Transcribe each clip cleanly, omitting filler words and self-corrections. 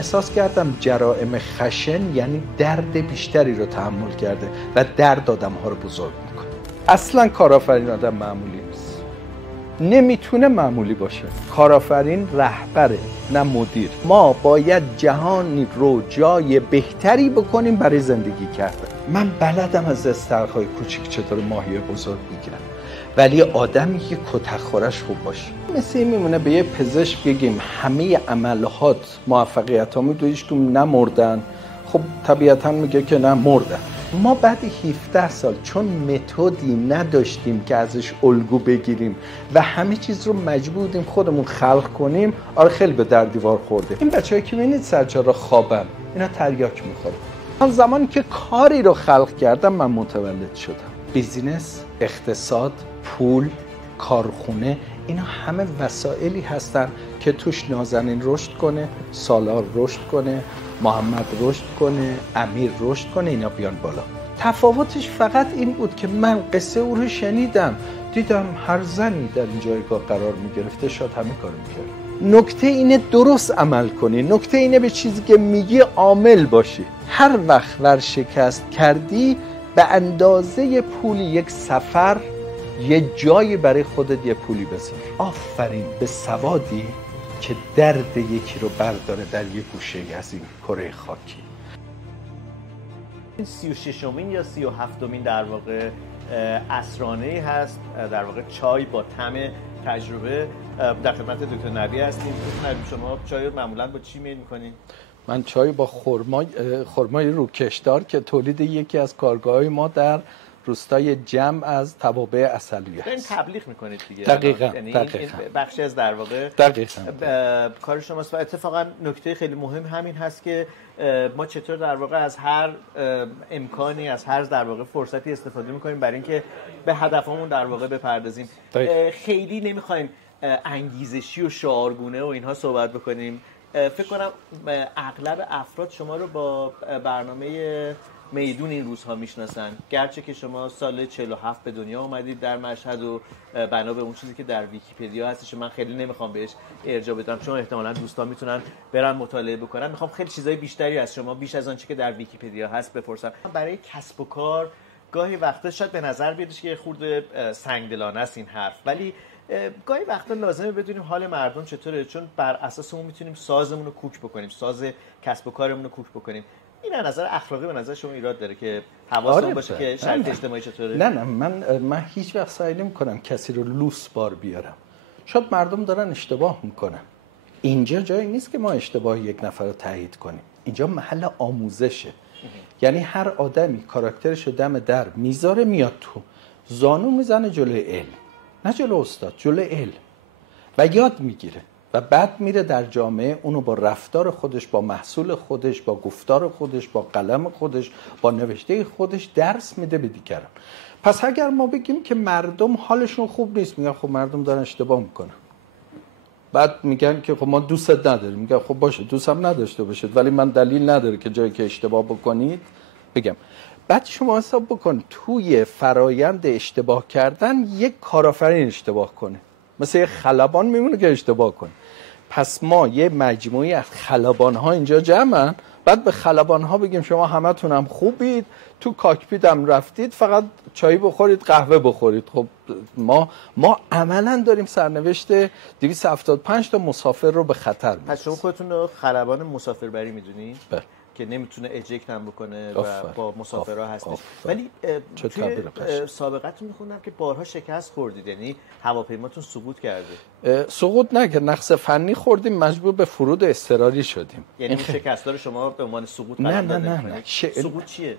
احساس کردم جرائم خشن یعنی درد بیشتری رو تحمل کرده و درد آدم‌ها رو بزرگ میکنه. اصلا کارآفرین آدم معمولی نیست، نمیتونه معمولی باشه. کارآفرین رهبره نه مدیر. ما باید جهانی رو جای بهتری بکنیم برای زندگی کردن. من بلدم از استرخای کوچیک چطور ماهی بزرگ بگیرم، ولی آدمی که کتکخورش خوب باشه. مثل این میمونه به یه پزشک بگیم همه عملهات موفقیت آمد و هیچکدوم نمردن، خب طبیعتا میگه که نه مردن. ما بعد 17 سال چون متدی نداشتیم که ازش الگو بگیریم و همه چیز رو مجبور بودیم خودمون خلق کنیم، آره خیلی به در دیوار خورده. این بچه‌ها که میبینید سرچارا خوابن، اینا تریاک میخورن. من زمانی که کاری رو خلق کردم من متولد شدم. بیزینس، اقتصاد، پول، کارخونه، اینا همه وسایلی هستن که توش نازنین رشد کنه، سالار رشد کنه، محمد رشد کنه، امیر رشد کنه، اینا بیان بالا. تفاوتش فقط این بود که من قصه او رو شنیدم، دیدم هر زنی در این جایگاه قرار میگرفته، شاید همه کار میکرد. نکته اینه درست عمل کنی، نکته اینه به چیزی که میگی عامل باشی. هر وقت ورشکست کردی به اندازه پول یک سفر یه جایی برای خودت یه پولی بذار. آفرین به سوادی که درد یکی رو برداره در یک گوشه از این کره خاکی. این 36مین یا 37مین در واقع عصرانه‌ای هست، در واقع چای با طعم تجربه. در خدمت دکتر نبی هستیم. دکتر نبی شما چای رو معمولاً با چی میل می‌کنین؟ من چای با خرمای روکشدار که تولید یکی از کارگاه‌های ما در روستای جمع از توابع عسلی این تبلیغ میکنید دیگه. دقیقاً. یعنی دقیقاً. این بخشی از در واقع کار شماست و اتفاقا نکته خیلی مهم همین هست که ما چطور در واقع از هر امکانی، از هر در واقع فرصتی استفاده میکنیم برای اینکه به هدفمون در واقع بپردازیم. خیلی نمیخوایم انگیزشی و شعارگونه و اینها صحبت بکنیم. فکر کنم اغلب افراد شما رو با برنامه میدون این روزها میشناسن، گرچه که شما سال 47 به دنیا آمدید در مشهد و بنا به اون چیزی که در ویکی‌پدیا هستش من خیلی نمیخوام بهش ارجاع بدم چون احتمالاً دوستان میتونن برن مطالعه بکنن. میخوام خیلی چیزای بیشتری از شما بیش از آنچه که در ویکی‌پدیا هست بپرسم. برای کسب و کار گاهی وقتا شاید به نظر بیادش که خورده سنگدلانه است این حرف، ولی گاهی وقتا لازمه بدونیم حال مردم چطوره، چون بر اساس اون میتونیم سازمون رو کوک بکنیم، ساز کسب و کارمون رو کوک بکنیم. این از نظر اخلاقی به نظر شما ایراد داره که حواستون باشه که شرط اجتماعی چطوره؟ نه من هیچ وقت سعی نمی‌کنم کسی رو لوس بار بیارم. شاید مردم دارن اشتباه میکنن. اینجا جایی نیست که ما اشتباه یک نفر رو تایید کنیم. اینجا محل آموزشه. یعنی هر آدمی کاراکترش رو دم در میذاره، میاد تو زانو میزنه جلوی علم، نه جلوی استاد، جلوی علم، و یاد میگیره و بعد میره در جامعه اونو با رفتار خودش، با محصول خودش، با گفتار خودش، با قلم خودش، با نوشته خودش درس میده به دیگران. پس اگر ما بگیم که مردم حالشون خوب نیست، میگن خب مردم دارن اشتباه میکنن. بعد میگن که خب ما دوستت نداریم. میگن خب باشه دوستم نداشته باشید، ولی من دلیل نداره که جایی که اشتباه بکنید بگم. بعد شما حساب بکن توی فرایند اشتباه کردن یک کارآفرین اشتباه کنه، مثل یه خلبان میمونه که اشتباه کنه. پس ما یه مجموعی از خلبان ها اینجا جمعن، بعد به خلبان ها بگیم شما همتون هم خوبید، تو کاکپیت هم رفتید، فقط چای بخورید، قهوه بخورید. خب ما عملا داریم سرنوشت 275 تا مسافر رو به خطر می‌اندازیم. پس شما خودتون رو خلبان مسافربری میدونید؟ بله. که نمیتونه اجکت هم بکنه و با مسافرها هستش. ولی توی سابقتون میخوندم که بارها شکست خوردید، یعنی هواپیماتون سقوط کرده. سقوط نه که نقص فنی خوردیم، مجبور به فرود اضطراری شدیم. یعنی این شکست‌ها رو شما به عنوان سقوط نه. سقوط چیه؟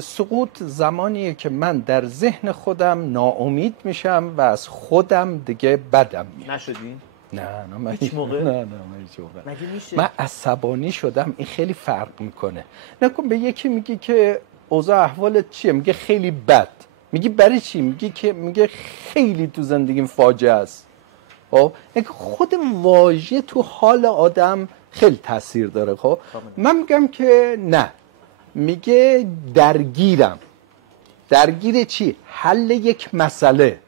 سقوط زمانیه که من در ذهن خودم ناامید میشم و از خودم دیگه بدم میاد. نشدین؟ نه من هیچ موقع؟ نه من هیچ موقع. مگه میشه؟ من عصبانی شدم، این خیلی فرق میکنه. نکن به یکی میگی که اوضاع احوالت چیه، میگه خیلی بد. میگی برای چی؟ میگه خیلی تو زندگیم فاجعه است. خب خود واژه تو حال آدم خیلی تاثیر داره. خب من میگم که نه، میگه درگیر چی؟ حل یک مسئله.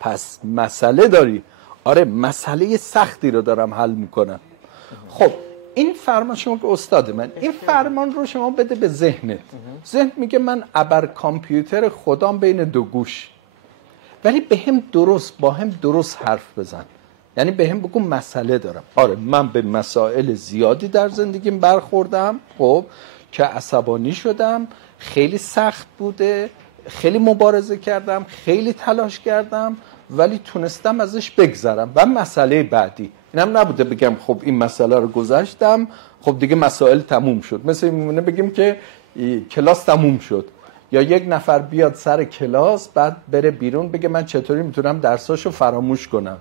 پس مسئله داری. آره مسئله سختی رو دارم حل میکنم. خب این فرمان شما که استاد من، این فرمان رو شما بده به ذهنت. ذهن میگه من ابر کامپیوتر خودم بین دو گوش، ولی به هم با هم درست حرف بزن. یعنی به هم بگو مسئله دارم. آره من به مسائل زیادی در زندگیم برخوردم، خب که عصبانی شدم، خیلی سخت بوده، خیلی مبارزه کردم، خیلی تلاش کردم، ولی تونستم ازش بگذرم. و مسئله بعدی اینم نبوده بگم خب این مسئله رو گذشتم، خب دیگه مسائل تموم شد. مثل میمونه بگیم که کلاس تموم شد، یا یک نفر بیاد سر کلاس بعد بره بیرون بگه من چطوری میتونم درساشو فراموش کنم.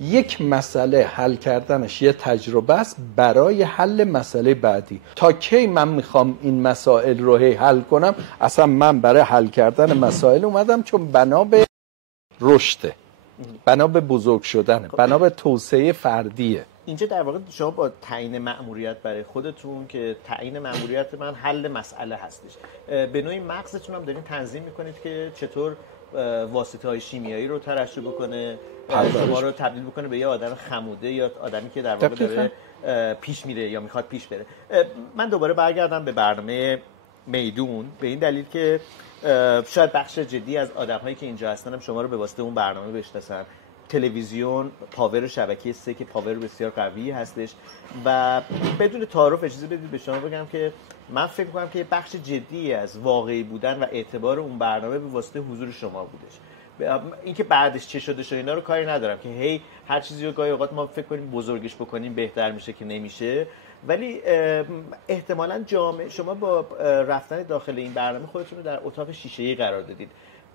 یک مسئله حل کردنش یه تجربه است برای حل مسئله بعدی. تا کی من میخوام این مسائل رو حل کنم؟ اصلا من برای حل کردن مسائل اومدم چون بنا به رشده، بنا به بزرگ شدنه، بنا به توسعه فردیه. اینجا در واقع شما با تعیین مأموریت برای خودتون که تعیین مأموریت من حل مسئله هستش، به نوعی مغزتون هم دارین تنظیم میکنید که چطور واسطه‌های شیمیایی رو ترشح بکنه، شما رو تبدیل بکنه به یه آدم خموده یا آدمی که در واقع داره پیش میره یا میخواد پیش بره. من دوباره برگردم به برنامه میدون به این دلیل که شاید بخش جدی از آدم‌هایی که اینجا هستن هم شما رو به واسطه اون برنامه بشناسن. تلویزیون پاور شبکه 3 که پاور بسیار قوی هستش و بدون تعارف اجازه بدید به شما بگم که من فکر می‌کنم که بخش جدی از واقعی بودن و اعتبار اون برنامه به واسطه حضور شما بودش. اینکه بعدش چه شده اینا رو کاری ندارم که هی هر چیزی رو گاهی اوقات ما فکر کنیم بزرگش بکنیم بهتر میشه که نمیشه، ولی احتمالاً جامعه شما با رفتن داخل این برنامه خودتون رو در اتاق شیشه‌ای قرار دادید.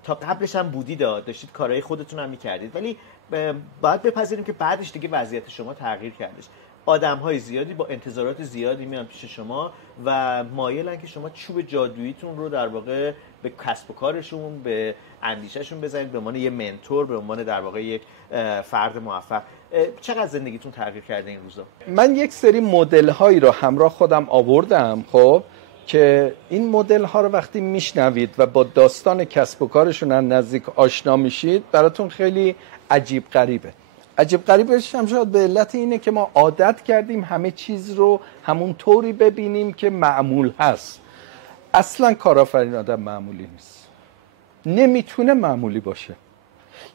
تا قبلش هم بودید، داشتید کارهای خودتون هم می‌کردید، ولی باید بپذیریم که بعدش دیگه وضعیت شما تغییر کردش. آدم‌های زیادی با انتظارات زیادی میان پیش شما و مایلن که شما چوب جادوییتون رو در واقع به کسب و کارشون، به اندیشهشون بزنید به عنوان یه منتور، به عنوان در واقع یک فرد موفق. چقدر زندگیتون تغییر کرده این روزا؟ من یک سری مدل‌هایی رو همراه خودم آوردم، خب که این مدل ها رو وقتی میشنوید و با داستان کسب و کارشون نزدیک آشنا میشید براتون خیلی عجیب غریبه. عجیب غریبش هم شاید به علت اینه که ما عادت کردیم همه چیز رو همون طوری ببینیم که معمول هست. اصلا کارآفرین آدم معمولی نیست، نمیتونه معمولی باشه.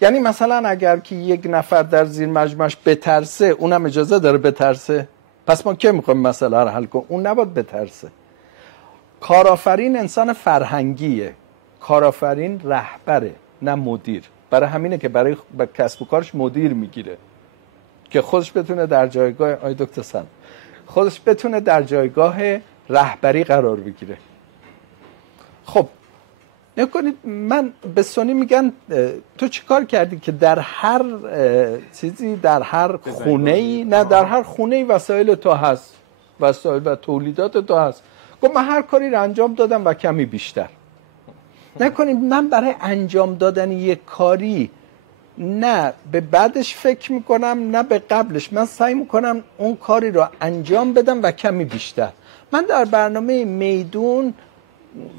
یعنی مثلا اگر که یک نفر در زیر مجموعش بترسه، اونم اجازه داره بترسه؟ پس ما که میخوایم مسئله رو حل کنیم؟ اون نباید بترسه. کارآفرین انسان فرهنگیه، کارآفرین رهبره نه مدیر. برای همینه که برای کسب و کارش مدیر میگیره که خودش بتونه در جایگاه دکتر سن خودش بتونه در جایگاه رهبری قرار بگیره. خب نکنید من به سونی میگن تو چی کار کردی که در هر چیزی، در هر خونه‌ای، نه در هر خونه‌ای وسایل تو هست، وسایل و تولیدات تو هست. گفت من هر کاری رو انجام دادم و کمی بیشتر. نکنید من برای انجام دادن یک کاری نه به بعدش فکر میکنم نه به قبلش، من سعی میکنم اون کاری رو انجام بدم و کمی بیشتر. من در برنامه میدون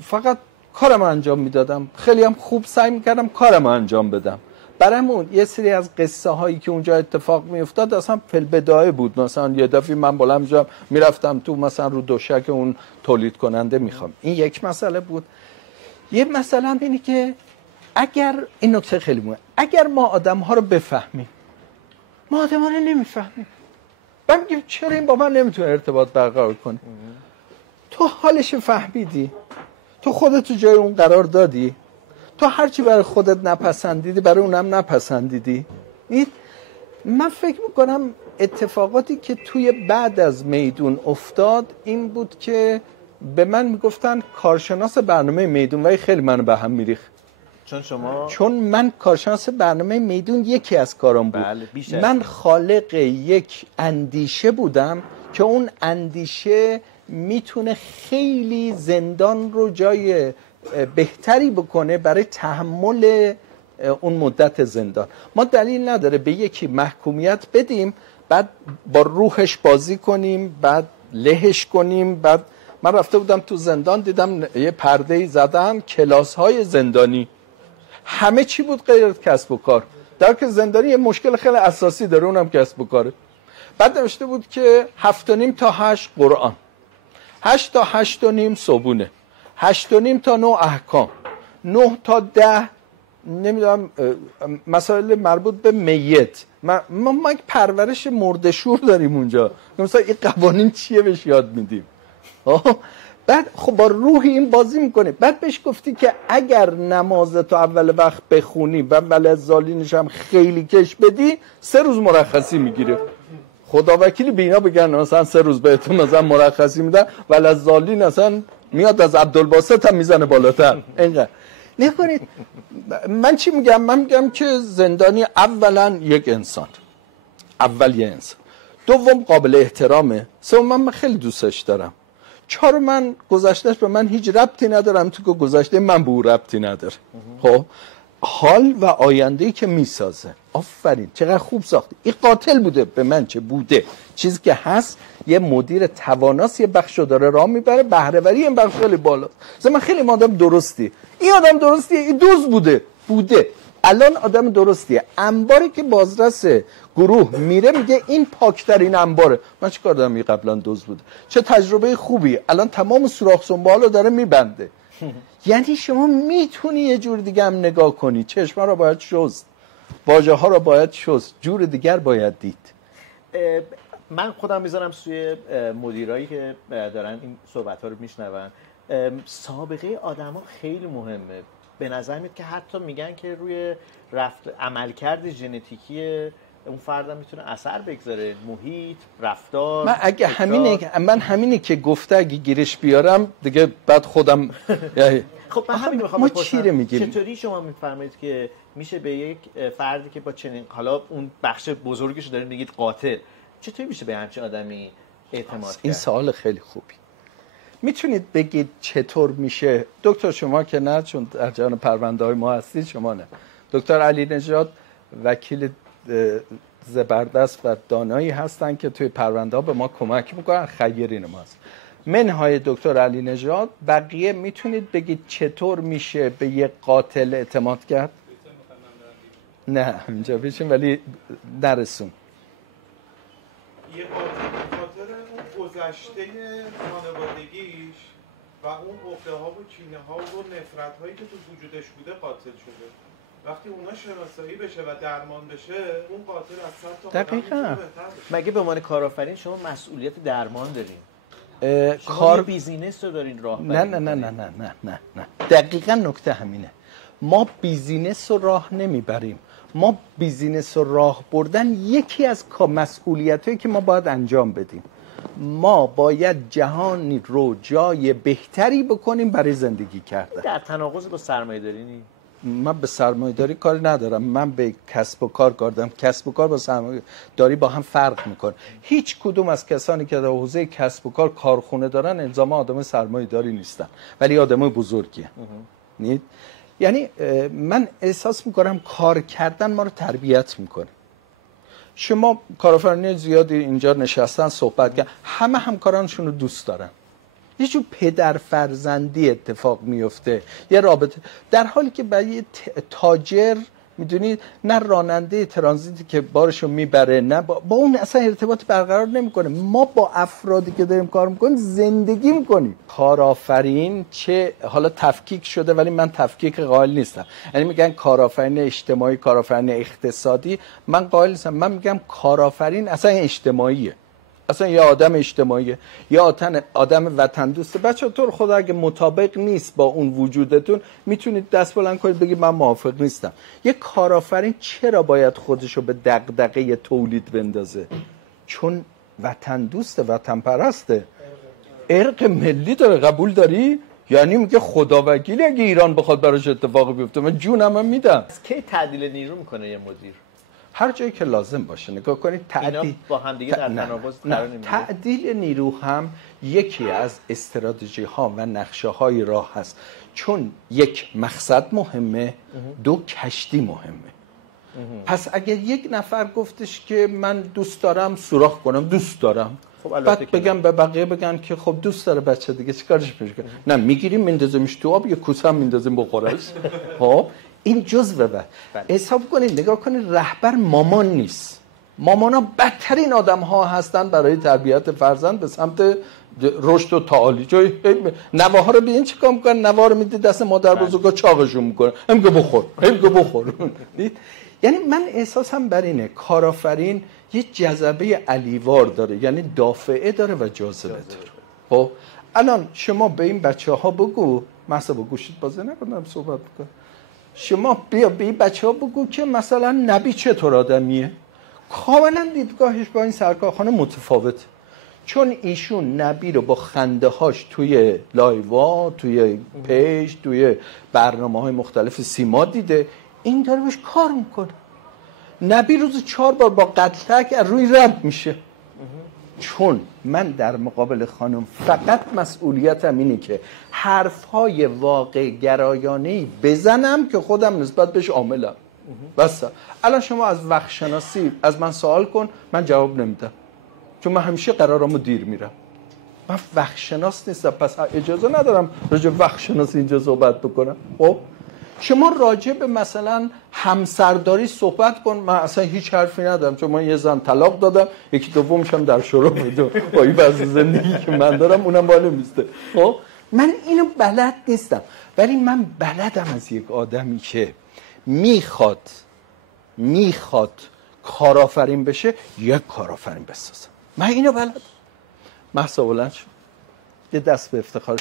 فقط کارم انجام میدادم، خیلی هم خوب سعی میکردم کارم انجام بدم. برامون یه سری از قصه هایی که اونجا اتفاق میافتاد اصلا فی البدایه بود. مثلا یه دفعه من بالا میجام میرفتم تو مثلا رو دوشک اون تولید کننده میخوام. این یک مسئله بود. یه مسئله اینه که اگر این نکته خیلی مهمه، اگر ما آدم ها رو بفهمیم، ما آدم ها رو نمیفهمیم. من میگم چرا این با من نمیتونه ارتباط برقرار کنه؟ تو حالش فهمیدی؟ تو خودت تو جای اون قرار دادی؟ تو هرچی برای خودت نپسندیدی برای اونم نپسندیدی؟ من فکر میکنم اتفاقاتی که توی بعد از میدون افتاد این بود که به من میگفتن کارشناس برنامه میدون و خیلی منو به هم میریخت. چون من کارشناس برنامه میدون یکی از کارام بود. بله، من خالق یک اندیشه بودم که اون اندیشه میتونه خیلی زندان رو جای بهتری بکنه برای تحمل اون مدت زندان. ما دلیل نداره به یکی محکومیت بدیم بعد با روحش بازی کنیم، بعد لهش کنیم. بعد من رفته بودم تو زندان دیدم یه پرده‌ای زدن کلاس‌های زندانی، همه چی بود غیر از کسب و کار، در که زندانی یه مشکل خیلی اساسی داره اونم کسب و کاره. بعد نوشته بود که 7:30 تا 8 قرآن، 8 تا 8:30 صبونه، 8:30 تا 9 احکام، 9 تا 10 نمیدونم مسائل مربوط به میت. ما یک پرورش مردشور داریم اونجا، مثلا این قوانین چیه بهش یاد میدیم. بعد خب با روح این بازی میکنه. بعد بهش گفتی که اگر نمازتو اول وقت بخونی و ولذالینش هم خیلی کش بدی 3 روز مرخصی میگیره. خدا وکیلی بینا بگن مثلا 3 روز بهتون مثلا مرخصی میدن، ولذالین اصلا میاد از عبدالباسط هم میزنه بالاتر. اینقدر نکنید. من چی میگم؟ من میگم که زندانی اولا یک انسان، اول یه انسان، دوم قابل احترامه، سوم من خیلی دوستش دارم، 4 من گذشتهش به من هیچ ربطی ندارم، تو که گذشته من به او ربطی نداره. خب حال و آینده‌ای که میسازه. آفرین چقدر خوب ساختی. این قاتل بوده، به من چه بوده؟ چیزی که هست یه مدیر تواناست یه بخشو داره راه میبره، بهره وری این بخش خیلی بالاست. مثلا من خیلی آدم درستی، این آدم درستیه، این دوز بوده الان آدم درستیه. انباری که بازرس گروه میره میگه این پاکترین انباره. من چیکار دارم؟ این قبلا دوز بوده. چه تجربه خوبی، الان تمام سوراخ سنبالو داره میبنده. یعنی شما میتونی یه جور دیگه هم نگاه کنی، چشما رو باید شست، واژه ها رو باید شست، جور دیگر باید دید. من خودم میذارم سوی مدیرایی که دارن این صحبت ها رو میشنون. سابقه آدم ها خیلی مهمه. به نظر میاد که حتی میگن که روی عملکرد ژنتیکی اون فرد میتونه اثر بگذاره، محیط، رفتار. من اگه همینه که گفته اگه گیرش بیارم دیگه بعد خودم خب من همین میخوام بپرسم چطوری شما میفرمایید که میشه به یک فردی که با چنین حالا اون بخش بزرگیشو دارین میگید قاتل، چطوری میشه به همچین آدمی اعتماد کرد؟ این سوال خیلی خوبی. میتونید بگید چطور میشه؟ دکتر شما که نه، چون در جریان پرونده‌های ما هستید، شما نه. دکتر علی نژاد وکیل زبردست و دانایی هستن که توی پرونده‌ها به ما کمک میکنن، خیرین ما هست. منهای دکتر علی نژاد بقیه میتونید بگید چطور میشه به یک قاتل اعتماد کرد؟ نه اینجا بشین ولی نرسون. یه قاتل خاطر اون گذشته خانوادگیش و اون عقده ها و کینه ها و نفرت هایی که تو وجودش بوده قاتل شده. وقتی اونا شناسایی بشه و درمان بشه، اون قاتل از 100 تا دقیقاً. مگه به عنوان کارآفرین شما مسئولیت درمان دارین؟ کار بیزینس رو دارین راه نه دقیقاً نکته همینه. ما بیزینس رو راه نمیبریم. ما بیزینس رو راه بردن یکی از مسئولیتایی که ما باید انجام بدیم. ما باید جهانی رو جای بهتری بکنیم برای زندگی کردن. در تناقض با سرمایه‌داری نیست؟ من به سرمایه‌داری کاری ندارم، من به کسب و کار دارم. کسب و کار با سرمایه‌داری با هم فرق میکنه. هیچ کدوم از کسانی که در حوزه کسب و کار کارخونه دارن الزاما آدم سرمایه‌داری نیستن، ولی آدمای بزرگیه. نید؟ یعنی من احساس میکنم کار کردن ما رو تربیت میکنه. شما کارآفرینان زیادی اینجا نشستن صحبت کردن، همه همکارانشون رو دوست دارن، یه جور پدر فرزندی اتفاق میفته، یه رابطه، در حالی که برای تاجر میدونید نه راننده ترانزیتی که بارشو میبره نه با اون اصلا ارتباط برقرار نمیکنه. ما با افرادی که داریم کار میکنیم زندگی میکنیم. کارآفرین چه حالا تفکیک شده، ولی من تفکیک قائل نیستم. یعنی میگن کارآفرین اجتماعی، کارآفرین اقتصادی، من قائل نیستم. من میگم کارآفرین اصلا اجتماعیه، اصلا یه آدم اجتماعیه، یه آدم وطن دوسته. بچه تو رو خدا اگه مطابق نیست با اون وجودتون میتونید دست بلند کنید بگید من موافق نیستم. یه کارآفرین چرا باید خودشو به دغدغه تولید بندازه؟ چون وطن دوسته، وطن پرسته، ارق ملی داره. قبول داری؟ یعنی میگه خدا وکیلی اگه ایران بخواد براش اتفاقی بیفته من جونم میدم. کی تعدیل نیرو میکنه یه مدیر؟ هر جایی که لازم باشه. نگاه کنید تعدیل با هم دیگه در تناقض قرار نمیگیره. تعدیل نیرو هم یکی از استراتژی ها و نقشه های راه هست، چون یک مقصد مهمه، دو کشتی مهمه. پس اگر یک نفر گفتش که من دوست دارم سوراخ کنم، دوست دارم، خب بعد بگم به بقیه بگن که خب دوست داره بچه دیگه چیکارش میشه؟ نه میگیریم میندازیمش تو آب، یه کوسه هم میندازیم بخورش. خب این جزء بعد حساب کنید، نگاه کنید، رهبر مامان نیست. مامانا بدترین آدم ها هستن برای تربیت فرزند به سمت رشد و تعالی. جای نواها رو ببین چیکار میکنن، نوا رو میده دست مادر بزرگا چاقشون میکنه، میگه بخور. دید؟ یعنی من احساسم بر اینه کارآفرین یه جذبه علیوار داره، یعنی دافعه داره و جاذبه داره. خب الان شما به این بچه‌ها بگو، مثلا گوشید بازه نکنم صحبت بکنم، شما بیا به این بچه‌ها بگو که مثلا نبی چطور آدمیه، کاملا دیدگاهش با این سرکار خانم متفاوته، چون ایشون نبی رو با خنده هاش توی لایوا، توی پیج، توی برنامه‌های مختلف سیما دیده، این داره بهش کار میکنه. نبی روز 4 بار با قتلک روی رد میشه. چون من در مقابل خانم فقط مسئولیتم اینه که حرفهای واقع گرایانه‌ای بزنم که خودم نسبت بهش عاملم. بس الان شما از وقت شناسی از من سوال کن، من جواب نمیدم، چون من همیشه قرارمو دیر میرم. من وقت شناس نیستم، پس اجازه ندارم راجع به وقت شناسی اینجا صحبت بکنم. خب شما راجع به مثلا همسرداری صحبت کن، من اصلا هیچ حرفی ندارم، چون من یه زن طلاق دادم، یکی دومش هم در شروع بوده با این وضع زندگی که من دارم اونم بالا میسته. خب من اینو بلد نیستم، ولی من بلدم از یک آدمی که میخواد کارآفرین بشه یک کارآفرین بسازم. من اینو بلدم. مهسا بلند شد، یه دست به افتخار.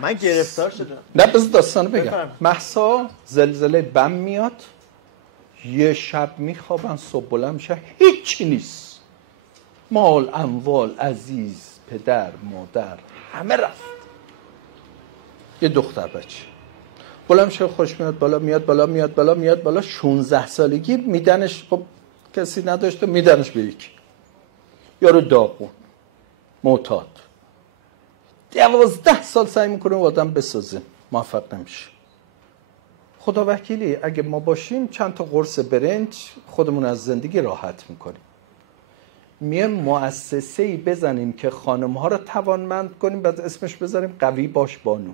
من گرفتار شدم. نه بذار داستانو بگم. مهسا زلزله بم میاد، یه شب میخوابن، صبح بلند میشه هیچی نیست، مال اموال عزیز پدر مادر همه رفت. یه دختر بچه بلند میشه، خوش میاد بالا، میاد بالا 16 سالگی میدنش، خب کسی نداشته، میدنش به یکی یارو داغون معتاد، 12 سال سعی میکنه و آدم بسازه، موفق نمیشه. خدا وکیلی اگه ما باشیم چند تا قرص برنج خودمون از زندگی راحت میکنیم. میایم مؤسسه‌ای بزنیم که خانم‌ها رو توانمند کنیم، بعد اسمش بذاریم قوی باش بانو،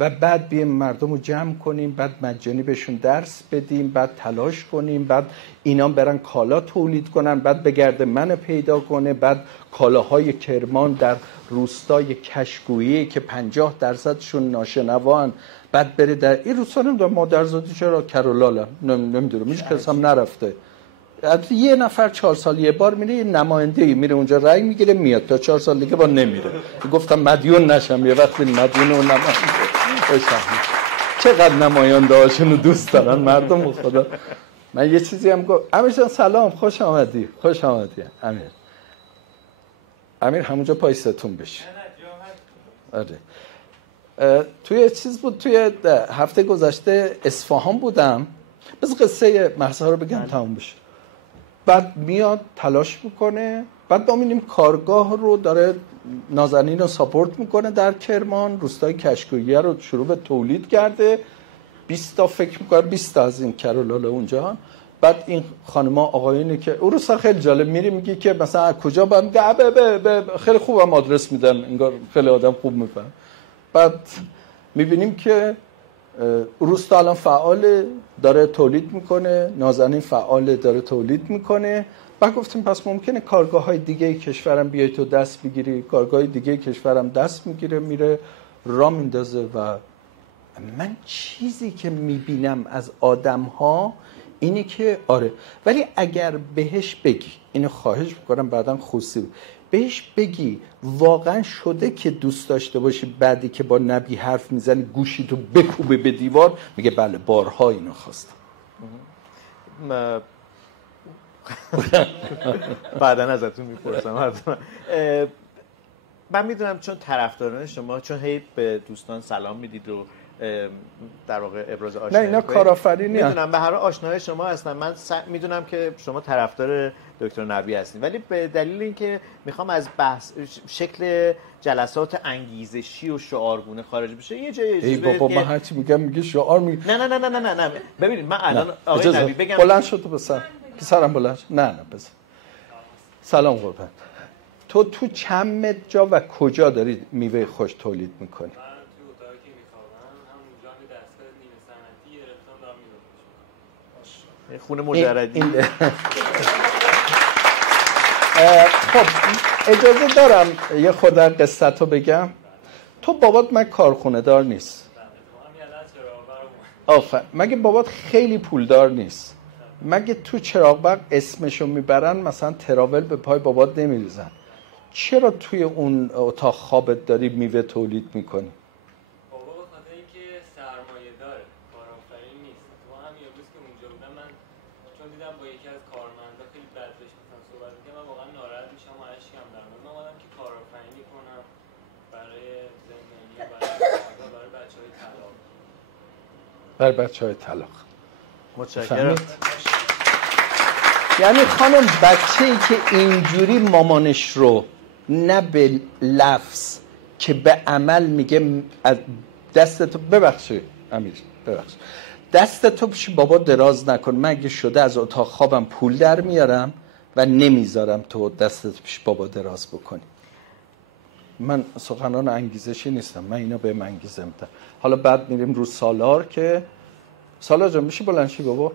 و بعد بیایم مردم رو جمع کنیم، بعد مجانی بهشون درس بدیم، بعد تلاش کنیم، بعد اینا برن کالا تولید کنن، بعد بگرده من پیدا کنه، بعد کالاهای کرمان در روستای کشگویی که 50% ناشنوان، بعد بره در این روستا نمیدونم مادرزادی چرا کرولالا نمیدونم هیچ کس هم نرفته، یه نفر 4 سال یه بار میره، یه نماینده‌ای میره اونجا رأی میگیره میاد، تا 4 سال دیگه با نمیره. گفتم مدیون نشم، یه وقتی مدیون اون نماینده. چقدر نماینده هاشونو دوست دارن مردم خدا. من یه چیزی هم گفت، امیر جان سلام، خوش آمدی امیر همونجا پایستون بشه. آره توی چیز بود، توی هفته گذشته اصفهان بودم، بس قصه مهسا رو بگم تموم بشه. بعد میاد تلاش میکنه، بعد ما می‌بینیم کارگاه رو داره نازنین رو ساپورت میکنه در کرمان، روستای کشگویی رو شروع به تولید کرده، 20 تا فکر میکنه 20 تا از این کرولالا اونجا. بعد این خانم‌ها آقایونی که اون روستا خیلی جالب میری میگی که مثلا از کجا با میگه خیلی خوبم آدرس میدن، انگار خیلی آدم خوب میفهم. بعد میبینیم که روستا الان فعال داره تولید میکنه، نازنین فعال داره تولید میکنه. بعد گفتیم پس ممکنه کارگاه‌های دیگه کشورم بیای تو دست بگیری، کارگاه دیگه کشورم دست میگیره میره راه میندازه. و من چیزی که میبینم از آدم‌ها اینی که آره، ولی اگر بهش بگی، اینو خواهش میکنم بعداً خصوصی بهش بگی واقعا شده که دوست داشته باشی بعدی که با نبی حرف میزنی گوشی تو بکوبه به دیوار، میگه بله بارها اینو خواستم. بعداً ازتون میپرسم. من میدونم چون طرفداران شما، چون هی به دوستان سلام میدید و در واقع ابراز آشنایی، نه اینا کارآفرینی میدونم به هر حال آشنای شما هستم، من میدونم که شما طرفدار دکتر نبی هستین، ولی به دلیل اینکه میخوام از بحث شکل جلسات انگیزشی و شعارگونه خارج بشه یه جایی ای بابا من هرچی میگم میگه شعار میگه. نه ببینید من الان آقای نبی بگم بلند شد تو پسرم بلند. نه بزن. سلام قربان. تو چند جا و کجا داری میوه خوش تولید میکنی؟ خونه مجردی. خب اجازه دارم یه خودم قصتو بگم. تو بابات من کارخونه دار نیست. مگه بابات خیلی پولدار نیست؟ مگه تو چراغ برق اسمشو میبرن مثلا تراول به پای بابات نمیریزن؟ چرا توی اون اتاق خوابت داری میوه تولید میکنی؟ بابا به خاطر اینکه سرمایه داره، کارآفرین نیست. تو همین روز که اونجا بودم من چون دیدم با یکی از کارمندا خیلی بد بهش مثلا صحبت می‌کردم، من واقعا ناراحت میشم و اشکم در میاد. من اومدم که کارآفرینی کنم برای زندگی، برای بچه‌های طلاق. برای بچه‌های طلاق. متشکرم. یعنی خانم بچه‌ای که اینجوری مامانش رو نه به لفظ که به عمل میگه دستتو ببخشید امیر ببخشید دستتو پیش بابا دراز نکن، من اگه شده از اتاق خوابم پول در میارم و نمیذارم تو دستتو پیش بابا دراز بکنی. من سخنان انگیزشی نیستم، من اینا بهم انگیزه میدم. حالا بعد میریم رو سالار که سالار جان میشه بلند شی بابا.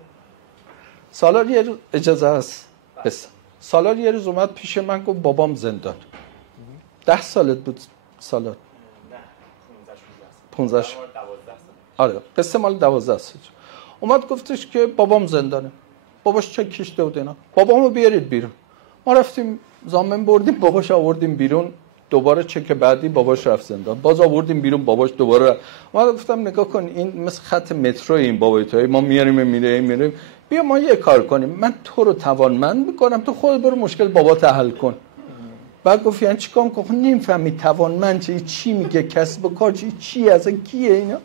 سالار یه روز اجازه هست بس. سالار یه روز اومد پیش من گفت بابام زندان. 10 سالت بود سالار؟ نه 15 آره قصه مال 12 سال. اومد گفتش که بابام زندانه. باباش چک کشیده بود اینا. بابامو بیارید بیرون. ما رفتیم ضامن بردیم، باباش آوردیم بیرون. دوباره چک بعدی باباش رفت زندان. باز آوردیم بیرون، باباش دوباره. ما گفتم نگاه کن این مثل خط مترو این بابای تو، ما میاریم میریم. بیا ما یه کار کنیم، من تو رو توانمند میکنم، تو خود برو مشکل بابات حل کن. بعد گفت یعنی چیکار کنم؟ نمیفهمی توانمند چی میگه، کسب و کار چی از کیه اینا؟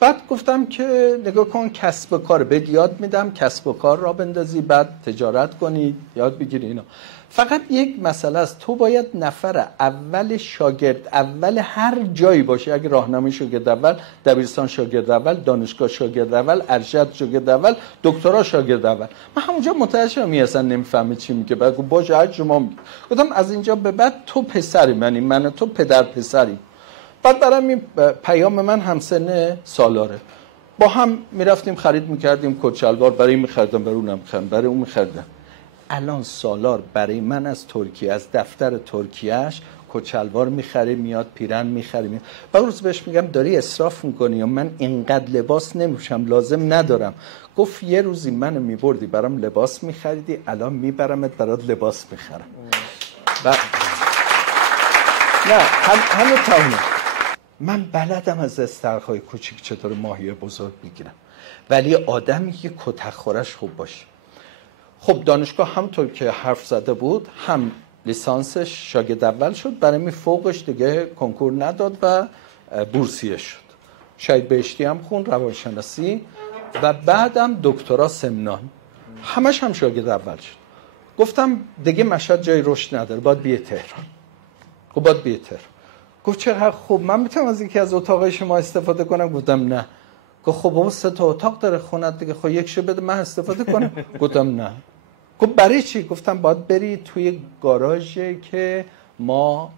بعد گفتم که نگاه کن کسب و کار بهت یاد میدم، کسب و کار را بندازی، بعد تجارت کنی، یاد بگیری اینا. فقط یک مسئله است، تو باید نفر اول شاگرد اول هر جایی باشه. اگه راهنمای شاگرد اول، دبیرستان شاگرد اول، دانشگاه شاگرد اول، ارشد شاگرد اول، دکترا شاگرد اول. من همونجا متوجه شدم اصلا نمیفهمه چی میگه. بعد گفت باشه هر شما میگی. گفتم از اینجا به بعد تو پسری منی، من و تو پدر پسری. بعد برام این پیام من همسن سالاره. با هم میرفتیم خرید میکردیم، کت شلوار برای این میخریدم، برای اونم میخریدم، برای اون میخریدم. الان سالار برای من از ترکیه، از دفتر ترکیهش کت شلوار میخره میاد، پیرن میخره میاد. بعد روز بهش میگم داری اسراف میکنی یا من اینقدر لباس نمیپوشم، لازم ندارم. گفت یه روزی منو میبردی برام لباس میخریدی، الان میبرمت برات لباس میخرم. نه همه تاونه. من بلدم از استرخای کوچیک چطور ماهی بزرگ بگیرم، ولی آدمی که کتک خورش خوب باشه. خب دانشگاه همونطور که حرف زده بود، هم لیسانسش شاگرد اول شد، برای فوقش دیگه کنکور نداد و بورسیه شد. شاید بهشتی هم خون، روانشناسی، و بعدم دکترا سمنان، همش هم شاگرد اول شد. گفتم دیگه مشهد جای رشد نداره، باید بیه تهران. خب باید بیه تهران. گفت چرا؟ خب من میتونم از یکی از اتاقای شما استفاده کنم؟ گفتم نه. گفت خب بابا 3 تا اتاق داره خونت دیگه، خب یکشو بده من استفاده کنم. گفتم نه. گفت برای چی؟ گفتم باید بری توی گاراژی که ما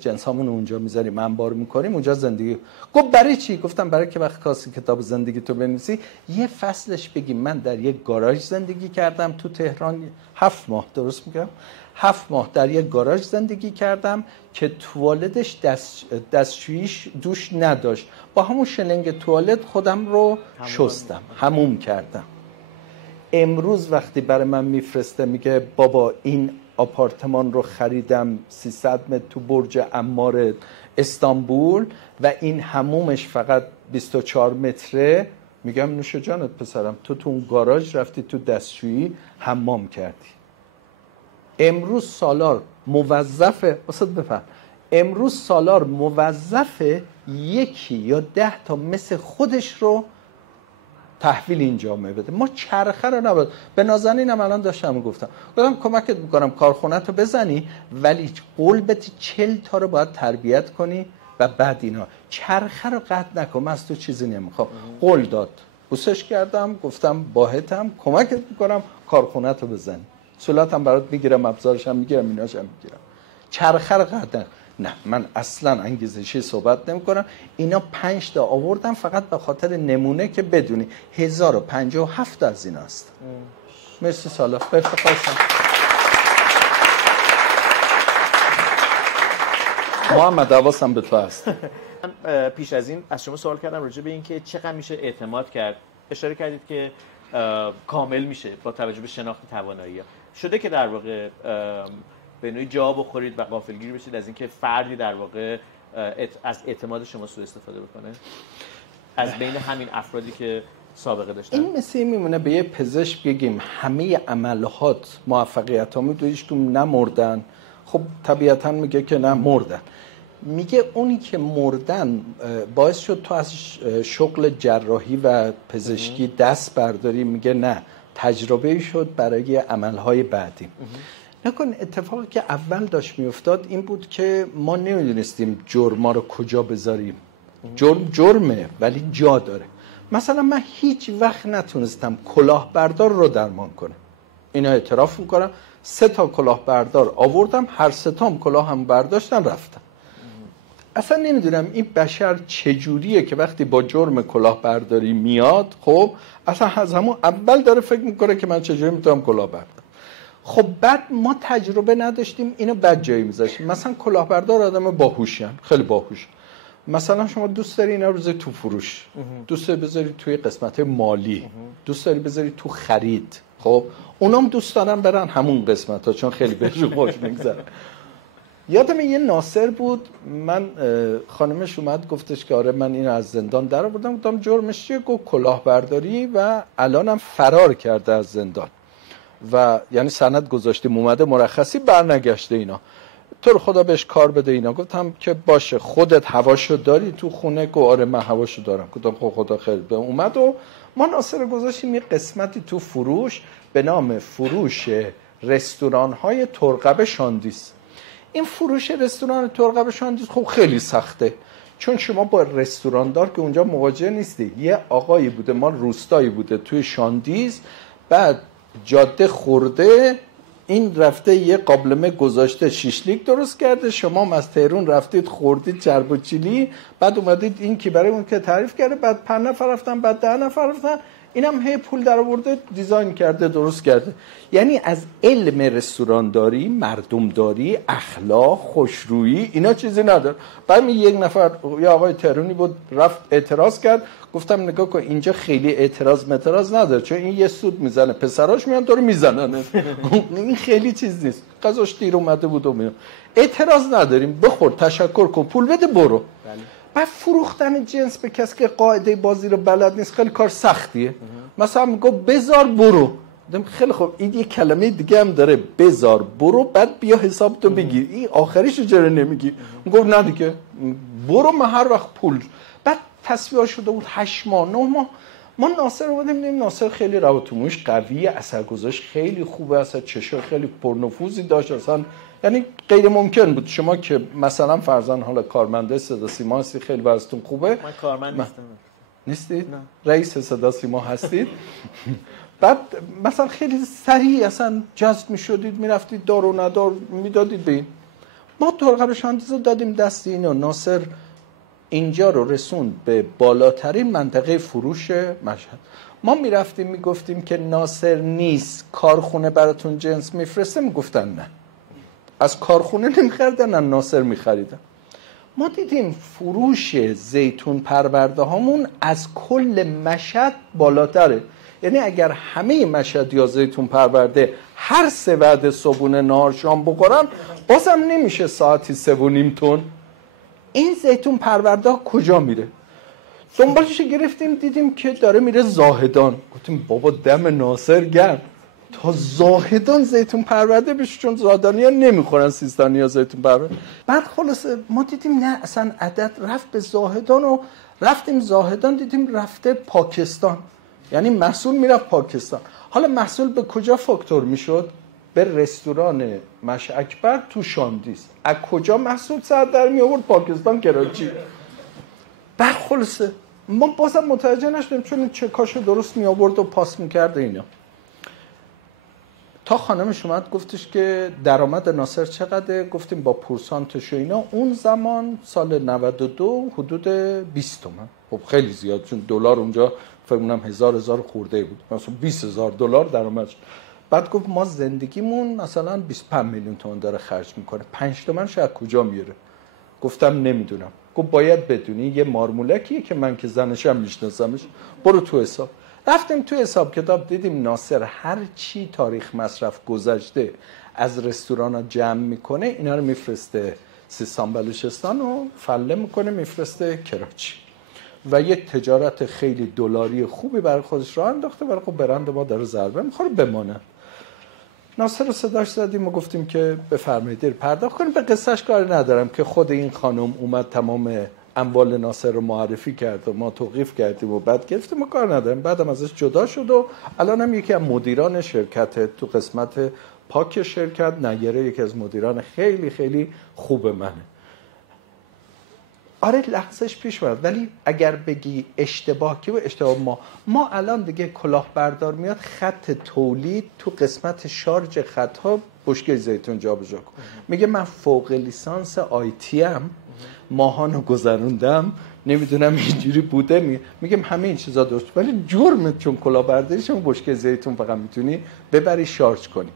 جنسامون اونجا میذاریم، انبار میکنیم، اونجا زندگی. گفت برای چی؟ گفتم برای که وقت کاسی کتاب زندگی تو بنویسی یه فصلش بگی من در یک گاراژ زندگی کردم تو تهران 7 ماه، درست میگم؟ 7 ماه در یک گاراژ زندگی کردم که توالتش دستشوییش دوش نداشت، با همون شلنگ توالت خودم رو شستم، حموم کردم. امروز وقتی برای من میفرسته میگه بابا این آپارتمان رو خریدم 300 متر تو برج عمار استانبول و این حمومش فقط 24 متره، میگم نوش جانت پسرم، تو اون گاراژ رفتی تو دستشویی حمام کردی. امروز سالار موظفه، واسه بفهم، امروز سالار موظفه یکی یا 10 تا مثل خودش رو تحویل این جامعه بده. ما چرخه رو نباید. به نازنینم الان داشتم گفتم کمکت میکنم کارخونت رو بزنی، ولی قول بدی 40 تا رو باید تربیت کنی و بعد اینا چرخه رو قطع نکن. من از تو چیزی نمیخوام. قول داد، بوسش کردم، گفتم باهتم، کمکت میکنم کارخونت رو بزنی، صورتم برات میگیرم، ابزارشم میگیرم، ایناشم میگیرم. چرخه رو قطع نکن. نه من اصلا انگیزشی صحبت نمی کنم. اینا 5 تا آوردم فقط به خاطر نمونه که بدونی 1057 از اینا است. مرسی سالا بفرمایید. محمد حواسم به تو هست. پیش از این از شما سوال کردم راجع به این که چقدر میشه اعتماد کرد. اشاره کردید که کامل میشه با توجه به شناخت توانایی‌ها. شده که در واقع به نوعی جا بخورید و غافلگیر بشید از اینکه فردی در واقع از اعتماد شما سوء استفاده بکنه از بین همین افرادی که سابقه داشتن؟ این مثل میمونه به یه پزشک بگیم همه عملهات موفقیت ها میدو هیچکدوم نمردن، خب طبیعتا میگه که نه مردن. میگه اونی که مردن باعث شد تو از شغل جراحی و پزشکی دست برداری، میگه نه تجربه شد برای عملهای بعدی. نکن اتفاقی که اول داشت میافتاد این بود که ما نمیدونستیم جرما رو کجا بذاریم. جرمه ولی جا داره. مثلا من هیچ وقت نتونستم کلاهبردار رو درمان کنم. اینا اعتراف میکنم 3 تا کلاهبردار آوردم، هر 3 تام کلاه هم برداشتن رفتم. اصلا نمیدونم این بشر چجوریه که وقتی با جرم کلاهبرداری میاد خب اصلا از همون اول داره فکر میکنه که من چجوری میتونم کلاه بردارم. خب بعد ما تجربه نداشتیم اینو بد جایی میذاشتیم. مثلا کلاهبردار آدم باهوشن، خیلی باهوش. مثلا شما دوست داری اینا رو بذاری تو فروش، دوست داری بذاری توی قسمت مالی، دوست داری بذاری تو خرید، خب اونام دوست دارن برن همون قسمت‌ها چون خیلی بهشون خوش میگذره. یادم یه ناصر بود، من خانمش اومد گفتش که آره من اینو از زندان در آوردم، گفتم جرمش چیه؟ گفت کلاهبرداری و الانم فرار کرده از زندان و یعنی سند گذاشتیم اومده مرخصی برنگشته اینا. تو رو خدا بهش کار بده اینا. گفتم که باشه خودت هواشو داری تو خونه؟ گفت آره من هواشو دارم. گفتم خب خدا خیر به اومد و ما ناصر گذاشتیم یه قسمتی تو فروش به نام فروش رستوران‌های ترقب شاندیز. این فروش رستوران ترقب شاندیز خب خیلی سخته چون شما با رستوراندار که اونجا مواجه نیستی. یه آقایی بوده ما روستایی بوده توی شاندیز، بعد جاده خورده این رفته یه قابلمه گذاشته شیشلیک درست کرده، شما از تهران رفتید خوردید چرب و چیلی، بعد اومدید این که برای اون که تعریف کرده، بعد 5 نفر رفتن، بعد 10 نفر رفتن، اینم هی پول در آورده دیزاین کرده درست کرده. یعنی از علم رستورانداری، مردمداری، اخلاق، خوشرویی اینا چیزی نداره. بعد یک نفر یا آقای تهرانی بود رفت اعتراض کرد، گفتم نگاه کن اینجا خیلی اعتراض نداره چون این یه سود میزنه پسراش میان تو رو میزنن. این خیلی چیز نیست. غذاش دیر اومده بود و میان. اعتراض نداریم، بخور تشکر کن پول بده برو. بعد فروختن جنس به کسی که قاعده بازی رو بلد نیست خیلی کار سختیه. مثلا میگه بذار برو، خیلی خوب این یه کلمه دیگه هم داره بذار برو، بعد بیا حساب تو بگیر. این آخریشو چرا نمیگی؟ میگه نه دیگه برو من هر وقت پول. بعد تصویر شده بود 8 ماه 9 ماه. ما ناصر رو دیدیم، ناصر خیلی روابطش قویه، اثرگذاریش خیلی خوبه، اصلا چشم خیلی پرنفوذی داشت، اصلا یعنی غیر ممکن بود شما که مثلا فرضاً حالا کارمنده صدا سیما هستی خیلی وضعیتون خوبه. من کارمند نیستید؟ نه. رئیس صدا سیما هستید. بعد مثلا خیلی سریع اصلا جذب می‌شدید، می‌رفتید دار و ندار میدادید به این. ما ترقب شاندیز رو دادیم دست اینا. ناصر اینجا رو رسوند به بالاترین منطقه فروش مشهد. ما میرفتیم میگفتیم که ناصر نیست کارخونه براتون جنس میفرسته، میگفتن نه از کارخونه نمیخریدن، نه ناصر میخریدن. ما دیدیم فروش زیتون پرورده هامون از کل مشهد بالاتره. یعنی اگر همه مشهد یا زیتون پرورده هر 3 وعده صبحونه نهار شام بخورن بازم نمیشه ساعتی 3.5 تن. این زیتون پرورده کجا میره؟ دنبالش گرفتیم دیدیم که داره میره زاهدان. گفتیم بابا دم ناصر گرم، تا زاهدان زیتون پرورده بشه چون زاهدانی ها نمیخورن سیستانی ها زیتون پرورده. بعد خلاصه ما دیدیم نه اصلا عدد رفت به زاهدان و رفتیم زاهدان دیدیم رفته پاکستان، یعنی محصول میرفت پاکستان. حالا محصول به کجا فاکتور میشد؟ به رستوران مش اکبر تو شاندیز. از کجا محصول سر در می آورد؟ پاکستان، کراچی. بعد خلاصه ما بازم متوجه نشدیم چون چکاشو درست می آورد و پاس میکرد اینا. تا خانمش اومد گفتش که درآمد ناصر چقدره؟ گفتیم با پورسانتش و اینا اون زمان سال 92 حدود 20 تومن. خب خیلی زیاد چون دلار اونجا فکر کنم 1000 خورده بود، مثلا $20,000 درآمدش. بعد گفت ما زندگیمون مثلا 25 میلیون تومان داره خرج میکنه، 5 تومن شاید کجا میاره؟ گفتم نمیدونم. گفت باید بدونی یه مارمولکیه که من که زنشم میشناسمش، برو تو حساب. رفتیم تو حساب کتاب، دیدیم ناصر هر چی تاریخ مصرف گذشته از رستوران ها جمع میکنه اینا رو میفرسته سیستان بلوچستان و فله میکنه میفرسته کراچی و یک تجارت خیلی دلاری خوبی برای خودش راه انداخته، برای خب برند ما داره ضربه میخوره بمانه. ناصر رو صداش زدیم و گفتیم که بفرمایید پرداخت کنیم. به قصهش کاری ندارم که خود این خانم اومد تمام اموال ناصر رو معرفی کرد و ما توقیف کردیم و بعد گرفتیم، ما کار نداریم. بعدم ازش جدا شد و الان هم یکی از مدیران شرکت تو قسمت پاک شرکت، نیره یکی از مدیران خیلی خیلی خوب منه. آره لحظهش پیش میاد، ولی اگر بگی اشتباه کی و اشتباه ما الان دیگه کلاهبردار میاد خط تولید تو قسمت شارژ خط‌ها بشکه زیتون جابجا کن. میگه من فوق لیسانس آیتی ام، ماهانو گذروندم، نمیدونم اینجوری بوده. میگم همه این چیزا درست، ولی جرمت چون کلاهبرداریش اون بشکه زیتون فقط میتونی ببری شارژ کنی.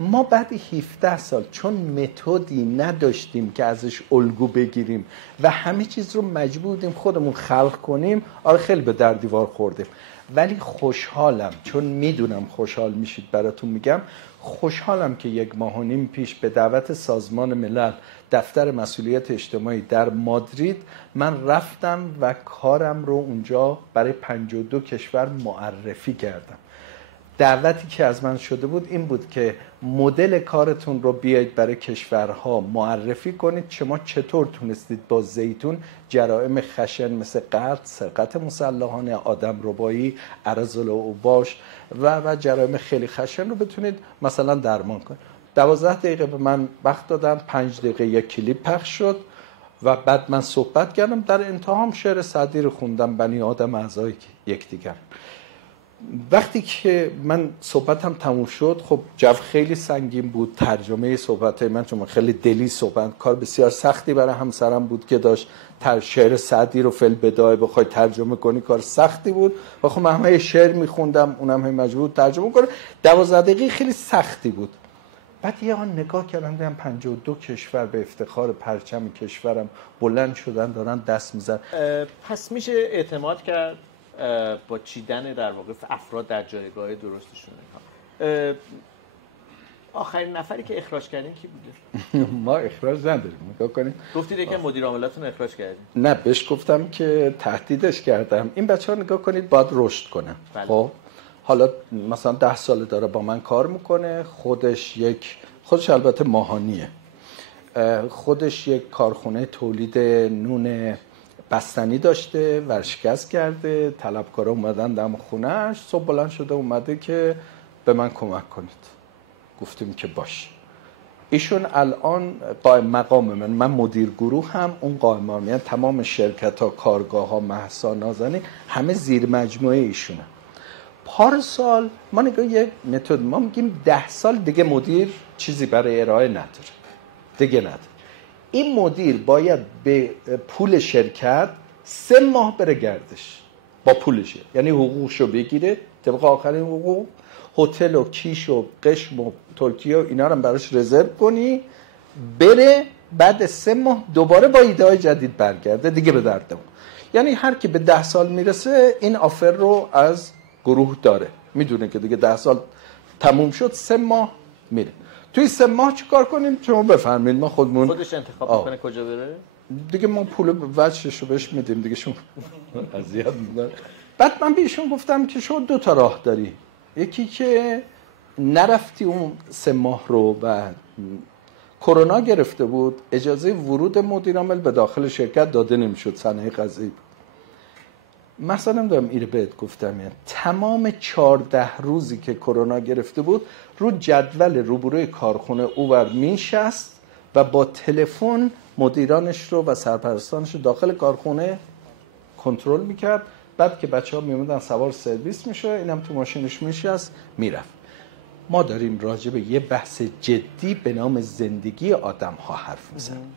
ما بعد 17 سال چون متدی نداشتیم که ازش الگو بگیریم و همه چیز رو مجبوریم خودمون خلق کنیم، آره خیلی به در دیوار خوردیم. ولی خوشحالم، چون میدونم خوشحال میشید براتون میگم، خوشحالم که 1.5 ماه پیش به دعوت سازمان ملل دفتر مسئولیت اجتماعی در مادرید من رفتم و کارم رو اونجا برای 52 کشور معرفی کردم. دعوتی که از من شده بود این بود که مدل کارتون رو بیایید برای کشورها معرفی کنید، شما چطور تونستید با زیتون جرائم خشن مثل قتل، سرقت مسلحانه، آدمربایی، عرض الاوباش و جرائم خیلی خشن رو بتونید مثلا درمان کنید. 12 دقیقه به من وقت دادن، 5 دقیقه یک کلیپ پخش شد و بعد من صحبت کردم. در انتهام شعر سعدی رو خوندم، بنی آدم اعضای یکدیگر. وقتی که من صحبتم تموم شد، خب جو خیلی سنگین بود، ترجمه صحبت من چون خیلی دلی صحبت، کار بسیار سختی برای همسرم بود که داشت شعر سعدی رو فل بدای بخوای ترجمه کنی، کار سختی بود و خب من همه شعر میخوندم، اونم هم مجبور ترجمه کنه. 12 دقیقه خیلی سختی بود. بعد یه آن نگاه کردم دیدم 52 کشور به افتخار پرچم کشورم بلند شدن دارن دست میزنن. پس میشه اعتماد کرد با چیدن در واقع افراد در جایگاه درستشون. آخرین نفری که اخراج کردین کی بوده؟ ما اخراج نداریم، نگاه کنیم. گفتید که مدیر عاملاتون اخراج کردین؟ نه، بهش گفتم که تهدیدش کردم این بچه‌ها نگاه کنید باید رشد کنن. خب حالا مثلا 10 ساله داره با من کار میکنه، خودش البته ماهانیه، خودش یک کارخونه تولید نون بستنی داشته، ورشکست کرده، طلبکارا اومدن دم خونه‌اش، صبح بلند شده اومده که به من کمک کنید. گفتیم که باش. ایشون الان قائم مقام من مدیر گروه هم اون قائم مقام، یعنی تمام شرکت‌ها، کارگاه‌ها، مهسا، نازنین همه زیر مجموعه ایشونه. پارسال ما نگاه یک متد، ما میگیم 10 سال دیگه مدیر چیزی برای ارائه نداره، دیگه نداره. این مدیر باید به پول شرکت 3 ماه بره گردش با پولش، یعنی حقوقشو بگیره طبق آخرین حقوق، هتل و کیش و قشم و ترکیه و اینا رو براش رزرو کنی، بره بعد 3 ماه دوباره با ایده‌های جدید برگرده دیگه به دردمون. یعنی هر کی به 10 سال میرسه این آفر رو از گروه داره، میدونه که دیگه 10 سال تموم شد، 3 ماه میره. توی 3 ماه چیکار کنیم؟ شما بفرمایید، ما خودش انتخاب میکنه کجا بره دیگه، ما پول وجهش رو بهش میدیم دیگه. شما اذیت می‌کنه. بعد من بهشون گفتم که شما 2 تا راه داری، یکی که نرفتی اون 3 ماه رو و کرونا گرفته بود، اجازه ورود مدیر عامل به داخل شرکت داده نمیشد، صنایع غذایی. مثلا نمیدونم اینو بهت گفتم، یعنی تمام 14 روزی که کرونا گرفته بود رو جدول روبروی کارخونه اوور میشست و با تلفن مدیرانش رو و سرپرستانش رو داخل کارخونه کنترل میکرد. بعد که بچه‌ها میومدن سوار سرویس میشه، اینم تو ماشینش میشست میرفت. ما داریم راجع به یه بحث جدی به نام زندگی آدم‌ها حرف میزنیم.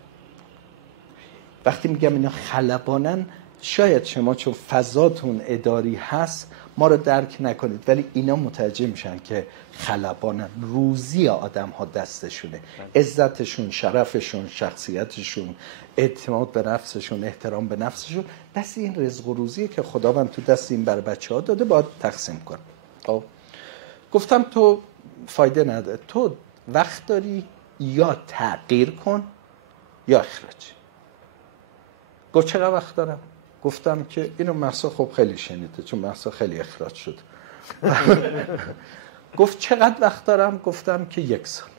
وقتی میگم اینا خلبانن، شاید شما چون فضاتون اداری هست ما رو درک نکنید، ولی اینا متوجه میشن که خلبانن، روزی آدم ها دستشونه، عزتشون، شرفشون، شخصیتشون، اعتماد به نفسشون، احترام به نفسشون دست این رزق و روزیه که خداوند تو دست این بر بچه ها داده، باید تقسیم کن. گفتم تو فایده نداره، تو وقت داری یا تغییر کن یا اخراج. گفت چقدر وقت دارم؟ گفتم که اینو مهسا خب خیلی شنیده، چون مهسا خیلی اخراج شد. گفت چقدر وقت دارم؟ گفتم که 1 سال.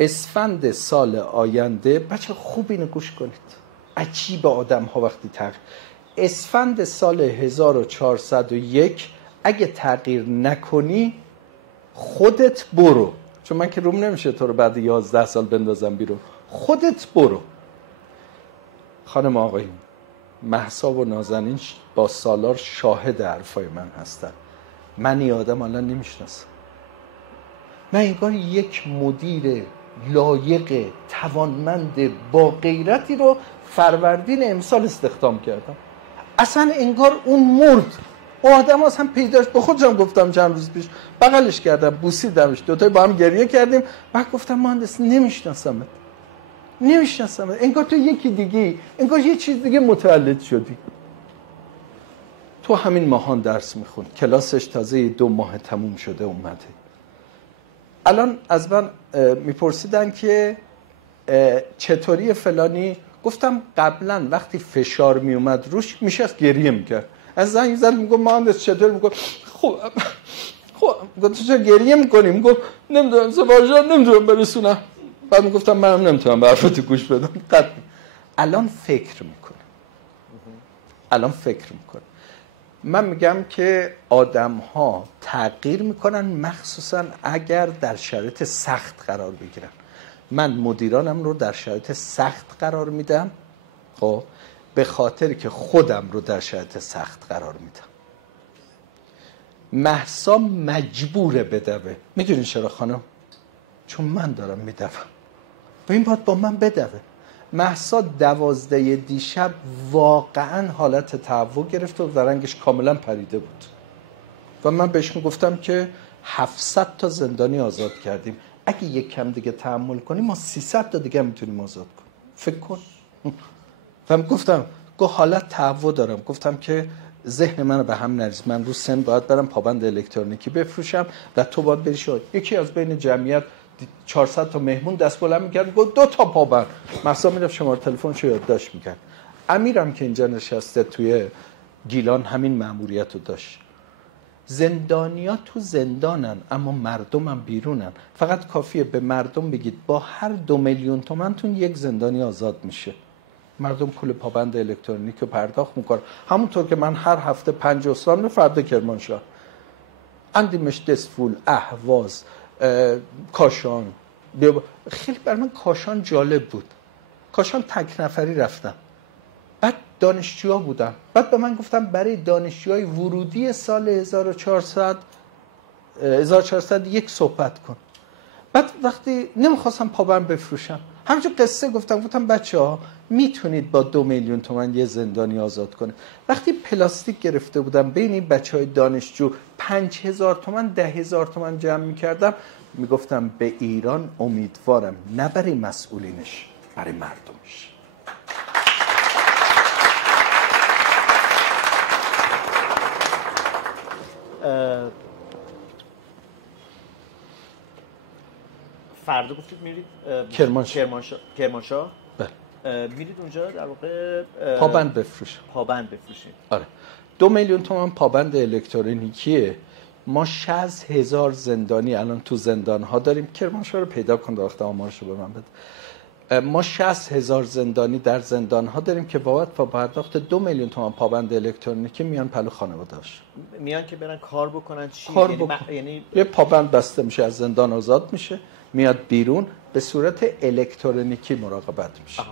اسفند سال آینده، بچه خوب اینو گوش کنید، عجیب آدم ها وقتی تغییر، اسفند سال 1401 اگه تغییر نکنی خودت برو، چون من که روم نمیشه تو رو بعد 11 سال بندازم بیرون، خودت برو. خانم آقایون، مهسا و نازنین با سالار شاهد حرفای من هستن. من این آدم الان نمیشناسم. من انگار یک مدیر لایق، توانمند، با غیرتی رو فروردین امسال استخدام کردم. اصلا انگار اون مرد. اون آدم اصلا پیداش، به خودم گفتم چند روز پیش، بغلش کردم، بوسیدمش، دوتایی با هم گریه کردیم. بعد گفتم مهندس نمیشناسمت، انگار تو یکی دیگه، انگار یه چیز دیگه متولد شدی. تو همین ماهان درس میخون، کلاسش تازه 2 ماه تموم شده اومده. الان از من میپرسیدن که چطوری فلانی. گفتم قبلا وقتی فشار میومد روش میشست گریه میکرد، از زنگ زد میگم مهندس چطور؟ میگم خوبم. گفتم تو چرا گریه میکنی؟ میگم نمیدونم سفارشات نمیدونم برسونم. بعد میگفتم منم نمیتونم به حرفت گوش بدم. الان فکر میکنه. من میگم که آدم ها تغییر میکنن، مخصوصا اگر در شرایط سخت قرار بگیرن. من مدیرانم رو در شرایط سخت قرار میدم، خب به خاطر که خودم رو در شرایط سخت قرار میدم. مهسا مجبوره بدوه. میدونین چرا خانم؟ چون من دارم میدوم و این باید با من بدوه. مهسا 12 دیشب واقعا حالت تهوع گرفت و رنگش کاملا پریده بود و من بهش میگفتم که 700 تا زندانی آزاد کردیم، اگه یک کم دیگه تحمل کنیم ما 300 تا دیگه میتونیم آزاد کنیم، فکر کن. و گفتم حالت تهوع دارم. گفتم که ذهن منو به هم نریز، من رو سن باید برم پابند الکترونیکی بفروشم و تو باید بری شد. یکی از بین جمعیت 400 تا مهمون دست بلند میکرد، گفت 2 تا پابند. مهسا میرفت شماره تلفنشو یادداشت میکرد. امیرم که اینجا نشسته توی گیلان همین مأموریت رو داشت. زندانیات تو زندانن اما مردم هم بیرونن. فقط کافیه به مردم بگید با هر 2 میلیون تومنتون 1 زندانی آزاد میشه. مردم پول پابند الکترونیک رو پرداخت میکنن. همونطور که من هر هفته 5 استان رو، فردا کرمانشاه، اندیمش، دسفول، اهواز، کاشان. خیلی برای من کاشان جالب بود. کاشان تک نفری رفتم، بعد دانشجوها بودن، بعد به من گفتم برای دانشجوهای ورودی سال 1401 صحبت کن. بعد وقتی نمیخواستم پابند بفروشم، همینجور قصه گفتم بچه‌ها میتونید با 2 میلیون تومان 1 زندانی آزاد کنه. وقتی پلاستیک گرفته بودم بین این بچهای دانشجو 5000 تومان 10000 تومان جمع میکردم، میگفتم به ایران امیدوارم، نه برای مسئولینش، برای مردمش. فردا گفتید میرید کرمانشاه؟ بله. میرید اونجا در واقع پابند بفروشید. آره. 2 میلیون تومان پابند الکترونیکیه. ما 60,000 زندانی الان تو زندان‌ها داریم. کرمانشاه رو پیدا کن، وقت آمارشو به من بده. ما 60,000 زندانی در زندان‌ها داریم که با پرداخت 2 میلیون تومان پابند الکترونیکی میان پلو خانواده‌اش. میان که برن کار بکنن چی؟ یعنی یه پابند بسته میشه، از زندان آزاد میشه، میاد بیرون به صورت الکترونیکی مراقبت میشه.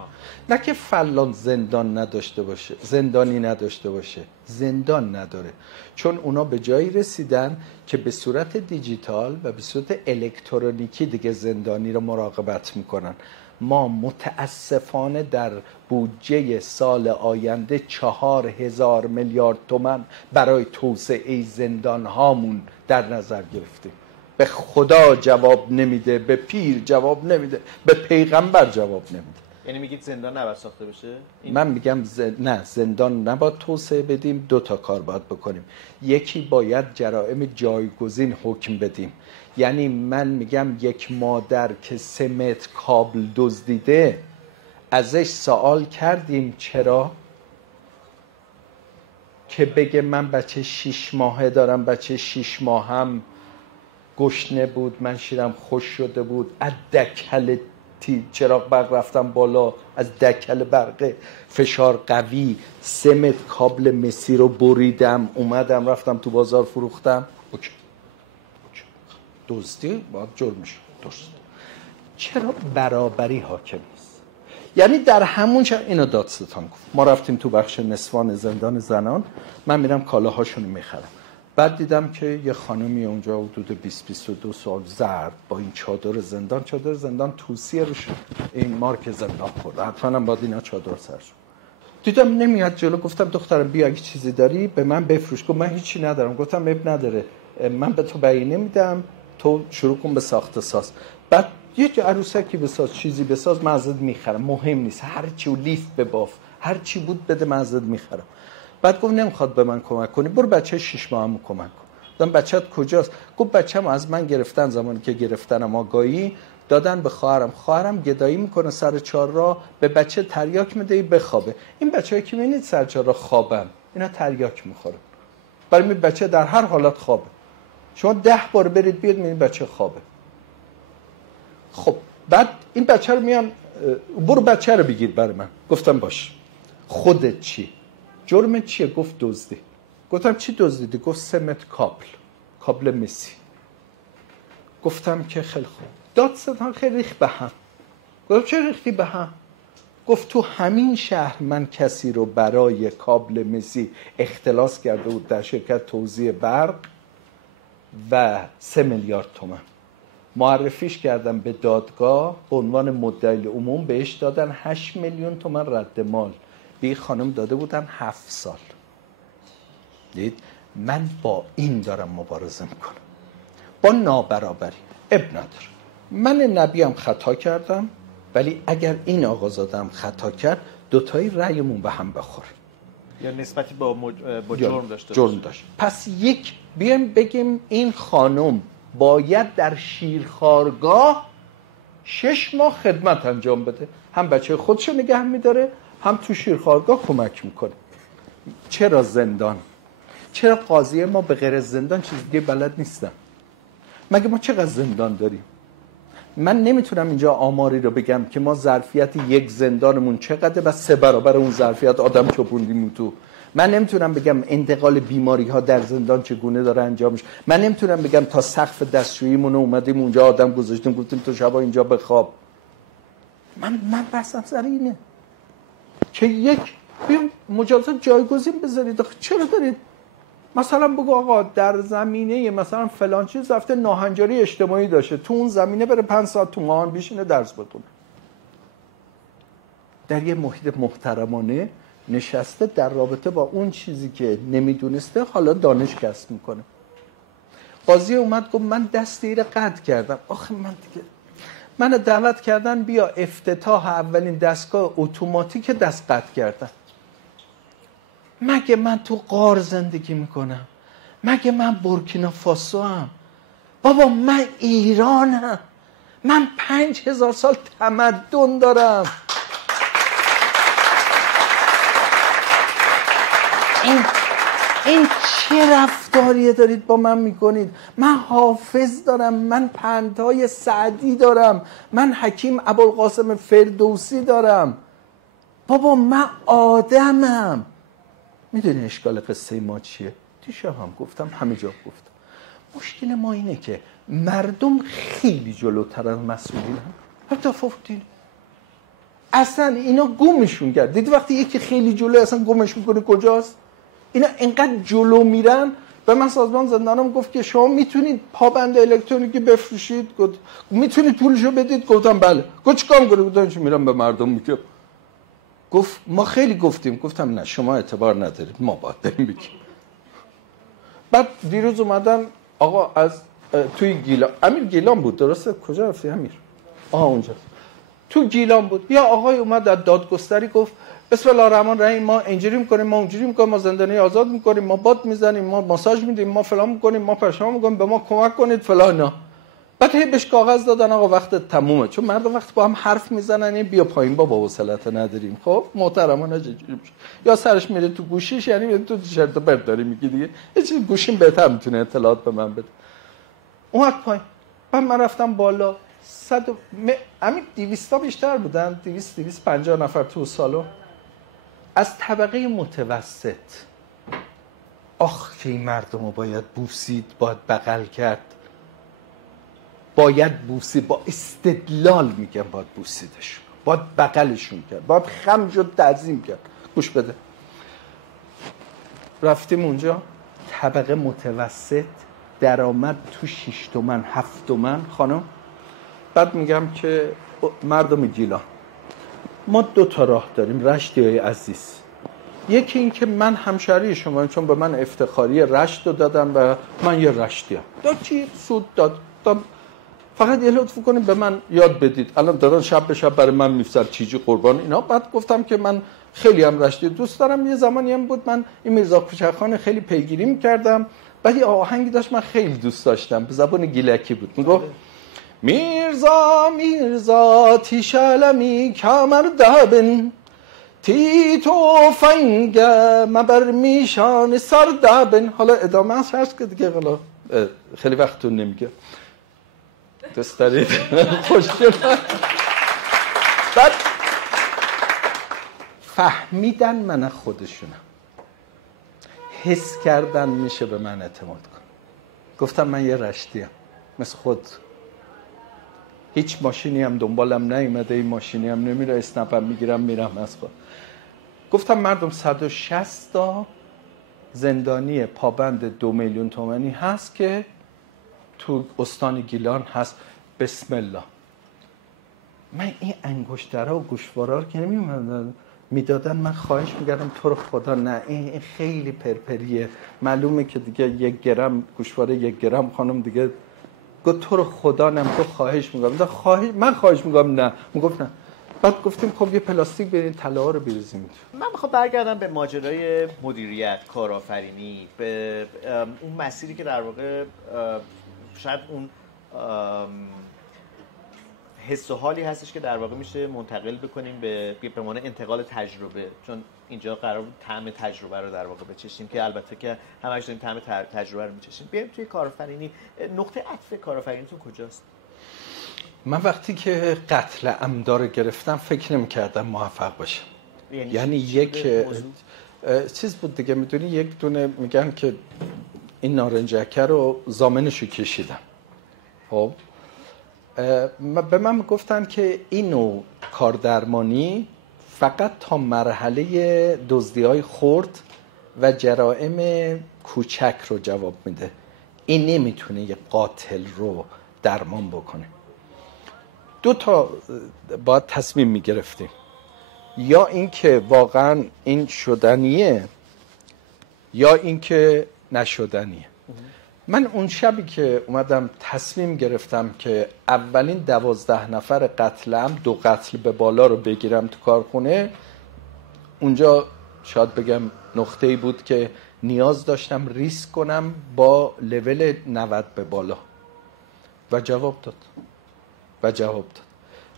نه که فلان زندان نداشته باشه، زندانی نداشته باشه، زندان نداره، چون اونا به جایی رسیدن که به صورت دیجیتال و به صورت الکترونیکی دیگه زندانی رو مراقبت میکنن. ما متاسفانه در بودجه سال آینده 4,000 میلیارد تومان برای توسعه زندان هامون در نظر گرفتیم. به خدا جواب نمیده، به پیر جواب نمیده، به پیغمبر جواب نمیده. یعنی میگید زندان نباید ساخته بشه؟ من میگم نه، زندان نباید توسعه بدیم. 2 تا کار باید بکنیم. یکی باید جرائم جایگزین حکم بدیم. یعنی من میگم یک مادر که 3 متر کابل دزدیده، ازش سوال کردیم چرا؟ که بگه من بچه 6 ماهه دارم، بچه 6 ماهم گشنه بود، من شیرم خوش شده بود، از دکل چراغ برق رفتم بالا، از دکل برق فشار قوی 3 متر کابل مسی رو بریدم، اومدم رفتم تو بازار فروختم. اوکی. دزدی باید جرمش درست. چرا برابری حاکم نیست؟ یعنی در همون چه اینو دادستان گفت. ما رفتیم تو بخش نسوان زندان زنان، من میرم کالاهاشونو میخرم. بعد دیدم که یه خانمی اونجا حدود 20-22 سال زرد با این چادر زندان توصیه روش این مارک زندان خورده، حتما هم باید اینا چادر سرشون. دیدم نمیاد جلو، گفتم دخترم بیا اگه چیزی داری به من بفروش. گفت من هیچی ندارم. گفتم اب نداره، من به تو بیانیه میدم، تو شروع کن به ساخت ساز. بعد یه عروسکی بساز، چیزی بساز، من ازت میخرم، مهم نیست، هر چی و لیست بباف، هر چی بود بده، من ازت میخرم. بعد گفت نمیخواد به من کمک کنی، برو بچه 6 ماهمو کمک کن. گفتم بچه‌ت کجاست؟ گفت بچه‌مو از من گرفتن، زمانی که گرفتنم آگاهی دادن به خواهرم گدایی میکنه سر چهارراه، به بچه تریاک میده بخوابه. این بچه‌ای که میبینید سر چهارراه خوابن، اینا تریاک میخورن. برای این بچه در هر حالت خوابه. شما 10 بار برید بیاد میبینید بچه خوابه. خب بعد این بچه رو میان برو بچه رو بگیر برای من. گفتم باش. خودت چی؟ جرمت چیه؟ گفت دزدی. گفتم چی دزدیدی؟ گفت 3 متر کابل مسی. گفتم که خیلی خوب. دادستان خیلی ریخت به هم. گفتم چه ریختی به هم؟ گفت تو همین شهر من کسی رو برای کابل مسی اختلاس کرده بود در شرکت توزیع برق و 3 میلیارد تومان. معرفیش کردم به دادگاه، به عنوان مدعی عموم بهش دادن 8 میلیون تومان رد مال. به خانم داده بودن 7 سال. دید من با این دارم مبارزه میکنم، با نابرابری. اب نداره، من نبیم خطا کردم، ولی اگر این آقازادم خطا کرد دوتایی رأیمون به هم بخوره. یا نسبتی با جرم داشته جرم داشت. پس یک بیایم بگیم این خانم باید در شیرخوارگاه 6 ماه خدمت انجام بده، هم بچه خودشو نگه میداره، هم تو شیرخوارگاه کمک میکنه. چرا زندان؟ چرا قاضی ما به غیر زندان چیز دیگه بلد نیستن؟ مگه ما چقدر زندان داریم؟ من نمیتونم اینجا آماری رو بگم که ما ظرفیت یک زندانمون چقدره و 3 برابر اون ظرفیت آدم چپوندیم تو. من نمیتونم بگم انتقال بیماری ها در زندان چگونه داره انجام میشه. من نمیتونم بگم تا سقف دستشوییمون اومدیم اونجا آدم گذاشتیم گفتیم تو شبا اینجا بخواب. من بحثم سر اینه که یک بیام مجازات جایگزین بذارید. چرا دارید مثلا بگو آقا در زمینه مثلا فلان چیز رفته ناهنجاری اجتماعی داشته، تو اون زمینه بره 5 ساعت تو ماهان بشینه درس بخونه، در یه محیط محترمانه نشسته در رابطه با اون چیزی که نمیدونسته حالا دانش کسب میکنه. قاضی اومد گفت من دستی رو قطع کردم. آخه من دیگه منو دعوت کردن بیا افتتاح اولین دستگاه اتوماتیک دست قطع کردن. مگه من تو غار زندگی میکنم؟ مگه من بورکینافاسو هم؟ بابا من ایرانم، من 5000 سال تمدن دارم. این چه رفتاریه دارید با من میکنید؟ من حافظ دارم، من پندهای سعدی دارم، من حکیم ابوالقاسم فردوسی دارم. بابا من آدمم. میدونی اشکال قصه ما چیه؟ دیشب هم گفتم، همه جا گفتم. مشکل ما اینه که مردم خیلی جلوتر از مسئولین هم. تفاوتی اصلا اینا گمشون کرد. دید وقتی یکی خیلی جلو اصلا گمش میکنه کجاست. اینا اینقدر جلو میرن. به من سازمان زندانم گفت که شما میتونید پابند الکترونیکی بفروشید؟ گفت میتونید پولشو بدید؟ گفتم بله. گفت چیکار کنم؟ گفتم چی میرم به مردم میگم. گفت ما خیلی گفتیم. گفتم نه شما اعتبار ندارید، ما باید بریم بگیم. بعد دیروز اومدن آقا از توی گیلان، امیر گیلان بود درسته؟ کجا رفتی امیر؟ اونجا تو گیلان بود. یا آقای اومد از دادگستری گفت بسم الله الرحمن الرحیم ما اینجوری میکنیم، ما اونجوری میکنیم، ما زندانی آزاد میکنیم، ما باد میزنیم، ما ماساژ میدیم، ما فلان میکنیم، ما پشما میکنیم، به ما کمک کنید فلانا. بعد هی بهش کاغذ دادن آقا وقت تمومه، چون مردم وقت با هم حرف میزنن این بیا پایین بابا وصلت نداریم. خب محترمانه چجوری میشه؟ یا سرش میره تو گوشیش، یعنی میره تو شرط برد داری میگی دیگه، یه چیز گوشیم بهتر میتونه اطلاعات به من بده. اومد پایین. بعد من رفتم بالا. همین 200 بیشتر بودن، 250 نفر تو سالن. از طبقه متوسط آخ که این مردم رو باید بوسید، باید بغل کرد، باید بوسید، با استدلال میگم باید بوسیدشون، باید بغلشون کرد، باید خم شد تعظیم کرد. گوش بده. رفتیم اونجا طبقه متوسط درآمد تو 6 تومن 7 تومن خانم. بعد میگم که مردم گیلان ما 2 تا راه داریم رشتی‌های عزیز. یکی این که من همشهری شما، چون به من افتخاری رشت رو دادم و من یه رشتیم. داد چی؟ سود داد. فقط یه لطف کنید به من یاد بدید. الان دارن شب به شب برای من میفسر چیجی قربان اینا. بعد گفتم که من خیلی هم رشتی دوست دارم. یه زمانی هم بود من این میرزا کوچکخان خیلی پیگیری می‌کردم. بعد یه آهنگی داشت من خیلی دوست داشتم، به زبان گیلکی بود. میگفت میرزا تیشلمی کمر دابن تی تو فنگ مبر میشان سر دابن. حالا ادامه هست که دیگه حالا خیلی وقتتون نمیگه. دوست دارید؟ خوشگل. بعد فهمیدن من خودشونم، حس کردن میشه به من اعتماد کن. گفتم من یه رشتیم مثل خود، هیچ ماشینی هم دنبالم نیومده، این ماشینی هم نمیره، اسنپم میگیرم میرم از خود. گفتم مردم 160 تا زندانی پابند 2 میلیون تومانی هست که تو استان گیلان هست. بسم الله. من این انگشترها و گوشوارا رو که میدادن من خواهش میکردم تو رو خدا نه این خیلی پرپریه، معلومه که دیگه 1 گرم گوشواره 1 گرم خانم دیگه. گفت تو رو خدا نم، تو خواهش میکنم. من خواهش میکنم نه. میگفت نه. بعد گفتیم خب یه پلاستیک برین طلا رو بریزیم. من میخوام برگردم به ماجرای مدیریت، کارآفرینی، به اون مسیری که در واقع شاید اون حس و حالی هستش که در واقع میشه منتقل بکنیم به معنی انتقال تجربه، چون اینجا قرار بود طعم تجربه رو در واقع بچشیم که البته که همش داریم طعم تجربه رو میچشیم. بیایم توی کارآفرینی. نقطه عطف کارآفرینیتون کجاست؟ من وقتی که قتل عمدا رو گرفتم فکر نمی‌کردم موفق باشم. یعنی یک چیز بود دیگه، میدونی یک دونه میگن که این نارنجکه رو زامنشو کشیدم. خب به من گفتن که اینو کاردرمانی فقط تا مرحله دزدی‌های خرد و جرائم کوچک رو جواب میده. این نمیتونه یه قاتل رو درمان بکنه. 2 تا باید تصمیم میگرفتیم، یا اینکه واقعا این شدنیه یا اینکه نشدنیه. من اون شبی که اومدم تصمیم گرفتم که اولین 12 نفر قتلم 2 قتل به بالا رو بگیرم تو کارخونه، اونجا شاید بگم نقطه‌ای بود که نیاز داشتم ریسک کنم با لول 90 به بالا و جواب داد.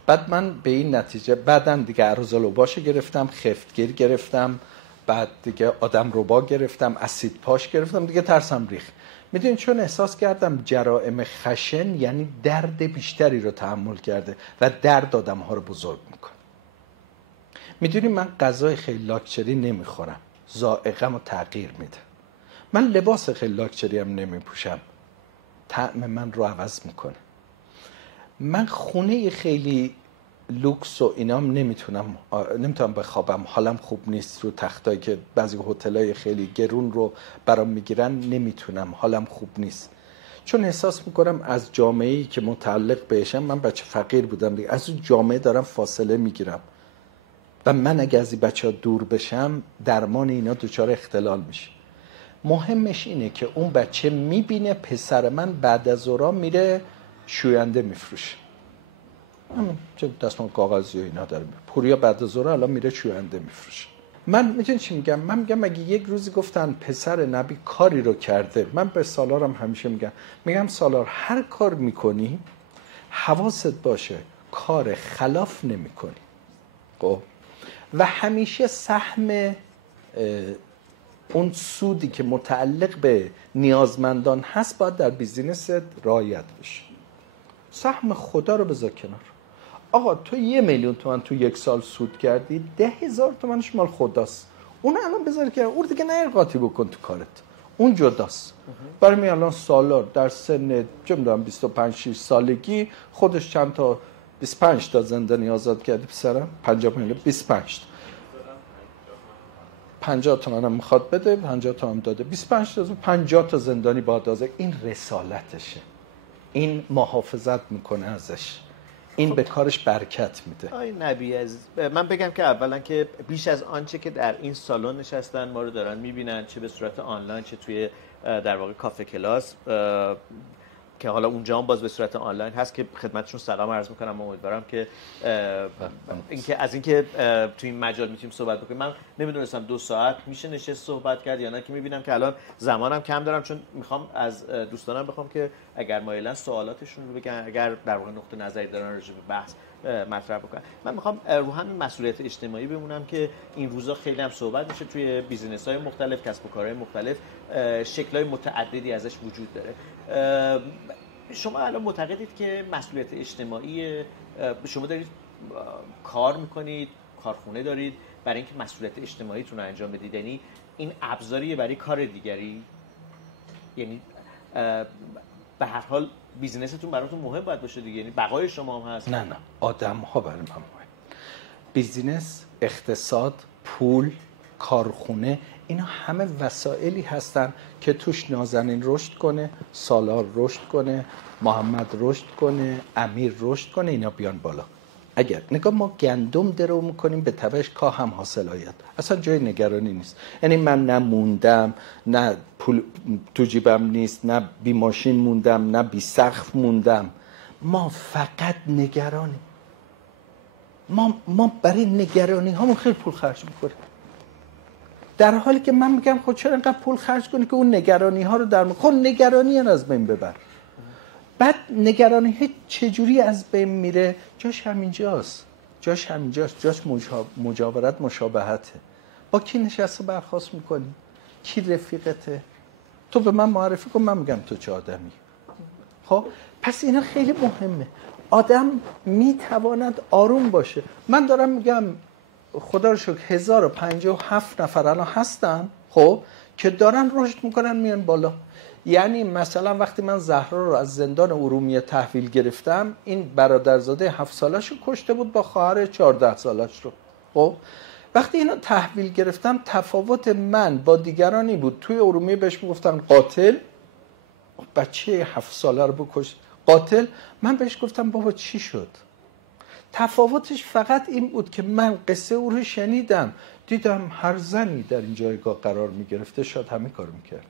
بعد من به این نتیجه بعدن دیگه ارزالوباشو گرفتم، خفتگیر گرفتم، بعد دیگه آدم ربا گرفتم، اسید پاش گرفتم، دیگه ترسم ریخت. میدونین چون احساس کردم جرائم خشن یعنی درد بیشتری رو تحمل کرده و درد آدم ها رو بزرگ میکنه. میدونین من غذای خیلی لاکچری نمیخورم، ذائقه‌مو تغییر میده. من لباس خیلی لاکچری هم نمیپوشم، طعم من رو عوض میکنه. من خونه خیلی لوکس و اینام نمیتونم بخوابم، حالم خوب نیست، رو تختایی که بعضی هتل‌های خیلی گرون رو برام میگیرن نمیتونم، حالم خوب نیست، چون احساس میکنم از جامعه‌ای که متعلق بهشم، من بچه فقیر بودم دیگه، از اون جامعه دارم فاصله میگیرم و من اگه از این بچه‌ها دور بشم درمان اینا دچار اختلال میشه. مهمش اینه که اون بچه میبینه پسر من بعد از ظهر میره شوینده میفروشه، همین چه دستمال کاغذی و اینا داره، پوریا بعد از ظهر الان میره شوینده میفروشه. من میدونی چی میگم؟ من میگم اگه یک روزی گفتن پسر نبی کاری رو کرده، من به سالارم همیشه میگم سالار هر کار میکنی حواست باشه کار خلاف نمیکنی. خب و همیشه سهم اون سودی که متعلق به نیازمندان هست باید در بیزینست رعایت بشه. سهم خدا رو بذار کنار. آقا تو 1,000,000 تومان تو 1 سال سود کردی، 10,000 تومانش مال خداست، اون الان بذار که اون دیگه نه قاطی بکن تو کارت، اون جداست. برای می الان سالار در سن چه میدونم 25 سالگی خودش چند تا 25 تا زندانی آزاد کرده پسرم، 50 میلیون 25 تا 50 تومن هم میخواد بده، 50 تومن داده، 25 تا 50 تا زندانی باید آزاد. این رسالتشه، این محافظت میکنه ازش، این به کارش برکت میده. آی نبی عزیز، من بگم که اولا که بیش از آنچه که در این سالن نشستن ما رو دارن میبینن، چه به صورت آنلاین چه توی در واقع کافه کلاس که حالا اونجا هم باز به صورت آنلاین هست که خدمتشون سلام عرض میکنم. امیدوارم که اینکه توی این مجال میتونیم صحبت بکنیم. من نمیدونستم 2 ساعت میشه نشست صحبت کرد یا نه، که میبینم که الان زمانم کم دارم، چون میخوام از دوستانم بخوام که اگر مایلن سوالاتشون رو بگن، اگر در واقع نقطه نظری دارن راجع به بحث مطرح بکنن. من میخوام رو همین مسئولیت اجتماعی بمونم که این روزا خیلی هم صحبت میشه توی بیزینس‌های مختلف، کسب و کارهای مختلف، شکل‌های متعددی ازش وجود داره. شما الان معتقدید که مسئولیت اجتماعی، شما دارید کار میکنید، کارخونه دارید برای اینکه مسئولیت اجتماعیتون رو انجام بدید، یعنی این ابزاریه برای کار دیگری؟ یعنی به هر حال بیزینستون براتون مهم باید باشه دیگه، یعنی بقای شما هم هست؟ نه آدم‌ها برای من مهم. بیزینس، اقتصاد، پول، کارخونه، اینا همه وسایلی هستن که توش نازنین رشد کنه، سالار رشد کنه، محمد رشد کنه، امیر رشد کنه، اینا بیان بالا. اگر نگاه ما گندم درو میکنیم به تبعش کاه هم حاصل آید، اصلا جای نگرانی نیست. یعنی من نه موندم، نه پول تو جیبم نیست، نه بی ماشین موندم، نه بی سقف موندم، ما فقط نگرانیم. ما برای نگرانی هامون خیلی پول خرج میکنیم، در حالی که من میگم خود چرا اینقدر پول خرج کنی که اون نگرانی ها رو در خود نگرانی ها از بین ببر. بعد نگرانی ها چجوری از بین میره؟ جاش همینجاست، جاش مجاورت، مشابهته. با کی نشسته برخواست میکنی؟ کی رفیقته؟ تو به من معرفی کن، من میگم تو چه آدمی. خب پس اینا خیلی مهمه. آدم میتواند آروم باشه. من دارم میگم خدا رو شکر 1057 نفر الان هستن خب که دارن رشد میکنن، میان بالا. یعنی مثلا وقتی من زهرا رو از زندان ارومیه تحویل گرفتم، این برادرزاده 7 سالش رو کشته بود با خواهر 14 سالش رو. خب وقتی اینو تحویل گرفتم، تفاوت من با دیگرانی بود. توی ارومیه بهش میگفتن قاتل، بچه 7 ساله رو بکش قاتل. من بهش گفتم بابا چی شد؟ تفاوتش فقط این بود که من قصه او رو شنیدم، دیدم هر زنی در این جایگاه قرار میگرفته شاید همه کار میکرد.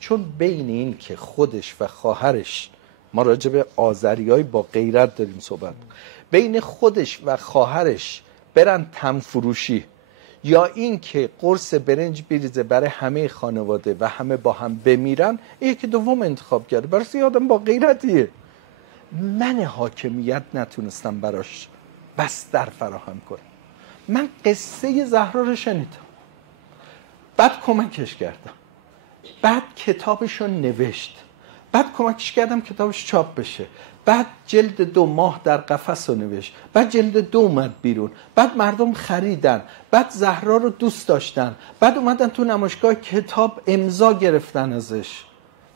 چون بین این که خودش و خواهرش، ما راجع به آذریای با غیرت داریم صحبت، بین خودش و خواهرش برن تنفروشی یا این که قرص برنج بریزه برای همه خانواده و همه با هم بمیرن، یکی دوم انتخاب کرده. برای آدم با غیرتیه. من حاکمیت نتونستم براش بستر فراهم کنم. من قصه زهرا رو شنیدم، بعد کمکش کردم، بعد کتابشو نوشت، بعد کمکش کردم کتابش چاپ بشه، بعد جلد 2 ماه در قفس رو نوشت، بعد جلد 2 اومد بیرون، بعد مردم خریدن، بعد زهرا رو دوست داشتن، بعد اومدن تو نمایشگاه کتاب امضا گرفتن ازش.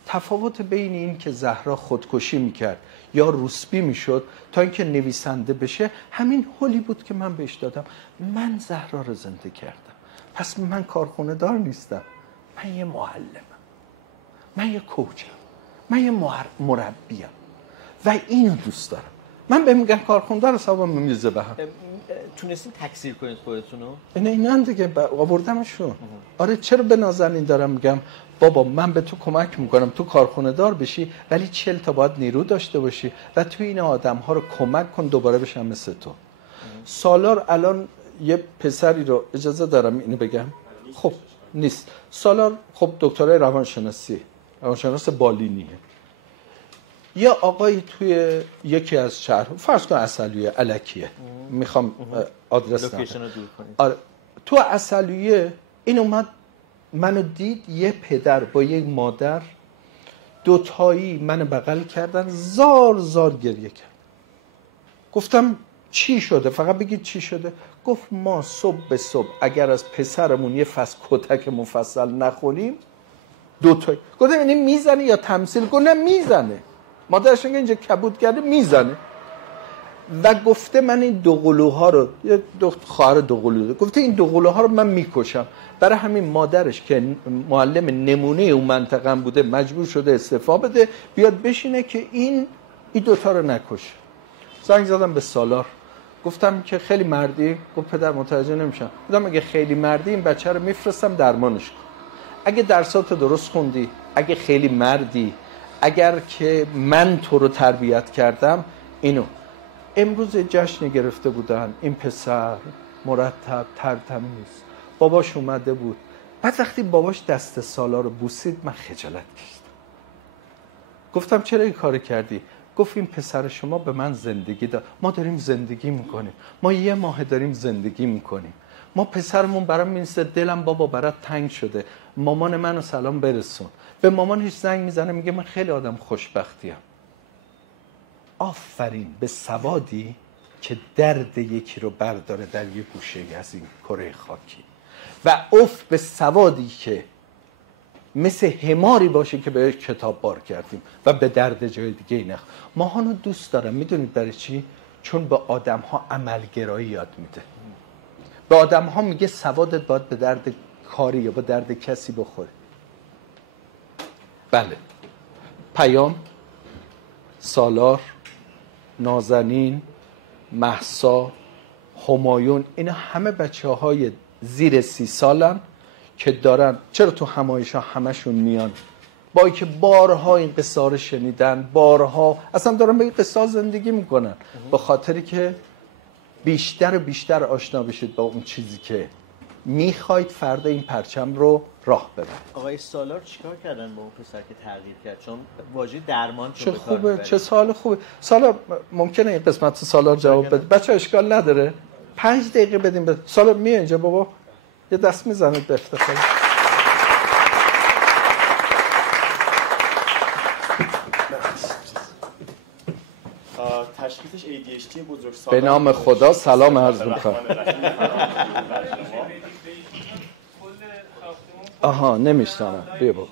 تفاوت بین این که زهرا خودکشی میکرد یا روسبی میشد تا اینکه نویسنده بشه همین حلی بود که من بهش دادم. من زهرا رو زنده کردم، پس من کارخونه دار نیستم، من یه معلمم، من یه کوچم، من یه مربیم و اینو دوست دارم. من بهم میگن کارخونه دار حسابم میزه بهم. تونستین تکثیر کنید خودتونو؟ اینا هم دیگه آوردمشون. آره چرا به نازنین دارم میگم بابا من به تو کمک میکنم تو کارخونه دار بشی، ولی 40 تا باید نیرو داشته باشی و تو این آدم ها رو کمک کن دوباره بشن مثل تو. سالار الان یه پسری رو اجازه دارم اینو بگم؟ خب نیست. سالار خب دکترای روانشناس بالینیه. یه آقایی توی یکی از شهر فرض کن عسلویه الکیه، میخوام آدرس ندم، آره تو عسلویه این اومد منو دید، یه پدر با یک مادر دوتایی منو بغل کردن، زار زار گریه کرد. گفتم چی شده؟ فقط بگید چی شده. گفت ما صبح به صبح اگر از پسرمون یه فصل کتک مفصل نخونیم دوتایی. گفتم این میزنه یا تمثیل؟ گفت نه میزنه، مادرش میگه اینجا کبود کرده میزنه. و گفته من این دوقلوها رو، یه خواهر دوقلو، گفته این دوقلوها رو من میکشم. برای همین مادرش که معلم نمونه اون منطقه بوده مجبور شده استعفا بده بیاد بشینه که این دوتا رو نکشه. زنگ زدم به سالار، گفتم که خیلی مردی؟ گفت پدر متوجه نمیشم. گفتم اگه خیلی مردی این بچه رو میفرستم درمانش کن، اگه درسات درست خوندی، اگه خیلی مردی، اگر که من تو رو تربیت کردم اینو. امروز جشن گرفته بودن، این پسر مرتب ترتمیز، باباش اومده بود. بعد وقتی باباش دست سالار رو بوسید من خجالت کشیدم. گفتم چرا این کار کردی؟ گفت این پسر شما به من زندگی داد، ما داریم زندگی میکنیم، ما یه ماه داریم زندگی میکنیم، ما پسرمون برام میرسه دلم بابا برات تنگ شده، مامان منو سلام برسون. به مامانش زنگ میزنه میگه من خیلی آدم خوشبختیم. آفرین به سوادی که درد یکی رو برداره در یک گوشه از این کره خاکی، و اف به سوادی که مثل حماری باشه که به کتاب بار کردیم و به درد جای دیگه نخ. ماهانو دوست دارم، میدونید برای چی؟ چون به آدم ها عملگرایی یاد میده. به آدم ها میگه سوادت باید به درد کاری یا به درد کسی بخوره. بله، پیام، سالار، نازنین، مهسا، همایون، اینا همه بچه های زیر 30 سالن که دارن. چرا تو همایش ها همشون میان؟ با اینکه بارها این قصه رو شنیدن، بارها اصلا دارن به این قصه زندگی میکنن، به خاطری که بیشتر و بیشتر آشنا بشید با اون چیزی که میخواید فردا این پرچم رو راه ببرید. آقای سالار چیکار کردن با اون پسر که تغییر کرد؟ چون واژه درمان چه خوبه، چه سوال خوبه. سالار ممکنه این قسمت سالار جواب بده؟ بچه اشکال نداره، 5 دقیقه بدیم به سالار. می اینجا بابا یه دست میزنید به افتخار. تشخیصش ADHD بزرگسالان. به نام خدا سلام عرض می‌کنم. آها نمیشتم. بیا بابا.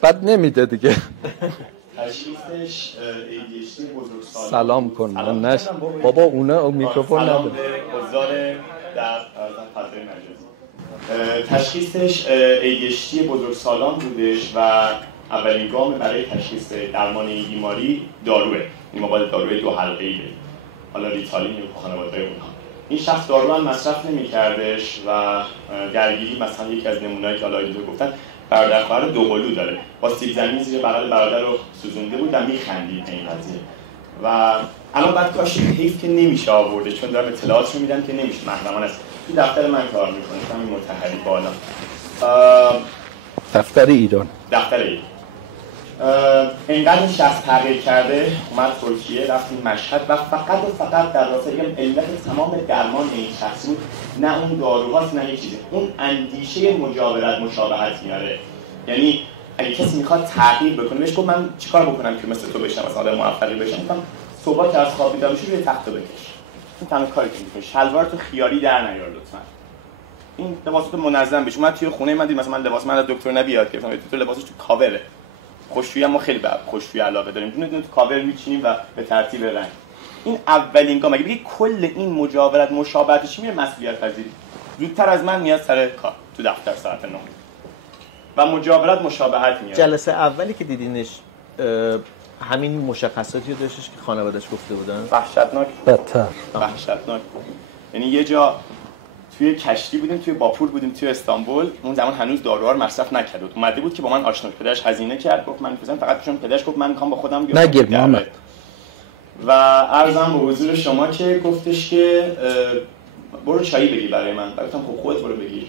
بعد نمیده دیگه. تشخیصش ADHD بزرگسالان. سلام کن. من نش بابا اونا میکروفون نداره. سلام به حضار در فضای مجازی. تشخیصش ADHD بزرگسالان بودش و اولین گام برای تشخیص درمان این بیماری داروه. این مقدار داروی 2 حلقه‌ای ده. حالا ریتالین یا خانواده اونها. این شخص دارو هم مصرف نمی‌کردش و درگیری مثلا یکی از نمونه‌ای که حالا گفتن برادر خواهر دوقلو داره. با سیب زمینی زیر بغل برادر رو سوزونده بود و می‌خندید این قضیه. و الان بعد کاش حیف که نمیشه آورده، چون دارم اطلاعات رو میدم که نمیشه محرمانه است. تو دفتر من کار می‌کنه، همین متحری بالا. دفتر ایران. دفتر ایران. اینقدر این شخص تغییر کرده، اومد ترکیه، رفت این مشهد و فقط در راسته علت تمام درمان این شخص بود، نه اون داروهاست نه هیچ چیزی، اون اندیشه مجاورت مشابهت میاره. یعنی اگه کسی میخواد تغییر بکنه بهش گفت من چیکار بکنم که مثل تو بشم، مثلا آدم موفقی بشم؟ گفتم صبح که از خواب بیدار بشی روی تخت بکش. این تنها کاری که می‌کنی. شلوارتو خیاری در نیار لطفاً. این لباسات منظم بشه. من توی خونه من دیدم مثلا من لباس من از دکتر نبی یاد گرفتم، دکتر لباسش تو کاوره. خوش‌رویی ما خیلی خوش‌رویی علاقه داریم. دونه تو کاور میچینیم و به ترتیب رنگ. این اولین گام. اگه بگی کل این مجاورت مشابهت چی میره مسئولیت پذیری. زودتر از من میاد سر کار تو دفتر ساعت 9 و مجاورت مشابهت میاد. جلسه اولی که دیدینش همین مشخصاتی رو داشتش که خانواده‌اش گفته بودن؟ وحشتناک. بدتر. وحشتناک. یعنی یه جا توی کشتی بودیم، توی باپور بودیم توی استانبول. اون زمان هنوز داروها رو مصرف نکرده بود. اومده بود که با من آشنا شه. پدرش هزینه کرد، گفت من می‌فرستم، فقط چون پدرش گفت من می‌خوام با خودم بیام. نگیر محمد. و عرضم به حضور شما که گفتش که برو چایی بگیر برای من. گفتم خب خودت برو بگیر.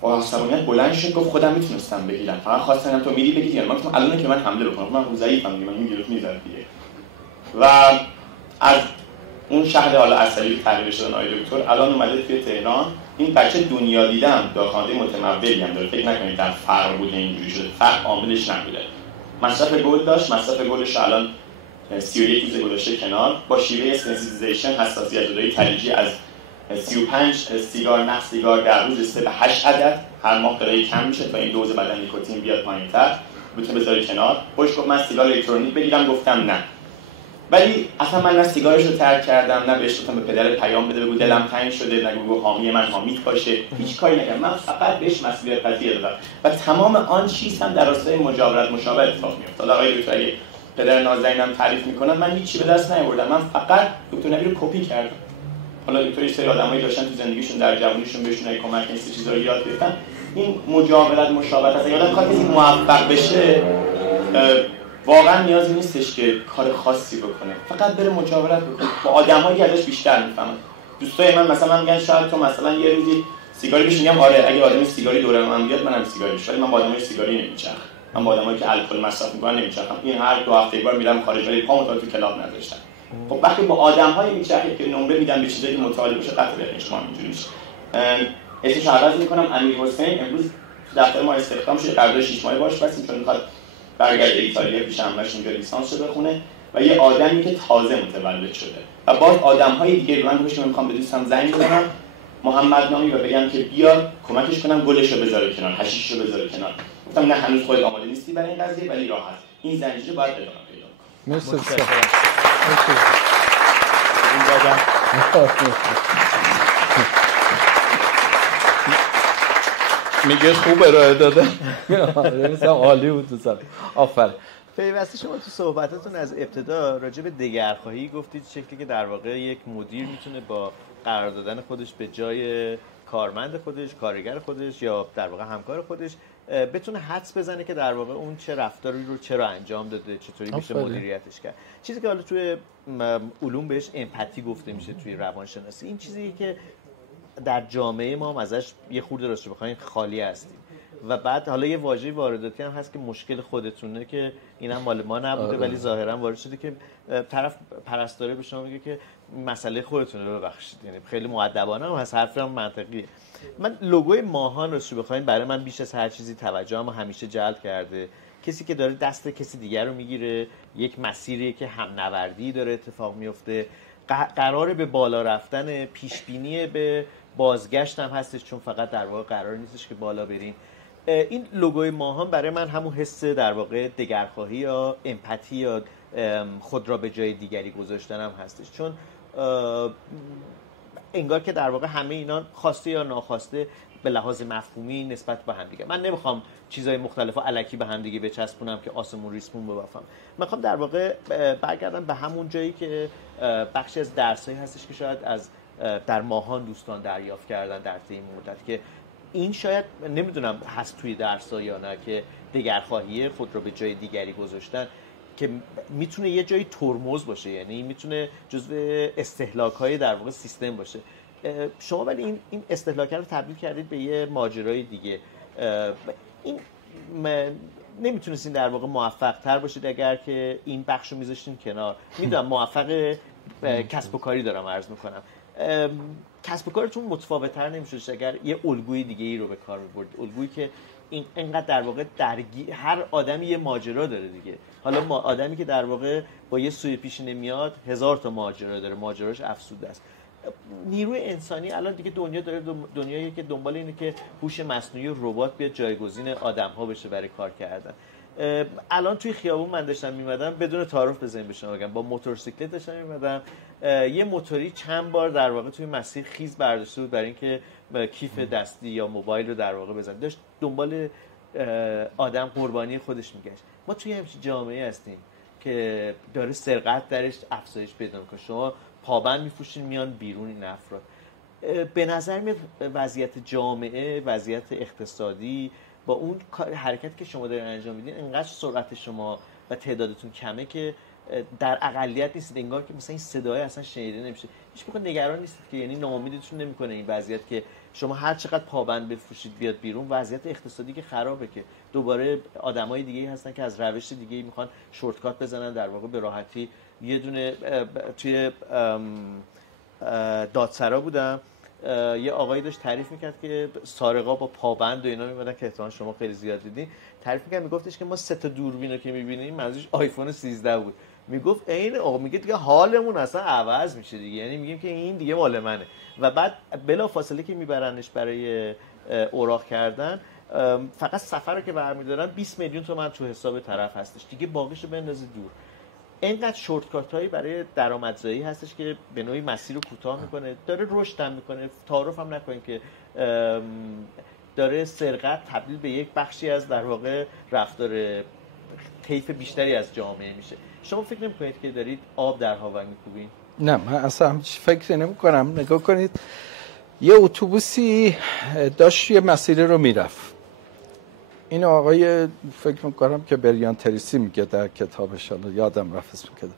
با عصبانیت بلند شد گفت خودم میتونستم بگیرم، فقط خواستم تو میری بگیری. من گفتم الان که من حمله بکنم، من ضعیفم دیگه، من میگیرم میذارم دیگه. و از اون شهر حالا اصلی تغییر شدن آقای دکتر الان اومده توی تهران. این بچه دنیا دیدم داخلی متمولی هم داره. فکر نکنید در فرق بوده اینجوری شده، فرق عاملش نبوده. مصرف گل داشت، مصرف گلش الان 31 روز گذشته کنار، با شیوه سنسیتیزیشن حساسیت زدایی تدریجی از 35 سیگار نه سیگار در روز رسیده به 8 عدد. هر ماه داره کم میشه تا این دوز بدن نیکوتین بیاد پایین‌تر، بتونه بذاره کنار. خوش گفت من سیگار الکترونیک بگیرم، گفتم نه. ولی اصلا من نه سیگارش رو ترک کردم، نه بهش گفتم به پدر پیام بده بگو دلم تنگ شده، نه بگو حامی من حامیت باشه، هیچ کاری نکردم. من فقط بهش مسئولیت پذیر دادم و تمام آن چیز هم در راستای مجاورت مشابه اتفاق میفته. حالا آقای دکتر اگه پدر نازنینم تعریف میکنن، من هیچی به دست نیاوردم، من فقط دکتر نبی رو کپی کردم. حالا دکتر سری آدمایی داشتن تو زندگیشون در جوونیشون بهشون کمک این چیزا رو یاد گرفتن. این مجاورت مشابهت است. اگه آدم کسی موفق بشه واقعا نیازی نیستش که کار خاصی بکنه، فقط بره مجاورت بکنه با آدمایی که ازش بیشتر میفهمن. دوستای من مثلا میگن شاید تو مثلا یه روزی سیگاری بشین، میگم آره اگه آدمی سیگاری دوره من بیاد منم سیگاری بشم، ولی من با آدمای سیگاری نمیچرخم. من با آدمایی که الکل مصرف میکنن نمیچرخم. این هر 2 هفته یک بار میرم خارج، ولی پامو تو کلاب نذاشتم. خب وقتی با آدم‌هایی میچرخه که نمره میدن به چیزایی که مطالعه بشه، قطع به شما اینجوری میشه. اسمش عوض میکنم، امیر حسین. امروز دفتر ما استخدام شده، قرارداد 6 ماهه باش بستیم چون میخواد برگرده ایتالیا، پیش همش اونجا لیسانس رو بخونه و یه آدمی که تازه متولد شده و باز آدم‌های دیگه من گفتم میخوام به دوستم زنگ بزنم محمد نامی و بگم که بیاد کمکش کنم گلشو بذاره کنار، حشیششو بذاره کنار. گفتم نه هنوز خودت آماده نیستی برای این قضیه، ولی راحت این زنجیره باید ادامه پیدا کنه. مرسی. این دادم میگه خوب ارائه داده. مثلا عالی بود دوستان. آفرین. پیوسته شما تو صحبتاتون از ابتدا راجع به دگرخواهی گفتید، شکلی که در واقع یک مدیر میتونه با قرار دادن خودش به جای کارمند خودش، کارگر خودش یا در واقع همکار خودش بتونه حدس بزنه که در واقع اون چه رفتاری رو چرا انجام داده، چطوری میشه مدیریتش کرد. چیزی که حالا توی علوم بهش امپاتی گفته میشه توی روانشناسی. این چیزی که در جامعه ما هم ازش یه خورده راستش بخواید خالی هستیم. و بعد حالا یه واژه وارداتی هم هست که مشکل خودتونه، که اینم مال ما نبوده ولی ظاهرا وارد شده، که طرف پرستاره به شما میگه که مسئله خودتونه ببخشید. یعنی خیلی مؤدبانه هم هست، حرفم منطقیه. من لوگوی ماهان رو بخواید برای من بیش از هر چیزی توجهم همیشه جلب کرده. کسی که داره دست کسی دیگر رو میگیره، یک مسیری که هم نوردی داره اتفاق میفته، قراره به بالا رفتن، پیش بینی به بازگشت هم هستش، چون فقط در واقع قرار نیستش که بالا بریم. این لوگوی ماهان برای من همون حس در واقع دگرخواهی یا امپاتی یا خود را به جای دیگری گذاشتن هم هستش، چون انگار که در واقع همه اینا خواسته یا ناخواسته به لحاظ مفهومی نسبت به هم دیگه. من نمیخوام چیزای مختلفو الکی به هم دیگه بچسبونم که آسمون ریسمون ببافم. من میخوام در واقع برگردم به همون جایی که بخشی از درسایی هستش که شاید از در ماهان دوستان دریافت کردن در طی این مدت، که این شاید نمیدونم هست توی درس‌ها یا نه، که دگرخواهی خود رو به جای دیگری گذاشتن که میتونه یه جایی ترمز باشه، یعنی میتونه جزو استهلاک‌های در واقع سیستم باشه. شما ولی این استهلاک رو تبدیل کردید به یه ماجرای دیگه. این نمیتونستین در واقع موفق تر باشید اگر که این بخش رو میذاشتین کنار؟ میدونم موفق کسب و کاری دارم عرض میکنم، کسب و کارتون متفاوت تر نمیشد اگر یه الگوی دیگه ای رو به کار میبردید، الگویی که اینقدر در واقع هر آدمی یه ماجرا داره دیگه. حالا آدمی که در واقع با یه سوی پیش نمیاد 1000 تا ماجرا داره، ماجراش افسوده است. نیروی انسانی الان دیگه دنیایی که دنبال اینه که هوش مصنوعی و ربات بیاد جایگزین آدم‌ها بشه برای کار کردن. الان توی خیابون من داشتم میمدم، بدون تعارف بزنیم به شما بگم، با موتورسیکلت داشتم میمدم، یه موتوری چند بار در واقع توی مسیر خیز برداشته بود برای اینکه کیف دستی یا موبایل رو در واقع بزنه، داشت دنبال آدم قربانی خودش میگشت. ما توی همچین جامعه هستیم که داره سرقت درش افزایش پیدا میکنه. شما پابند میفروشین میان بیرون این افراد. به نظر میاد وضعیت جامعه، وضعیت اقتصادی با اون حرکتی که شما دارین انجام میدین انقدر سرعت شما و تعدادتون کمه که در اقلیت نیستید، انگار که مثلا این صدای اصلا شنیده نمیشه. هیچ موقع نگران نیستید که یعنی ناامیدتون نمیکنه این وضعیت که شما هر چقدر پابند بفروشید بیاد بیرون، وضعیت اقتصادی که خرابه که دوباره آدمای دیگه‌ای هستن که از روش دیگه‌ای میخوان شورتکات بزنن در واقع به راحتی. یه دونه توی دادسرا بودم، یه آقایی داشت تعریف میکرد که سارقا با پابند و اینا میمدن که احتمال شما خیلی زیاد دیدین. تعریف میکرد، میگفتش که ما 3 تا دوربینو که میبینیم منظورش آیفون 13 بود. میگفت این آقا میگه دیگه حالمون اصلا عوض میشه دیگه، یعنی میگیم که این دیگه مال منه. و بعد بلا فاصله که میبرنش برای اوراق کردن، فقط سفر رو که برمیدارن 20 میلیون تومان تو حساب طرف هستش دیگه، باقیشو بندازه دور. اینقدر شورتکات هایی برای درآمدزایی هستش که به نوعی مسیر رو کوتاه میکنه، داره رشد هم میکنه. تعارف هم نکنیم که داره سرقت تبدیل به یک بخشی از در واقع رفتار طیف بیشتری از جامعه میشه. شما فکر نمی‌کنید که دارید آب در هاون می‌کوبین؟ نه، من اصلا هیچ فکر نمی‌کنم. نگاه کنید، یه اتوبوسی داشت یه مسیر رو میرفت. این آقای فکر می‌کنم که بریان تریسی میگه در کتابش، یادم رفت اسم کتاب،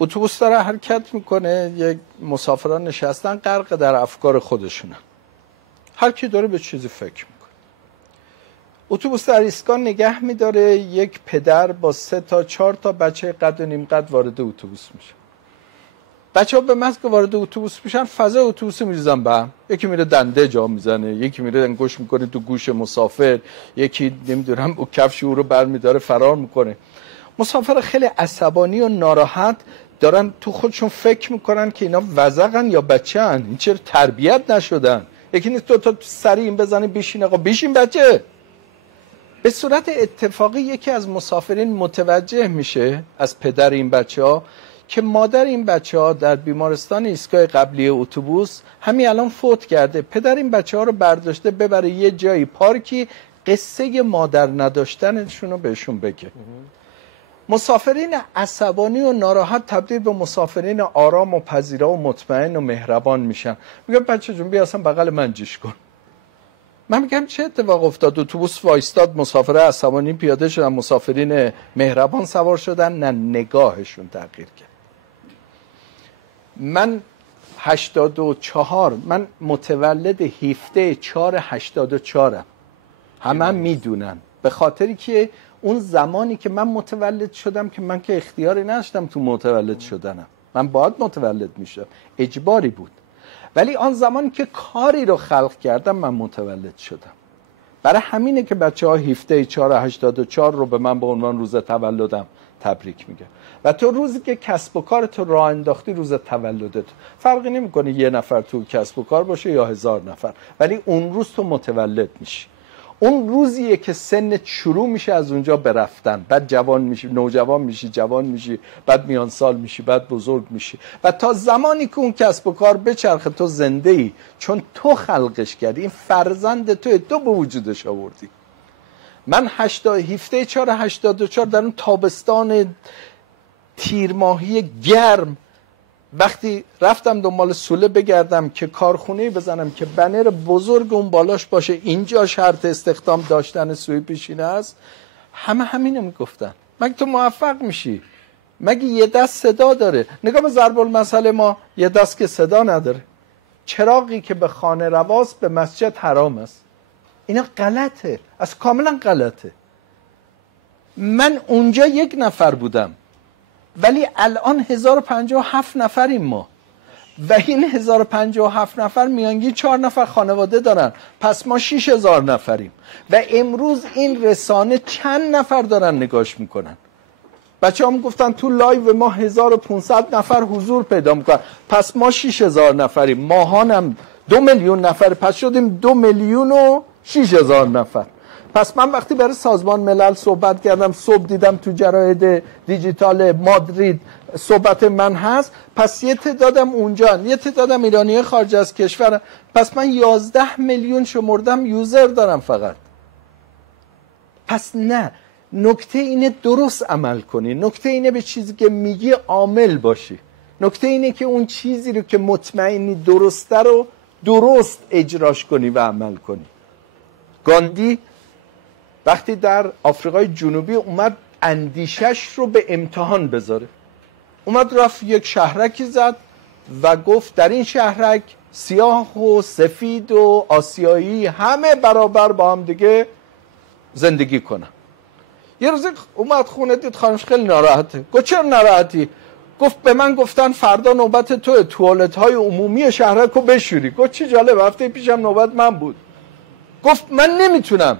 اتوبوس داره حرکت میکنه، یک مسافران نشستن غرق در افکار خودشونن، هر کی داره به چیزی فکر میکنه. اتوبوس در ایستگاه نگه میداره، یک پدر با 3 تا 4 تا بچه قد و نیم قد وارد اتوبوس میشه. بچه‌ها به محض که وارد اتوبوس میشن فضای اتوبوس میریزن به هم، یکی میره دنده جا میزنه، یکی میره انگوش میکنه تو گوش مسافر، یکی نمیدونم او کفش او رو برمیداره فرار میکنه. مسافر خیلی عصبانی و ناراحت دارن تو خودشون فکر میکنن که اینا وزغن یا بچه‌ان، این چرا تربیت نشدن. یکی نیست تو سری این بزنه بشین، آقا بشین بچه. به صورت اتفاقی یکی از مسافرین متوجه میشه از پدر این بچه‌ها که مادر این بچه‌ها در بیمارستان ایستگاه قبلی اتوبوس همین الان فوت کرده. پدر این بچه‌ها رو برداشته ببره یه جایی پارکی، قصه مادر نداشتنشون رو بهشون بگه. مسافرین عصبانی و ناراحت تبدیل به مسافرین آرام و پذیرا و مطمئن و مهربان میشن. میگم بچه جون بیا اصلا بغل من جیش کن. من میگم چه اتفاق افتاد؟ اتوبوس وایستاد، مسافر عصبانی پیاده شدن، مسافرین مهربان سوار شدن. نه، نگاهشون تغییر کرد. من 84، من متولد 17/4/84م. همه میدونن، به خاطری که اون زمانی که من متولد شدم که من که اختیاری نداشتم تو متولد شدنم، من باید متولد میشدم، اجباری بود. ولی آن زمانی که کاری رو خلق کردم من متولد شدم. برای همینه که بچه‌ها 17/4/84 رو به من به عنوان روز تولدم تبریک میگه. و تو روزی که کسب و کار تو راه انداختی روز تولدت، فرقی نمیکنه یه نفر تو کسب و کار باشه یا 1000 نفر، ولی اون روز تو متولد میشی. اون روزیه که سنت شروع میشه از اونجا برفتن، بعد جوان میشی، نوجوان میشی، جوان میشی، بعد میان سال میشی، بعد بزرگ میشی، و تا زمانی که اون کسب و کار بچرخه تو زنده ای، چون تو خلقش کردی، این فرزند تو به وجودش آوردی. من 17/4/84 در اون تابستان تیرماهی گرم وقتی رفتم دنبال سوله بگردم که کارخونه‌ای بزنم که بنر بزرگ اون بالاش باشه اینجا شرط استخدام داشتن سوی پیشینه است، همه همینو میگفتن. مگه تو موفق میشی؟ مگه یه دست صدا داره؟ نگاه به ضرب المثل ما، یه دست که صدا نداره. چراغی که به خانه رواست به مسجد حرام است. اینا غلطه، از کاملا غلطه. من اونجا 1 نفر بودم، ولی الان 1057 نفریم ما، و این 1057 نفر میانگین 4 نفر خانواده دارن، پس ما 6000 نفریم. و امروز این رسانه چند نفر دارن نگاش میکنن؟ بچه‌هام گفتن تو لایو ما 1500 نفر حضور پیدا میکنن، پس ما 6000 نفریم، ماهانم 2 میلیون نفر، پس شدیم 2,006,000 نفر. پس من وقتی برای سازمان ملل صحبت کردم، صبح دیدم تو جراید دیجیتال مادرید صحبت من هست، پس یه تعدادم اونجا، یه تعدادم ایرانی خارج از کشور، پس من 11 میلیون شمردم یوزر دارم فقط. پس نه، نکته اینه درست عمل کنی، نکته اینه به چیزی که میگی عامل باشی، نکته اینه که اون چیزی رو که مطمئنی درسته رو درست اجراش کنی و عمل کنی. گاندی وقتی در آفریقای جنوبی اومد اندیشش رو به امتحان بذاره، اومد رفت یک شهرکی زد و گفت در این شهرک سیاه و سفید و آسیایی همه برابر با هم دیگه زندگی کنن. یه روز اومد خونه دید خانمش خیلی ناراحته. گفت چرا ناراحتی؟ گفت به من گفتن فردا نوبت تو، توالت های عمومی شهرک رو بشوری. گفت چه جالب، هفته پیشم نوبت من بود. گفت من نمیتونم.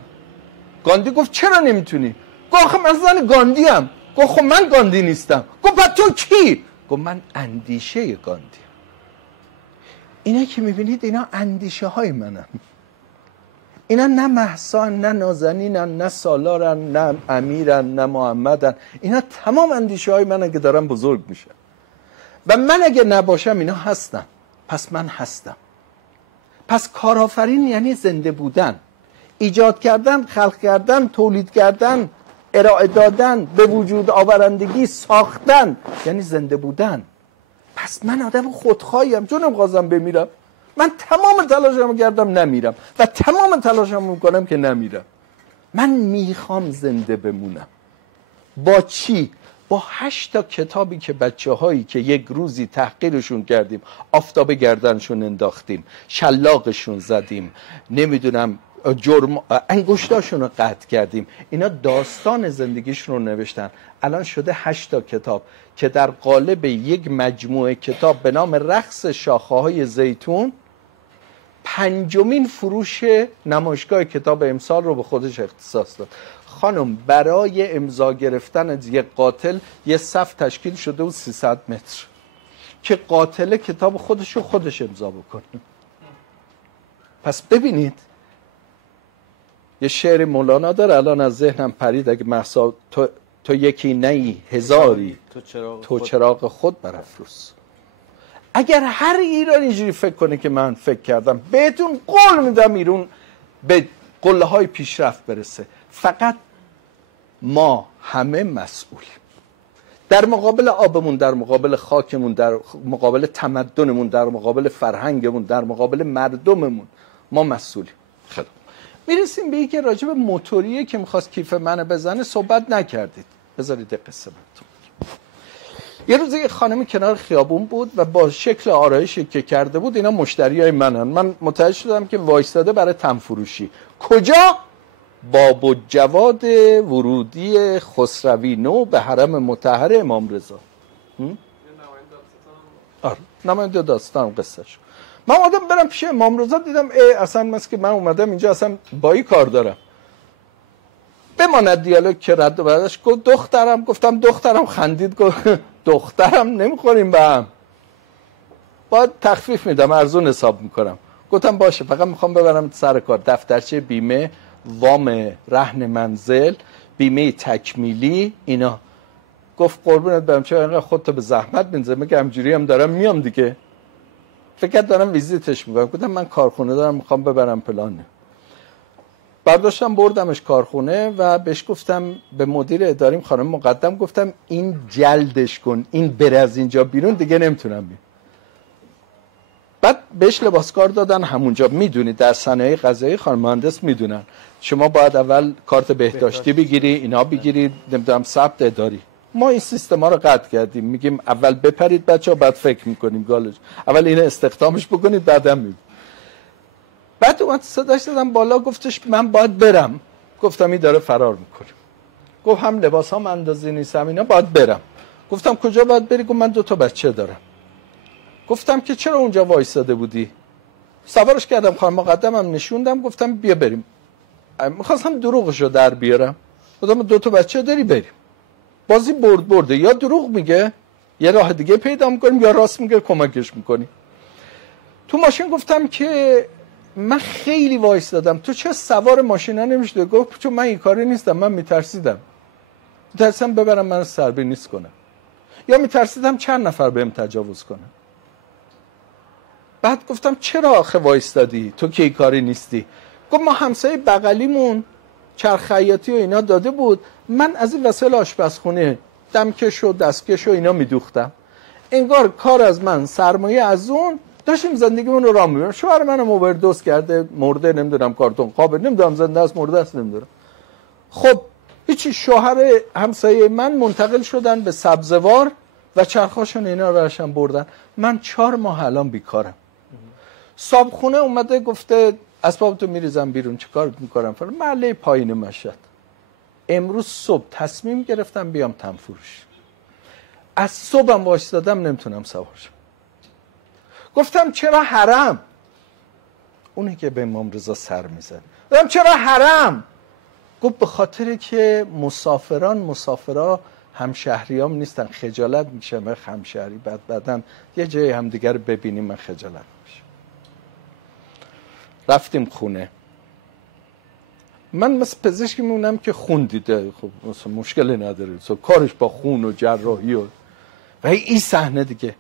گاندی گفت چرا نمیتونی؟ گفت آخه من زن گاندی ام. گفت خب من گاندی نیستم. گفت بعد تو کی؟ گفت من اندیشه گاندی. اینا که میبینید اینا اندیشه های منم. اینا نه مهسان، نه نازنینن، نه سالارن، نه امیرن، نه محمدن. اینا تمام اندیشه های منن که دارن بزرگ میشن. و من اگه نباشم اینا هستن، پس من هستم. پس کارآفرین یعنی زنده بودن، ایجاد کردن، خلق کردن، تولید کردن، ارائه دادن، به وجود آورندگی، ساختن، یعنی زنده بودن. پس من آدم خودخواهیم، چون می‌خواستم بمیرم، من تمام تلاشمو کردم نمیرم و تمام تلاشمو میکنم که نمیرم. من میخوام زنده بمونم. با چی؟ با 8 تا کتابی که بچه‌هایی که یک روزی تحقیرشون کردیم، آفتاب گردنشون انداختیم، شلاقشون زدیم، نمیدونم انگشتاشون رو قطع کردیم، اینا داستان زندگیشون رو نوشتن. الان شده 8 تا کتاب که در قالب یک مجموعه کتاب به نام رقص شاخه‌های زیتون 5مین فروش نمایشگاه کتاب امسال رو به خودش اختصاص داد. خانم برای امضا گرفتن از یک قاتل یه صف تشکیل شده و 300 متر که قاتل کتاب خودش رو خودش امضا بکنه. پس ببینید یه شعر مولانا داره، الان از ذهنم پرید، اگه محسا تو یکی نی هزاری، تو چراغ خود برافروز. اگر هر ایرانی اینجوری فکر کنه که من فکر کردم، بهتون قول میدم ایران به قله های پیشرفت برسه. فقط ما همه مسئولیم. در مقابل آبمون، در مقابل خاکمون، در مقابل تمدنمون، در مقابل فرهنگمون، در مقابل مردممون ما مسئولیم. خیلی میرسیم به این که راجب موتوریه که میخواست کیف منو بزنه صحبت نکردید. بذارید قصه براتون. یه روز یه خانمی کنار خیابون بود و با شکل آرایشی که کرده بود، اینا مشتریای منن. من متوجه شدم که وایستاده برای تنفروشی. کجا؟ باب و جواد ورودی خسروی نو به حرم مطهر امام رضا. آره، نماینده داستان قصهش. من اومدم برم پیش امام رضا، دیدم اصلا مثل که من اومدم اینجا اصلا با این کار دارم. بماند دیالوگ که رد و بعدش گفت دخترم. گفتم دخترم. خندید گفت دخترم نمیخوریم به هم، باید تخفیف میدم، ارزون حساب میکنم. گفتم باشه، فقط میخوام ببرم سر کار، دفترچه بیمه، وام رهن منزل، بیمه تکمیلی، اینا. گفت قربونت برم، چرا اینقدر خودت به زحمت میندازی؟ میگم همجوری هم دارم میام دیگه، فکر دارم ویزیتش میکنم. گفتم من کارخونه دارم میخوام ببرم پلانه. برداشتم بردمش کارخونه و بهش گفتم، به مدیر اداریم خانم مقدم گفتم این جلدش کن، این بره از اینجا بیرون، دیگه نمیتونم بیام. بعد بهش لباسکار دادن همونجا. میدونید در صنایع غذایی خانم مهندس میدونن شما باید اول کارت بهداشتی بگیری، اینا بگیری، نمیدونم ثبت اداری. ما این سیستما رو قطع کردیم، میگیم اول بپرید بچه‌ها، بعد فکر میکنیم گالش، اول اینو استخدامش بکنید بعدا میگیم. بعد اومد صداش دادم بالا، گفتش من باید برم. گفتم این داره فرار میکنه. گفت هم لباسام اندازه نیستم اینا، باید برم. گفتم کجا باید بری؟ گفت من 2 تا بچه دارم. گفتم که چرا اونجا وایساده بودی؟ سوارش کردم، خانم مقدمم نشوندم، گفتم بیا بریم. میخواستم دروغشو در بیارم. گفتم 2 تا بچه داری بریم. بازی برده، یا دروغ میگه یه راه دیگه پیدا میکنیم، یا راست میگه کمکش میکنیم. تو ماشین گفتم که من خیلی وایستادم، تو چه سوار ماشینا نمیشده؟ گفت چون من این کاری نیستم، من میترسیدم ببرم منو سربینیست کنم، یا میترسیدم چند نفر بهم تجاوز کنن. بعد گفتم چرا آخه وایستادی تو که این کاری نیستی؟ گفت ما همسایه بغلیمون چرخ خیاطی و اینا داده بود، من از این وسایل آشپزخونه دمکش و دستکش و اینا میدوختم، انگار کار از من سرمایه از اون، داشتیم زندگیمون رو راه میبریم. شوهر منم اووردوز کرده، مرده، نمیدونم کارتون خوابه، نمیدونم زنده است مرده است نمیدونم. خب هیچی، شوهر همسایه من منتقل شدن به سبزوار و چرخاشون اینا رو برشن بردن. من 4 ماه الان بیکارم. صابخونه اومده گفته اسبابتو میریزم بیرون، چه کار میکنم؟ محله پایین مشهد. امروز صبح تصمیم گرفتم بیام تنفروش. از صبحم وایستادم نمیتونم سوار شم. گفتم چرا حرم؟ اونی که به امام رضا سر میزد. گفتم چرا حرم؟ گفت به خاطر که مسافرا همشهریام نیستن، خجالت میشه من همشهری، بعدن یه جای همدیگر رو ببینیم من خجالت میشه. رفتیم خونه. من مثل پزشکی میمونم که خون دیده، خب مثلا مشکلی نداره، کارش با خون و جراحی و این صحنه دیگه.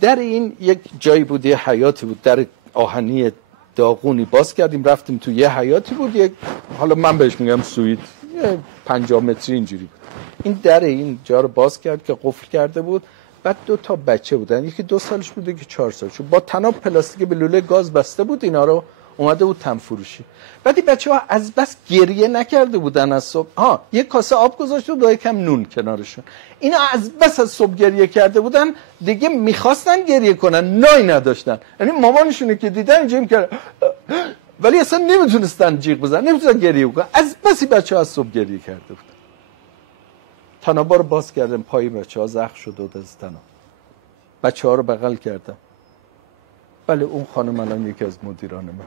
در این یک جایی بود، یه حیاتی بود، در آهنی داغونی باز کردیم، رفتیم تو یه حیاتی بود، یک حالا من بهش میگم سویت، یه 50 متری اینجوری بود. این در این جا رو باز کرد که قفل کرده بود. بعد 2 تا بچه بودن، یکی 2 سالش بود، یکی 4 سالش بود، با طناب پلاستیکی به لوله گاز بسته بود، اینا رو اومده بود تنفروشی. بعد این بچه‌ها از بس گریه نکرده بودن از صبح، یه کاسه آب گذاشته بود با یکم نون کنارشون، اینا از بس از صبح گریه کرده بودن دیگه، میخواستن گریه کنن، نای نداشتن. یعنی مامانشونه که دیدن اینجوری می‌کردن، ولی اصلا نمیتونستن جیغ بزنن، نمیتونستن گریه کنن، از بس بچه‌ها از صبح گریه کرده بودن. طنابا رو باز کردم، پای بچه‌ها زخم شده بود از طناب. بچه‌ها رو بغل کردم. بله اون خانم الان یکی از مدیران من.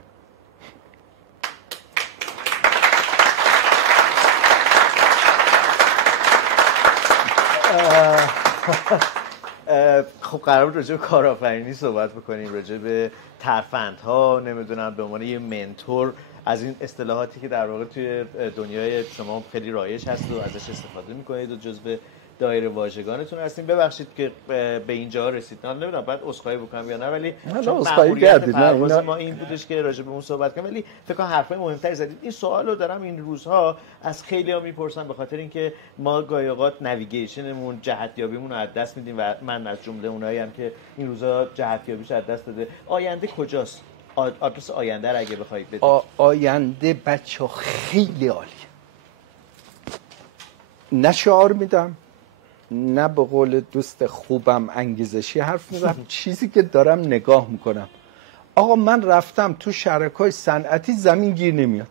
خب قرار بود راجع به کارآفرینی صحبت بکنیم، راجع به ترفندها، نمیدونم به عنوان یه منتور، از این اصطلاحاتی که در واقع توی دنیای شما خیلی رایج هست و ازش استفاده میکنید و جزء دایره واژگانتون هستیم. ببخشید که به اینجا رسید، نمیدونم بعد عذرخواهی بکنم یا نه، ولی چون مأموریت پرواز ما این بودش که راجع به اون صحبت کنم، ولی فکر کنم حرفای مهمتری زدید. این سوالو دارم این روزها از خیلی‌ها میپرسن، به خاطر اینکه ما گاهی اوقات نویگیشنمون، جهتیابیمون رو از دست میدیم و من از جمله اونایی هم که این روزها جهتیابیش از دست داده. آینده کجاست؟ آدرس آینده رو اگه بخواید بدید. آینده بچه‌ها خیلی عالیه. نه شعار میدم، نه به قول دوست خوبم انگیزشی حرف میزنم، چیزی که دارم نگاه میکنم. آقا من رفتم تو شرکای صنعتی، زمین گیر نمیاد.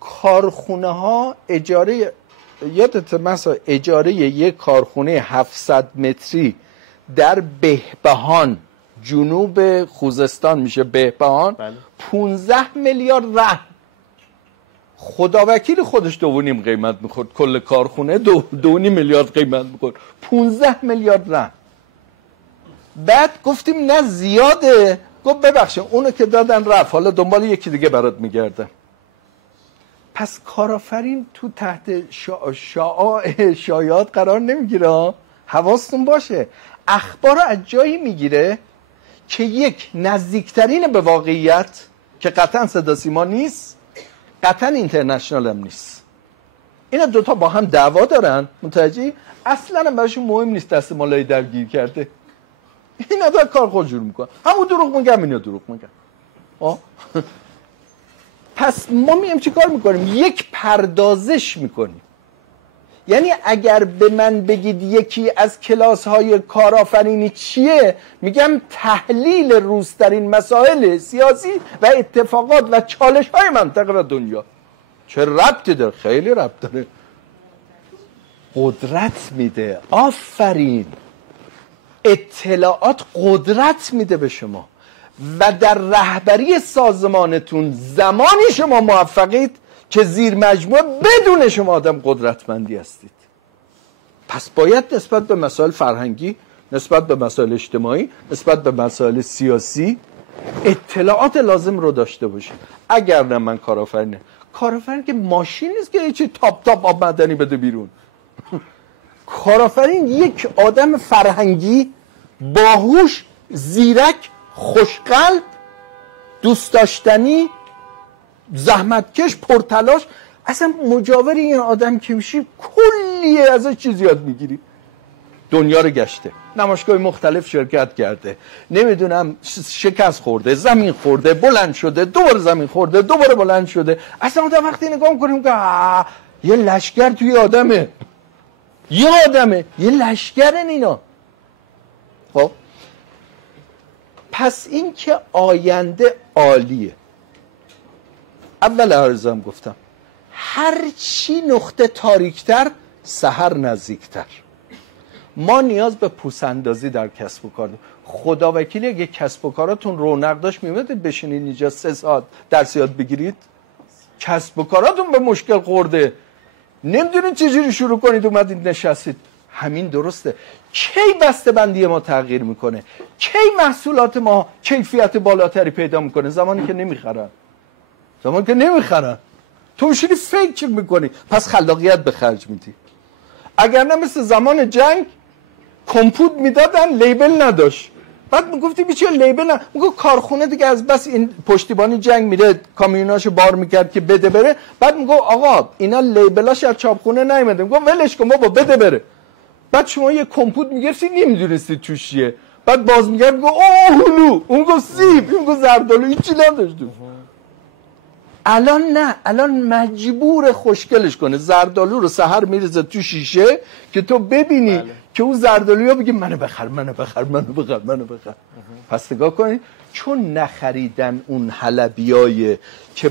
کارخونه ها اجاره، یادت مثلا اجاره یک کارخونه 700 متری در بهبهان، جنوب خوزستان میشه بهبهان، بله. 15 میلیارد رهن. خداوکیل خودش 2.5 قیمت میخورد، کل کارخونه 2.5 میلیارد قیمت میخورد، 15 میلیارد رهن. بعد گفتیم نه زیاده، گفت ببخشید اونو که دادن رفت، حالا دنبال یکی دیگه برات میگردم. پس کارآفرین تو تحت شایعات قرار نمیگیره، حواستون باشه. اخبار از جایی میگیره که یک نزدیکترین به واقعیت، که قطعا صدا سیما نیست، قطعا اینترنشنال هم نیست. اینا دوتا با هم دعوا دارن، متوجهی؟ اصلا هم براشون مهم نیست دست مالای درگیر کرده. اینا دار کار خود جور میکنن، همون دروغ میگم اینا دروغ میگن. پس ما میگیم چی کار میکنیم؟ یک پردازش میکنیم. یعنی اگر به من بگید یکی از کلاس های کارآفرینی چیه، میگم تحلیل روزترین مسائل سیاسی و اتفاقات و چالش های منطقه و دنیا. چه ربطی داره؟ خیلی ربط داره. قدرت میده. آفرین. اطلاعات قدرت میده به شما و در رهبری سازمانتون زمانی شما موفقید که زیر مجموعه بدون شما آدم قدرتمندی هستید. پس باید نسبت به مسائل فرهنگی، نسبت به مسائل اجتماعی، نسبت به مسائل سیاسی اطلاعات لازم رو داشته باشید. اگر نه من کارآفرین که ماشین نیست که چی تاپ آب معدنی بده بیرون. کارآفرین یک آدم فرهنگی، باهوش، زیرک، خوشقلب، دوست داشتنی، زحمتکش، پرتلاش. اصلا مجاور این آدم که میشی کلی ازش چیز یاد میگیری. دنیا رو گشته، نمایشگاه مختلف شرکت کرده، نمیدونم شکست خورده، زمین خورده، بلند شده، دوباره زمین خورده، دوباره بلند شده. اصلا آدم وقتی نگاه میکنیم که یه لشکر توی آدمه، یه لشکرن اینا. خب پس این که آینده عالیه. اول عرضم گفتم هر چی نقطه تاریکتر سحر نزدیکتر. ما نیاز به پوس‌اندازی در کسب و کار داریم. خدا وکیلی اگه کسب و کاراتون رونق داشت میومدید بشینید اینجا 3 ساعت درس یاد بگیرید؟ کسب و کاراتون به مشکل خورده، نمیدونید چجوری شروع کنید، اومدید نشستید. همین درسته. کی بسته‌بندی ما تغییر میکنه؟ کی محصولات ما کیفیت بالاتری پیدا میکنه؟ زمانی که نمیخرن. تو میشینی فکر میکنی، پس خلاقیت به خرج میدی. اگر نه مثل زمان جنگ کمپوت میدادن، لیبل نداشت. بعد میگفتی بیچه لیبل نه، میگفت کارخونه دیگه از بس این پشتیبانی جنگ میره کامیوناشو بار میکرد که بده بره. بعد میگفت آقا اینا لیبلاش از چاپخونه نیومده، میگفت ولش کن بابا بده بره. بعد شما یه کمپوت میگرفتی نمیدونستی توش چیه، بعد باز میگرد میگفت اوه هلو، اون گفت سیب، اون گفت زردالو، هیچی نداشت. الان نه، الان مجبور خوشگلش کنه. زردالو رو سحر میریزه تو شیشه که تو ببینی که اون زردالویا بگه منو بخر. پس نگاه کنید، چون نخریدن اون حلبیای که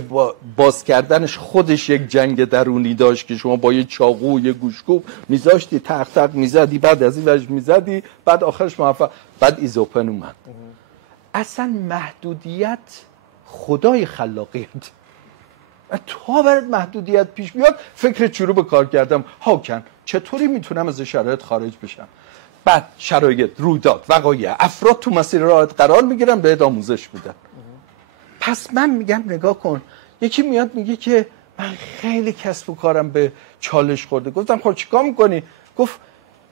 باز کردنش خودش یک جنگ درونی داشت که شما با یه چاقو یه گوشکوب میذاشتی تق میزدی، بعد از این وجه میزدی، بعد آخرش موفق، بعد ایزوپن اومد. اصلا محدودیت خدای خلاقیت. تا برات محدودیت پیش بیاد فکر شروع به کار کردم، هاکن چطوری میتونم از شرایط خارج بشم. بعد شرایط، رویداد، وقایع، افراد تو مسیر راحت قرار میگیرن، بهت آموزش میدن. پس من میگم نگاه کن، یکی میاد میگه که من خیلی کسب و کارم به چالش خورده. گفتم خب چیکار میکنی؟ گفت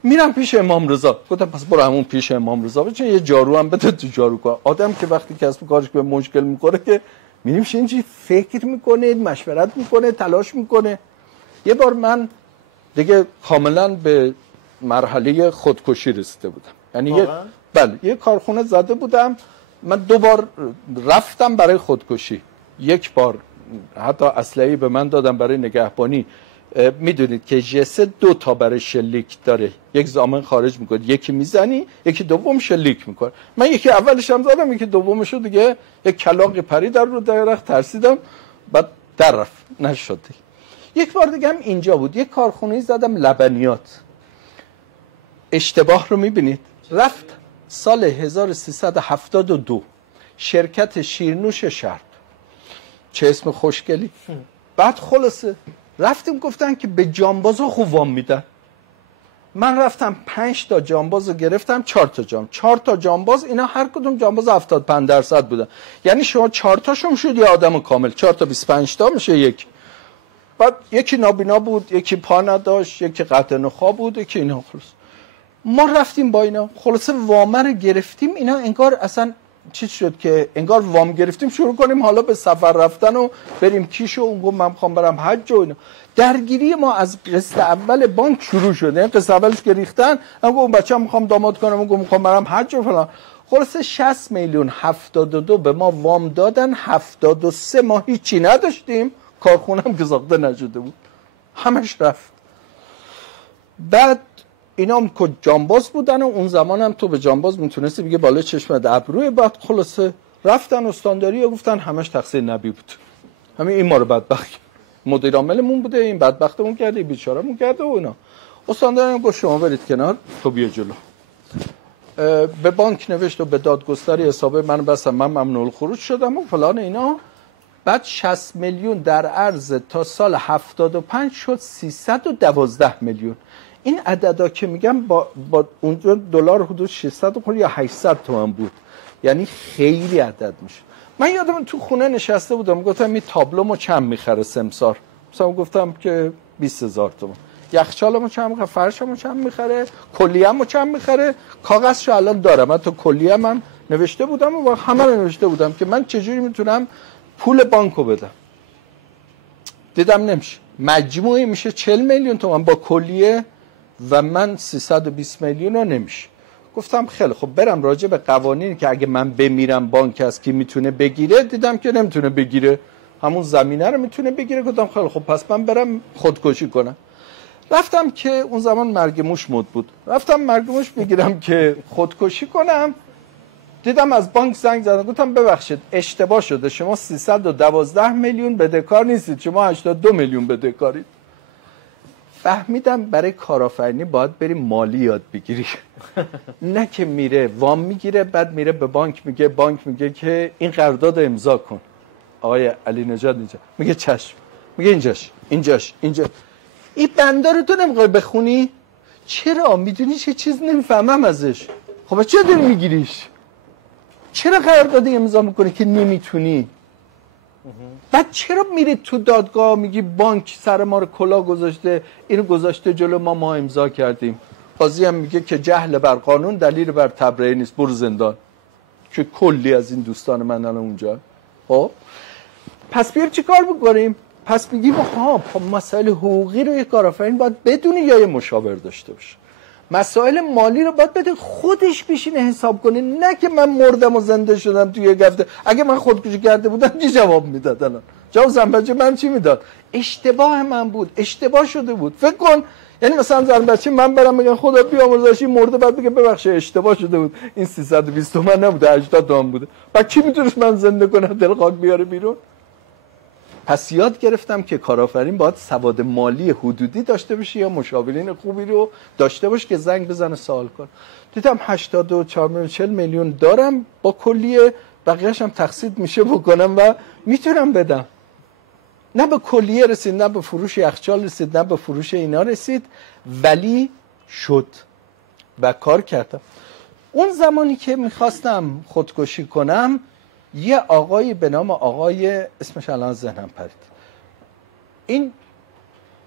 میرم پیش امام رضا. گفتم پس برو همون پیش امام رضا بچه یه جارو هم بده تو جارو کار. آدم که وقتی کسب و کارش به مشکل میخوره که می‌بینیم اینجوری فکر میکنه، مشورت میکنه، تلاش میکنه. یه بار من دیگه کاملا به مرحله خودکشی رسیده بودم. یعنی یه کارخونه زده بودم. من 2 بار رفتم برای خودکشی. یک بار حتی اسلحه‌ای به من دادم برای نگهبانی. میدونید که جسد 2 تا برای شلیک داره، یک زامن خارج میکنه، یکی میزنی، یکی دوم شلیک میکنه. من یکی اولش هم زدم، یکی دومشو دیگه یک کلاغی پرید در رو درخت، ترسیدم، بعد در رفت، نشد. یک بار دیگه هم اینجا بود، یک کارخونه زدم لبنیات. اشتباه رو میبینید. رفت سال 1372 شرکت شیرنوش شرق، چه اسم خوشگلی. بعد خلاصه رفتیم گفتن که به جانبازا خوب وام میدن. من رفتم 5 تا جانباز رو گرفتم، 4 تا جانباز، اینا هر کدوم جانباز 75% بودن. یعنی شما 4 تاشون شد یه آدم کامل، 4 تا 25 تا میشه یک. بعد یکی نابینا بود، یکی پا نداشت، یکی قطع نخا بود، یکی اینا. خلاص ما رفتیم با اینا، خلاصه وامه رو گرفتیم. اینا انگار اصلا چیز شد که انگار وام گرفتیم شروع کنیم حالا به سفر رفتن و بریم کیش و اون گفت من میخوام برم حج و اینا. درگیری ما از قسط اول بانک شروع شد. یعنی قسط اولش که ریختن، من گفتم بچه‌م میخوام داماد کنم، من گفتم میخوام برم حج و فلان. خلاصه 60 میلیون 72 به ما وام دادن. 73 ما هیچی نداشتیم، کارخونم که ساخته نشده بود، همش رفت. بعد اینا هم که جانباز بودن و اون زمان هم تو به جانباز میتونستی بگه بالا چشمت ابروی. بعد خلاصه رفتن استانداری و گفتن همش تقصیر نبی بود، همین این ما رو بدبخت مدیر عاملمون بوده، این بدبختمون کرده، این بیچارهمون کرده و اینا. استانداری هم گفت شما برید کنار، تو بیا جلو. به بانک نوشت و به دادگستری حساب من بستم، من ممنوع الخروج شدم و فلان اینا. بعد 60 میلیون در عرض تا سال 75 شد 312 میلیون. این عددا که میگم با اونجا دلار حدود 600 یا 800 تومان بود، یعنی خیلی عدد میشه. من یادم تو خونه نشسته بودم گفتم این تابلومو چند میخره سمسار، مثلا گفتم که 20000 تومان. یخچالمو چند میخره، فرشمو چند میخره، کلیه‌مو چند میخره. کاغذشو الان دارم، من تو کلیه‌م هم نوشته بودم و همه رو نوشته بودم که من چجوری میتونم پول بانکو بدم. دیدم نمیشه، مجموعی میشه 40 میلیون تومان با کلیه و من 320 میلیون رو نمیشه. گفتم خیلی خب برم راجع به قوانینی که اگه من بمیرم بانک هست که میتونه بگیره، دیدم که نمیتونه بگیره، همون زمینه رو میتونه بگیره. گفتم خیلی خب پس من برم خودکشی کنم. رفتم که اون زمان مرگ موش مد بود، رفتم مرگ موش بگیرم که خودکشی کنم. دیدم از بانک زنگ زدن، گفتم ببخشید اشتباه شده، شما 312 میلیون بدهکار نیستید، شما 82 میلیون بدهکارید. فهمیدم برای کارآفرینی باید بری مالی یاد بگیری. نه که میره وام میگیره بعد میره به بانک میگه، بانک میگه که این قرارداد امضا کن آقای علی نژاد اینجا، میگه چشم، میگه اینجاش. این بنده رو تو نمیخوای بخونی؟ چرا؟ میدونی چه چیز نمیفهمم ازش. خب چرا داری میگیریش؟ چرا قرارداد امضا میکنی که نمیتونی؟ بعد چرا میری تو دادگاه میگی بانک سر ما رو کلاه گذاشته، اینو گذاشته جلو ما امضا کردیم. قاضی هم میگه که جهل بر قانون دلیل بر تبرئه نیست، برو زندان. که کلی از این دوستان من الان اونجا. خب پس بیار چی کار بکنیم؟ پس میگیم مسائل حقوقی رو یک کارآفرین باید بدونی یا یه مشاور داشته باشه. مسائل مالی رو باید بده خودش بشینه حساب کنه، نه که من مردم و زنده شدم توی یک هفته. اگه من خودکشی کرده بودم چی جواب میداد؟ الان جواب زنبچه من چی میداد؟ اشتباه من بود، اشتباه شده بود. فکر کن یعنی مثلا زنبچه من برم بگم خدا بیامرزش این مرده، بعد بگه ببخشید اشتباه شده بود، این 320 تومن نبوده 80 تومن بوده. بعد کی میتونست من زنده کنه دل خاک بیاره بیرون؟ پس یاد گرفتم که کارآفرین باید سواد مالی حدودی داشته باشه یا مشاورین خوبی رو داشته باشه که زنگ بزنه سوال کن. دیدم 84 میلیون دارم با کلیه، بقیه‌اش هم تقسیط میشه بکنم و میتونم بدم. نه به کلیه رسید، نه به فروش یخچال رسید، نه به فروش اینا رسید، ولی شد و کار کردم. اون زمانی که میخواستم خودکشی کنم یه آقایی به نام آقای اسمش الان ذهنم پرید، این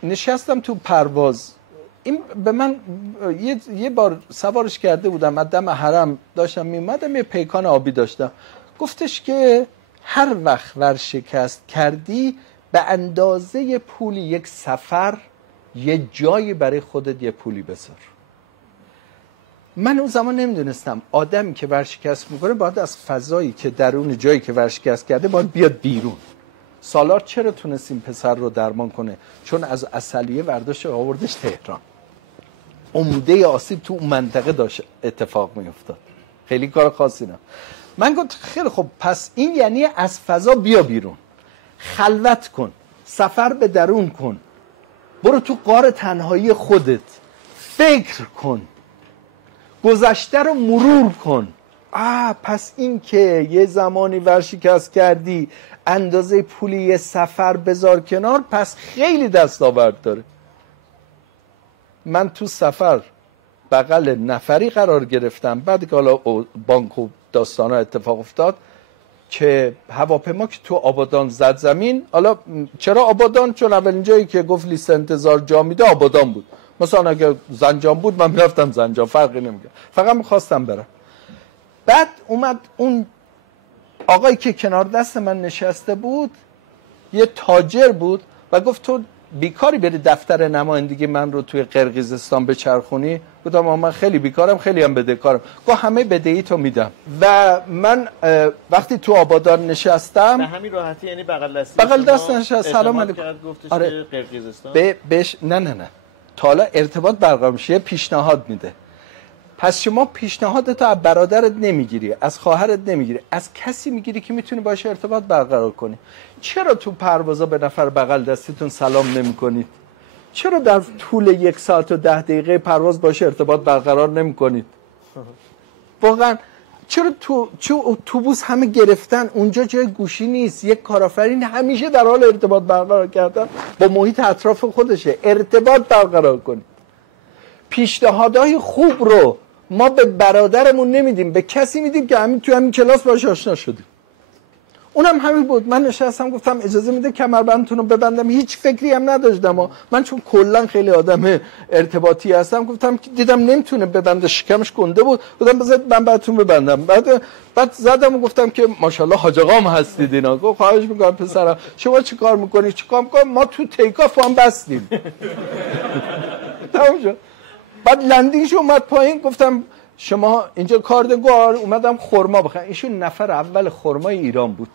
نشستم تو پرواز، این به من یه بار سوارش کرده بودم، از دم حرم داشتم میومدم، یه پیکان آبی داشتم، گفتش که هر وقت ورشکست کردی به اندازه پول یک سفر یه جایی برای خودت یه پولی بذار. من اون زمان نمیدونستم آدمی که ورشکست میکنه باید از فضایی که درون جایی که ورشکست کرده باید بیاد بیرون. سالار چرا تونست این پسر رو درمان کنه؟ چون از عسلیه ورداشت آوردش تهران. عمده آسیب تو اون منطقه داشت اتفاق میافتاد، خیلی کار خاصی نه. من گفت خیلی خب پس این یعنی از فضا بیا بیرون، خلوت کن، سفر به درون کن، برو تو غار تنهایی خودت فکر کن، گذشته رو مرور کن. پس این که یه زمانی ورشکست کردی اندازه پولی یه سفر بذار کنار، پس خیلی دستاورد داره. من تو سفر بغل نفری قرار گرفتم، بعد که حالا بانک و داستانا اتفاق افتاد که هواپیما که تو آبادان زد زمین. حالا چرا آبادان؟ چون اولین جایی که گفت لیست انتظار جا میده آبادان بود. مثلا اگه زنجان بود من میرفتم زنجان، فرقی نمیکنه، فقط میخواستم برم. بعد اومد اون آقایی که کنار دست من نشسته بود، یه تاجر بود و گفت تو بیکاری بری دفتر نمایندگی من رو توی قرقیزستان بچرخونی؟ گفتم من خیلی بیکارم، خیلی هم بدهکارم. گفت همه بدهی تو میدم. و من وقتی تو آبادان نشستم به همین راحتی، یعنی بغل دست نشست، سلام علیکم، آره قرقیزستان نه تا حالا ارتباط برقرار میشه، یه پیشنهاد میده. پس شما پیشنهادتو از برادرت نمیگیری، از خواهرت نمیگیری، از کسی میگیری که میتونی باشه ارتباط برقرار کنی. چرا تو پروازا به نفر بغل دستیتون سلام نمیکنید؟ چرا در طول 1 ساعت و 10 دقیقه پرواز باشه ارتباط برقرار نمیکنید؟ واقعا چرا چه اتوبوس همه گرفتن، اونجا جای گوشی نیست. یک کارآفرین همیشه در حال ارتباط برقرار کردن با محیط اطراف خودشه. ارتباط برقرار کنید. پیشنهادهای خوب رو ما به برادرمون نمیدیم، به کسی میدیم که همین تو همین کلاس باهاش آشنا شدیم. اونم همین بود. من نشستم گفتم اجازه میده کمربندتون رو ببندم. هیچ فکری هم نداشتم من چون کلا خیلی آدم ارتباطی هستم گفتم دیدم نمیتونه ببنده، شکمش گنده بود، گفتم بذارید من براتون ببندم. بعد زدم و گفتم که ماشاءالله حاج آقام هستید اینا. گفت خواهش میکنم پسرم شما چی کار میکنی؟ چیکار میکنی؟ ما تو تیکاف هم بستیم. تمام شد. بعد لندینش اومد پایین، گفتم شما اینجا کاردگار، اومدم خرما بخرم. ایشون نفر اول خرمای ایران بود.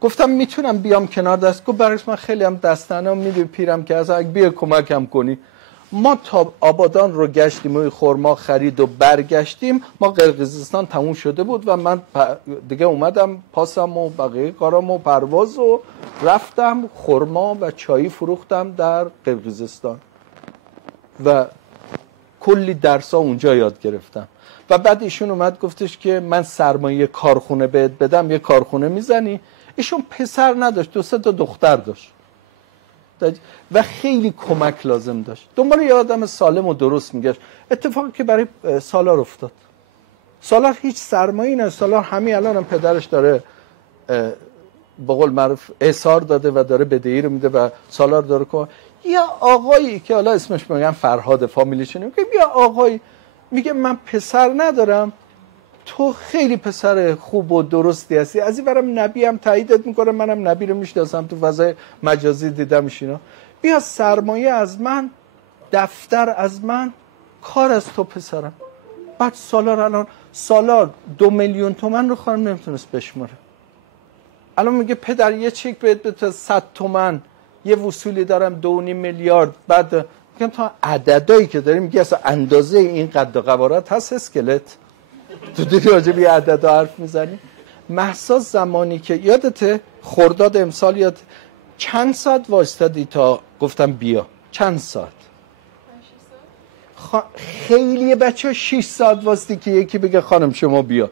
گفتم میتونم بیام کنار دست؟ گفت برعکس من خیلی هم دستانم میدونی پیرم که از اگه بیا کمکم کنی. ما تا آبادان رو گشتیم و خرما خرید و برگشتیم. ما قرقیزستان تموم شده بود و من دیگه اومدم پاسم و بقیه کارام و پرواز و رفتم خرما و چایی فروختم در قرقیزستان و کلی درسا اونجا یاد گرفتم. و بعد ایشون اومد گفتش که من سرمایه کارخونه بهت بدم، یه کارخونه میزنی؟ ایشون پسر نداشت، 2-3 تا دختر داشت و خیلی کمک لازم داشت. دنبال یه آدم سالم و درست میگشت. اتفاقی که برای سالار افتاد. سالار هیچ سرمایه‌ای نداشت. سالار همین الان هم پدرش داره به قول معروف احصار داده و داره بدهی رو میده و سالار داره که یا آقایی که حالا اسمش میگن فرهاد فامیلیشون، میگه بیا آقایی میگه من پسر ندارم، تو خیلی پسر خوب و درستی هستی، از این برم نبی هم تاییدت میکنه، منم نبی رو میشناسم، تو فضای مجازی دیدمش اینا، بیا سرمایه از من، دفتر از من، کار از تو پسرم. بعد سالار 2 میلیون تومن رو خانم نمیتونست بشماره. الان میگه پدر یه چک بهت بده 100 تومن، یه وصولی دارم 2.5 میلیارد. بعد میگم تا عددایی که داریم میگه اصلا اندازه این قد و قوارات هست اسکلت؟ تو دیگه راجع به عددا حرف میزنی؟ مهسا زمانی که یادته خرداد امسال یاد چند ساعت وایستادی تا گفتم بیا؟ چند ساعت؟ خیلیه بچه 6 ساعت واسطی که یکی بگه خانم شما بیا.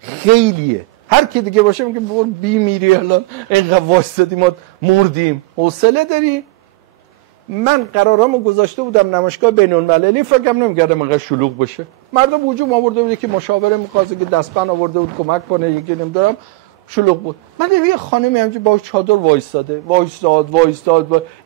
خیلیه. هر کی دیگه باشه میگه برو بی میری الان اینقدر وایستادی ما مردیم. حوصله داری؟ من قرارامو گذاشته بودم نمایشگاه بین‌المللی، فکرم نمی‌کردم اینقدر شلوغ بشه. مردم هجوم آورده بود، یکی مشاوره می‌خواسته که دستبند آورده بود کمک کنه، یکی نمی‌دونم شلوغ بود. من یه خانمی همینجوری با چادر وایستاد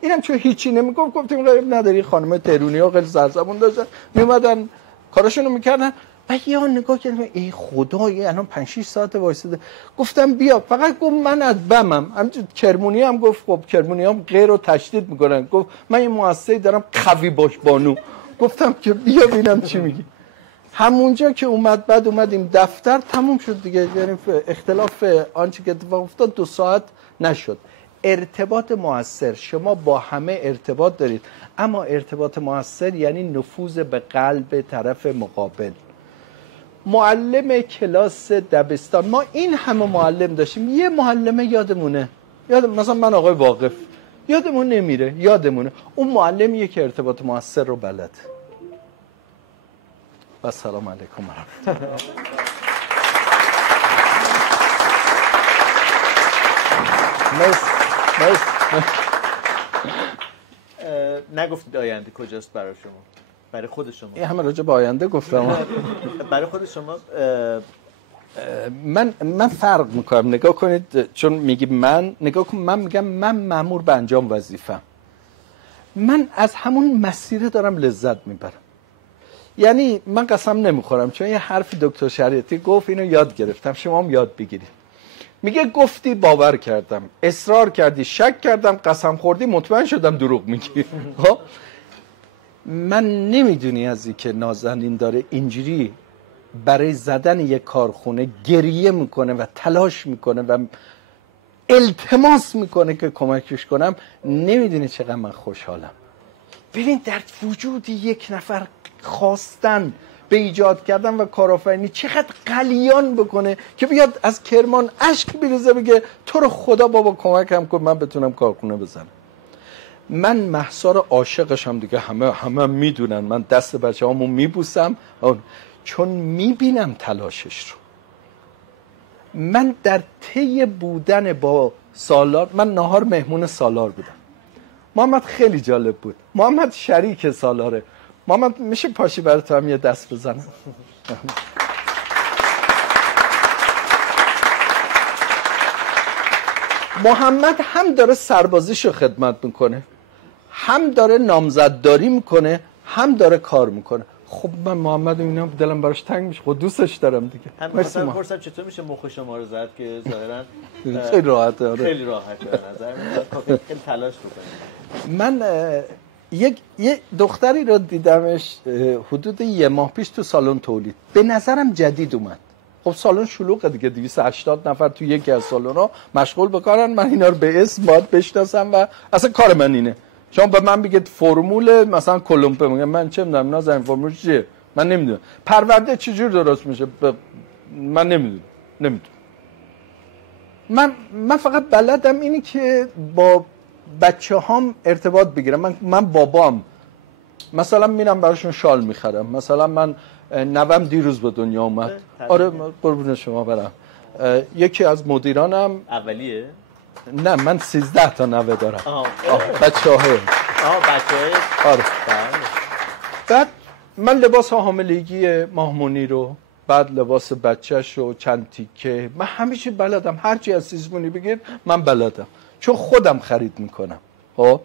اینم چون هیچی نمیگفت، گفتم غریب نداری. خانم تهرونی‌ها خیلی سرزبون داشتن، میومدن کاراشونو می‌کردن. بعد یه نگاه کردم ای خدای الان 5-6 ساعت وایساده. گفتم بیا. فقط گفت من از بمم. همینجوری کرمونی هم گفت خب کرمونیام غیر رو تشدید میکنن. گفت من یه مؤسسه‌ای دارم قوی باش بانو. گفتم که بیا ببینم چی میگی. همونجا که اومد، بعد اومدیم دفتر، تموم شد دیگه. یعنی اختلاف آنچه که اتفاق افتاد 2 ساعت نشد. ارتباط مؤثر، شما با همه ارتباط دارید، اما ارتباط مؤثر یعنی نفوذ به قلب طرف مقابل. معلم کلاس دبستان، ما این همه معلم داشتیم، یه معلمه یادمونه، مثلا من آقای واقف یادمون نمیره، یادمونه اون معلمیه که ارتباط مؤثر رو بلد. و سلام علیکم و رحمت الله. نگفتید آینده کجاست برای شما؟ برای خود شما؟ این همه راجع به آینده گفتم. برای خود شما من فرق میکنم. نگاه کنید، چون میگی من، نگاه کن، من میگم من مأمور به انجام وظیفه‌ام. من از همون مسیر دارم لذت میبرم. یعنی من قسم نمیخورم، چون یه حرف دکتر شریعتی گفت، اینو یاد گرفتم، شما هم یاد بگیرید. میگه گفتی باور کردم، اصرار کردی شک کردم، قسم خوردی مطمئن شدم دروغ میگی. خب من نمیدونی از این که نازنین داره اینجوری برای زدن یک کارخونه گریه میکنه و تلاش میکنه و التماس میکنه که کمکش کنم، نمیدونی چقدر من خوشحالم. ببین در وجود یک نفر خواستن به ایجاد کردن و کارآفرینی چقدر قلیان بکنه که بیاد از کرمان اشک بریزه بگه تو رو خدا بابا کمکم کن من بتونم کارخونه بزنم. من مهسا رو عاشقشم دیگه، همه میدونن، من دست بچه‌هامو میبوسم چون میبینم تلاشش رو. من در طی بودن با سالار، من نهار مهمون سالار بودم. محمد خیلی جالب بود. محمد شریک سالاره. محمد میشه پاشی برای تو هم یه دست بزنم؟ محمد هم داره سربازیشو خدمت میکنه، هم داره نامزدداری میکنه، هم داره کار میکنه. خب من محمد اینا دلم براش تنگ میشه، خب دوستش دارم دیگه. مثلا پرسم چطور میشه مخ شما رو زد که ظاهرا خیلی راحته. آره خیلی راحته به نظر من. خیلی تلاش بکنید. من یه دختری رو دیدمش حدود یه ماه پیش تو سالن تولید، به نظرم جدید اومد. خب سالن شلوغه دیگه، 280 نفر تو یکی از سالن‌ها مشغول به کارن. من اینا رو به اسم باید بشناسم و اصلا کار من اینه. شما به من بگید فرمول مثلا کلمپه، میگم من چه میدونم نازنین فرمول چیه، من نمیدونم. پرورده چجور درست میشه من نمیدونم. من فقط بلدم اینی که با بچه‌هام ارتباط بگیرم. من بابام مثلا میرم براشون شال میخرم. مثلا من نوام دیروز به دنیا اومد. آره قربون شما برم. یکی از مدیرانم اولیه؟ نه من 13 تا نوه دارم. بچه‌های آره. بعد من لباس حاملگی ماهمونی رو، بعد لباس بچه‌ش رو، چند تیکه، من همیشه بلدم. هرچی از سیزمونی بگید من بلدم، چون خودم خرید میکنم. خب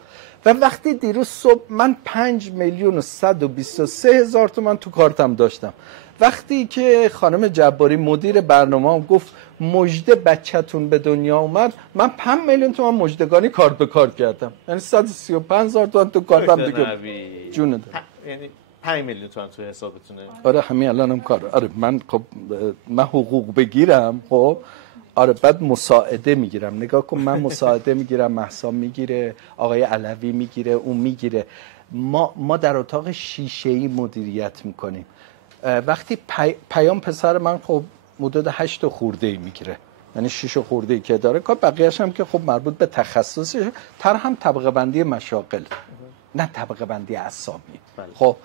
و وقتی دیروز صبح من 5,123,000 تومان تو کارتم داشتم، وقتی که خانم جباری مدیر برنامه هم گفت مژده بچه‌تون به دنیا اومد، من 5 میلیون تومان مژدگانی کارت به کارت کردم. یعنی 135,000 تومان تو کارتم دیگه. جون دارم. یعنی 5 میلیون تومان تو حسابتونه. آره همین الانم کار. آره من خب من حقوق بگیرم، خب آره بعد مساعده میگیرم. نگاه کن من مساعده میگیرم، مهسا میگیره، آقای علوی میگیره، اون میگیره. ما در اتاق شیشه‌ای مدیریت میکنیم. وقتی پیام پسر من خب حدود 8 خورده‌ای میگیره، یعنی 6 خورده‌ای که داره کار، بقیه‌اش هم که خب مربوط به تخصصشه. هم طبقه بندی مشاغل، نه طبقه بندی اسامی. خب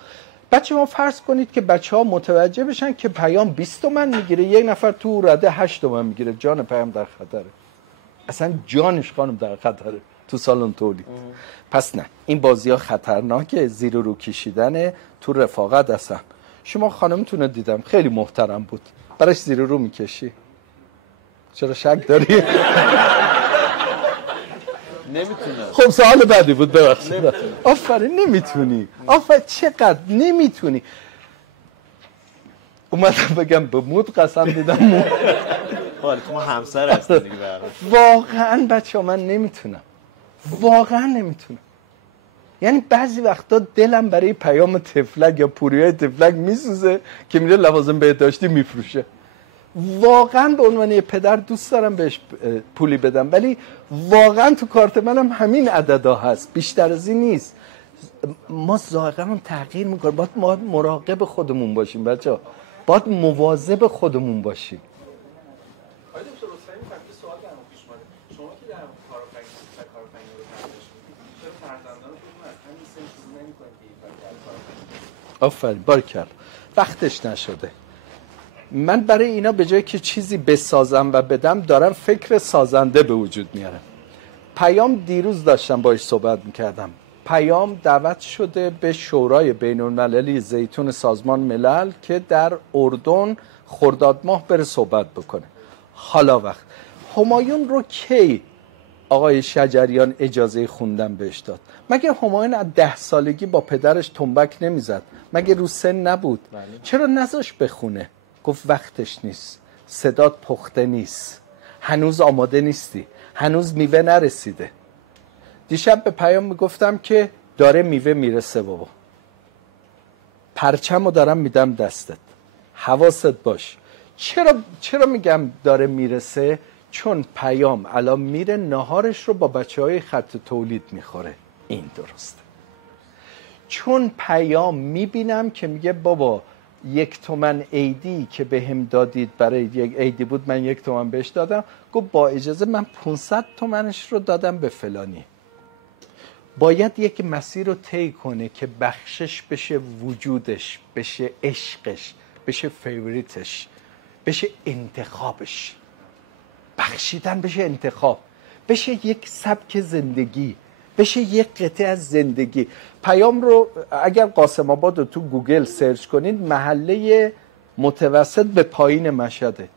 بچه ما فرض کنید که بچه‌ها متوجه بشن که پیام 20 تومن میگیره، یک نفر تو رده 8 تومن میگیره، جان پیام در خطره. اصلا جانش خانم در خطره تو سالن تولید. پس نه، این بازی‌ها خطرناکه، زیر و رو کشیدن تو رفاقت. اصلا شما خانمتون رو دیدم خیلی محترم بود، براش زیر و رو میکشی؟ چرا شک داری؟ نمیتونم. خب سوال بعدی بود، ببخشید. آفرین نمیتونی. آفرین چقدر نمیتونی. اومدم بگم به مود قسم دیدم. حالا تو ما همسر هستن دیگه. واقعا بچه‌ها من نمیتونم. واقعا نمیتونم. یعنی بعضی وقتا دلم برای پیام تفلک یا پوریای تفلک میسوزه که میره لوازم بهداشتی میفروشه. واقعا به عنوان یه پدر دوست دارم بهش پولی بدم، ولی واقعا تو کارت منم همین عددا هست، بیشتر از این نیست. ما ذائقه‌مون تغییر میکنه. باید ما مراقب خودمون باشیم بچه‌ها، باید مواظب خودمون باشیم. آقای دکتر رستمی فقط سوال درم پیش اومده. شما که در کارآفرینی رو تدریس می‌کنید، چرا فرزندانتون از همین سن شروع نمی‌کنید که این کارآفرینی؟ آفرین بارکلا. وقتش نشده. من برای اینا به جای که چیزی بسازم و بدم، دارم فکر سازنده به وجود میارم. پیام دیروز داشتم باهاش صحبت میکردم. پیام دعوت شده به شورای بین‌المللی زیتون سازمان ملل که در اردن خرداد ماه بره صحبت بکنه. حالا وقت همایون رو کی آقای شجریان اجازه خوندن بهش داد؟ مگه همایون از 10 سالگی با پدرش تنبک نمیزد؟ مگه رو سن نبود؟ چرا نذاش بخونه؟ گفت وقتش نیست، صدات پخته نیست، هنوز آماده نیستی، هنوز میوه نرسیده. دیشب به پیام میگفتم که داره میوه میرسه بابا، پرچمو دارم میدم دستت، حواست باش. چرا میگم داره میرسه؟ چون پیام الان میره ناهارش رو با بچهای خط تولید میخوره. این درسته. چون پیام میبینم که میگه بابا 1 تومن عیدی که به هم دادید، برای یک عیدی بود من 1 تومن بهش دادم، گفت با اجازه من 500 تومنش رو دادم به فلانی. باید یک مسیر رو طی کنه که بخشش بشه وجودش، بشه عشقش، بشه فیوریتش، بشه انتخابش. بخشیدن بشه انتخاب، بشه یک سبک زندگی، بشه یک قطعه از زندگی. پیام رو اگر قاسم آباد رو تو گوگل سرچ کنید، محله متوسط به پایین مشهده،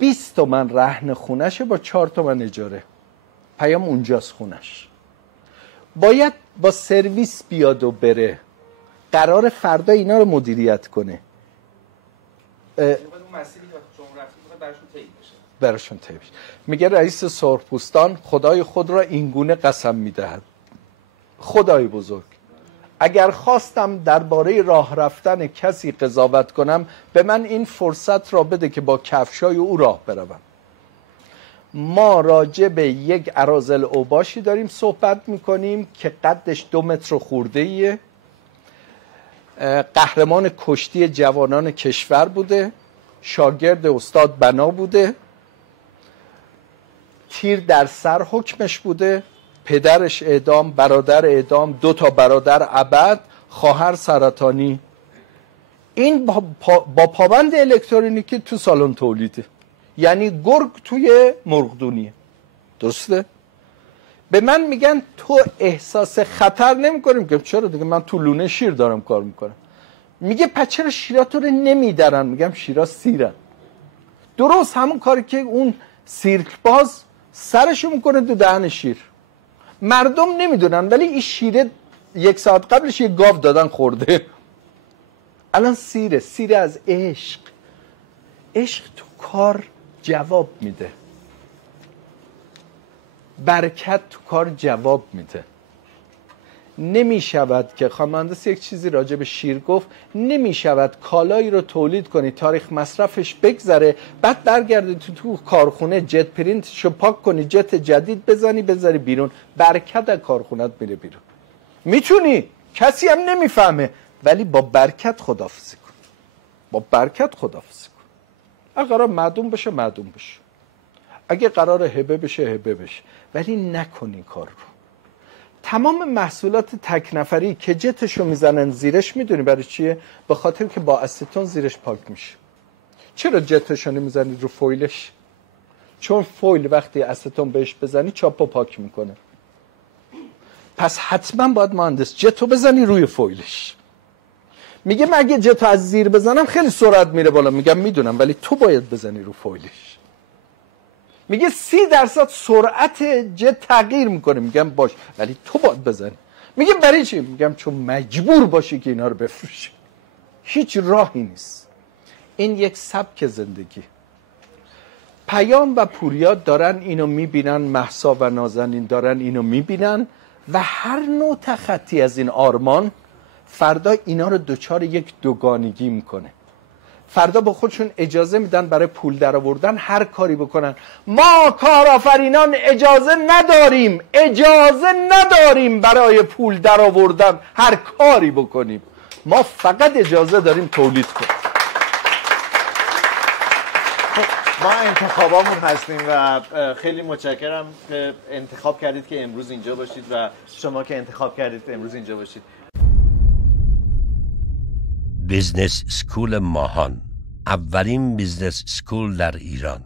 20 تومن رهن خونشه با 4 تومن اجاره. پیام اونجاست خونش. باید با سرویس بیاد و بره، قرار فردا اینا رو مدیریت کنه. اون مسیری که شما رفتید براشون طی بشه. براشون طی بشه. میگه رئیس سرخپوستان خدای خود را اینگونه قسم میدهد: خدای بزرگ، اگر خواستم درباره راه رفتن کسی قضاوت کنم، به من این فرصت را بده که با کفشای او راه بروم. ما راجع به یک اراذل اوباشی داریم صحبت میکنیم که قدش 2 متر خورده ایه، قهرمان کشتی جوانان کشور بوده، شاگرد استاد بنا بوده، تیر در سر حکمش بوده، پدرش اعدام، برادر اعدام، 2 تا برادر ابد، خواهر سرطانی. این با پابند الکترونیکی تو سالن تولیده، یعنی گرگ توی مرغدونیه. درسته؟ به من میگن تو احساس خطر نمی‌کنی؟ میگم چرا دیگه، من تو لونه شیر دارم کار میکنم. میگه پس چرا شیراتو رو نمیدرن؟ میگم شیرا سیرن. درست همون کاری که اون سیرک باز سرشو میکنه تو دهن شیر. مردم نمیدونن ولی این شیره 1 ساعت قبلش یه گاو دادن خورده. الان سیره از عشق. عشق تو کار جواب میده، برکت تو کار جواب میده. نمیشود که مهندس یک چیزی راجع به شیر گفت، نمیشود کالایی رو تولید کنی، تاریخ مصرفش بگذره، بعد برگردی تو کارخونه جت پرینتشو پاک کنی، جت جدید بذاری بیرون، برکت از کارخونت میره بیرون. میتونی، کسی هم نمیفهمه، ولی با برکت خداحافظی کن. با برکت خداحافظی کن. اگه قرار معدوم بشه معدوم بشه، اگه قرار هبه بشه، ولی نکنی کار رو. تمام محصولات تک نفری که جتشو میزنن زیرش، میدونی برای چیه؟ به خاطر که با استون زیرش پاک میشه. چرا جتشو نمیزنی رو فویلش؟ چون فویل وقتی استون بهش بزنی چاپو پاک میکنه. پس حتما باید مهندس جتو بزنی روی فویلش. میگه مگه جتو از زیر بزنم خیلی سرعت میره بالا. میگم میدونم، ولی تو باید بزنی رو فویلش. میگه 30% سرعت جت تغییر میکنه. میگم باش، ولی تو باید بزنی. میگه برای چی؟ میگم چون مجبور باشی که اینا رو بفروشی. هیچ راهی نیست. این یک سبک زندگی. پیام و پوریا دارن اینو میبینن، مهسا و نازنین دارن اینو میبینن و هر نوع تخطی از این آرمان فردا اینا رو دچار یک دوگانگی میکنه. فردا با خودشون اجازه میدن برای پول در آوردن هر کاری بکنن. ما کارآفرینان اجازه نداریم برای پول در آوردن هر کاری بکنیم. ما فقط اجازه داریم تولید کنیم. ما انتخابامون هستیم و خیلی متشکرم که انتخاب کردید که امروز اینجا باشید و شما که انتخاب کردید که امروز اینجا باشید. بیزنس اسکول ماهان، اولین بیزنس اسکول در ایران.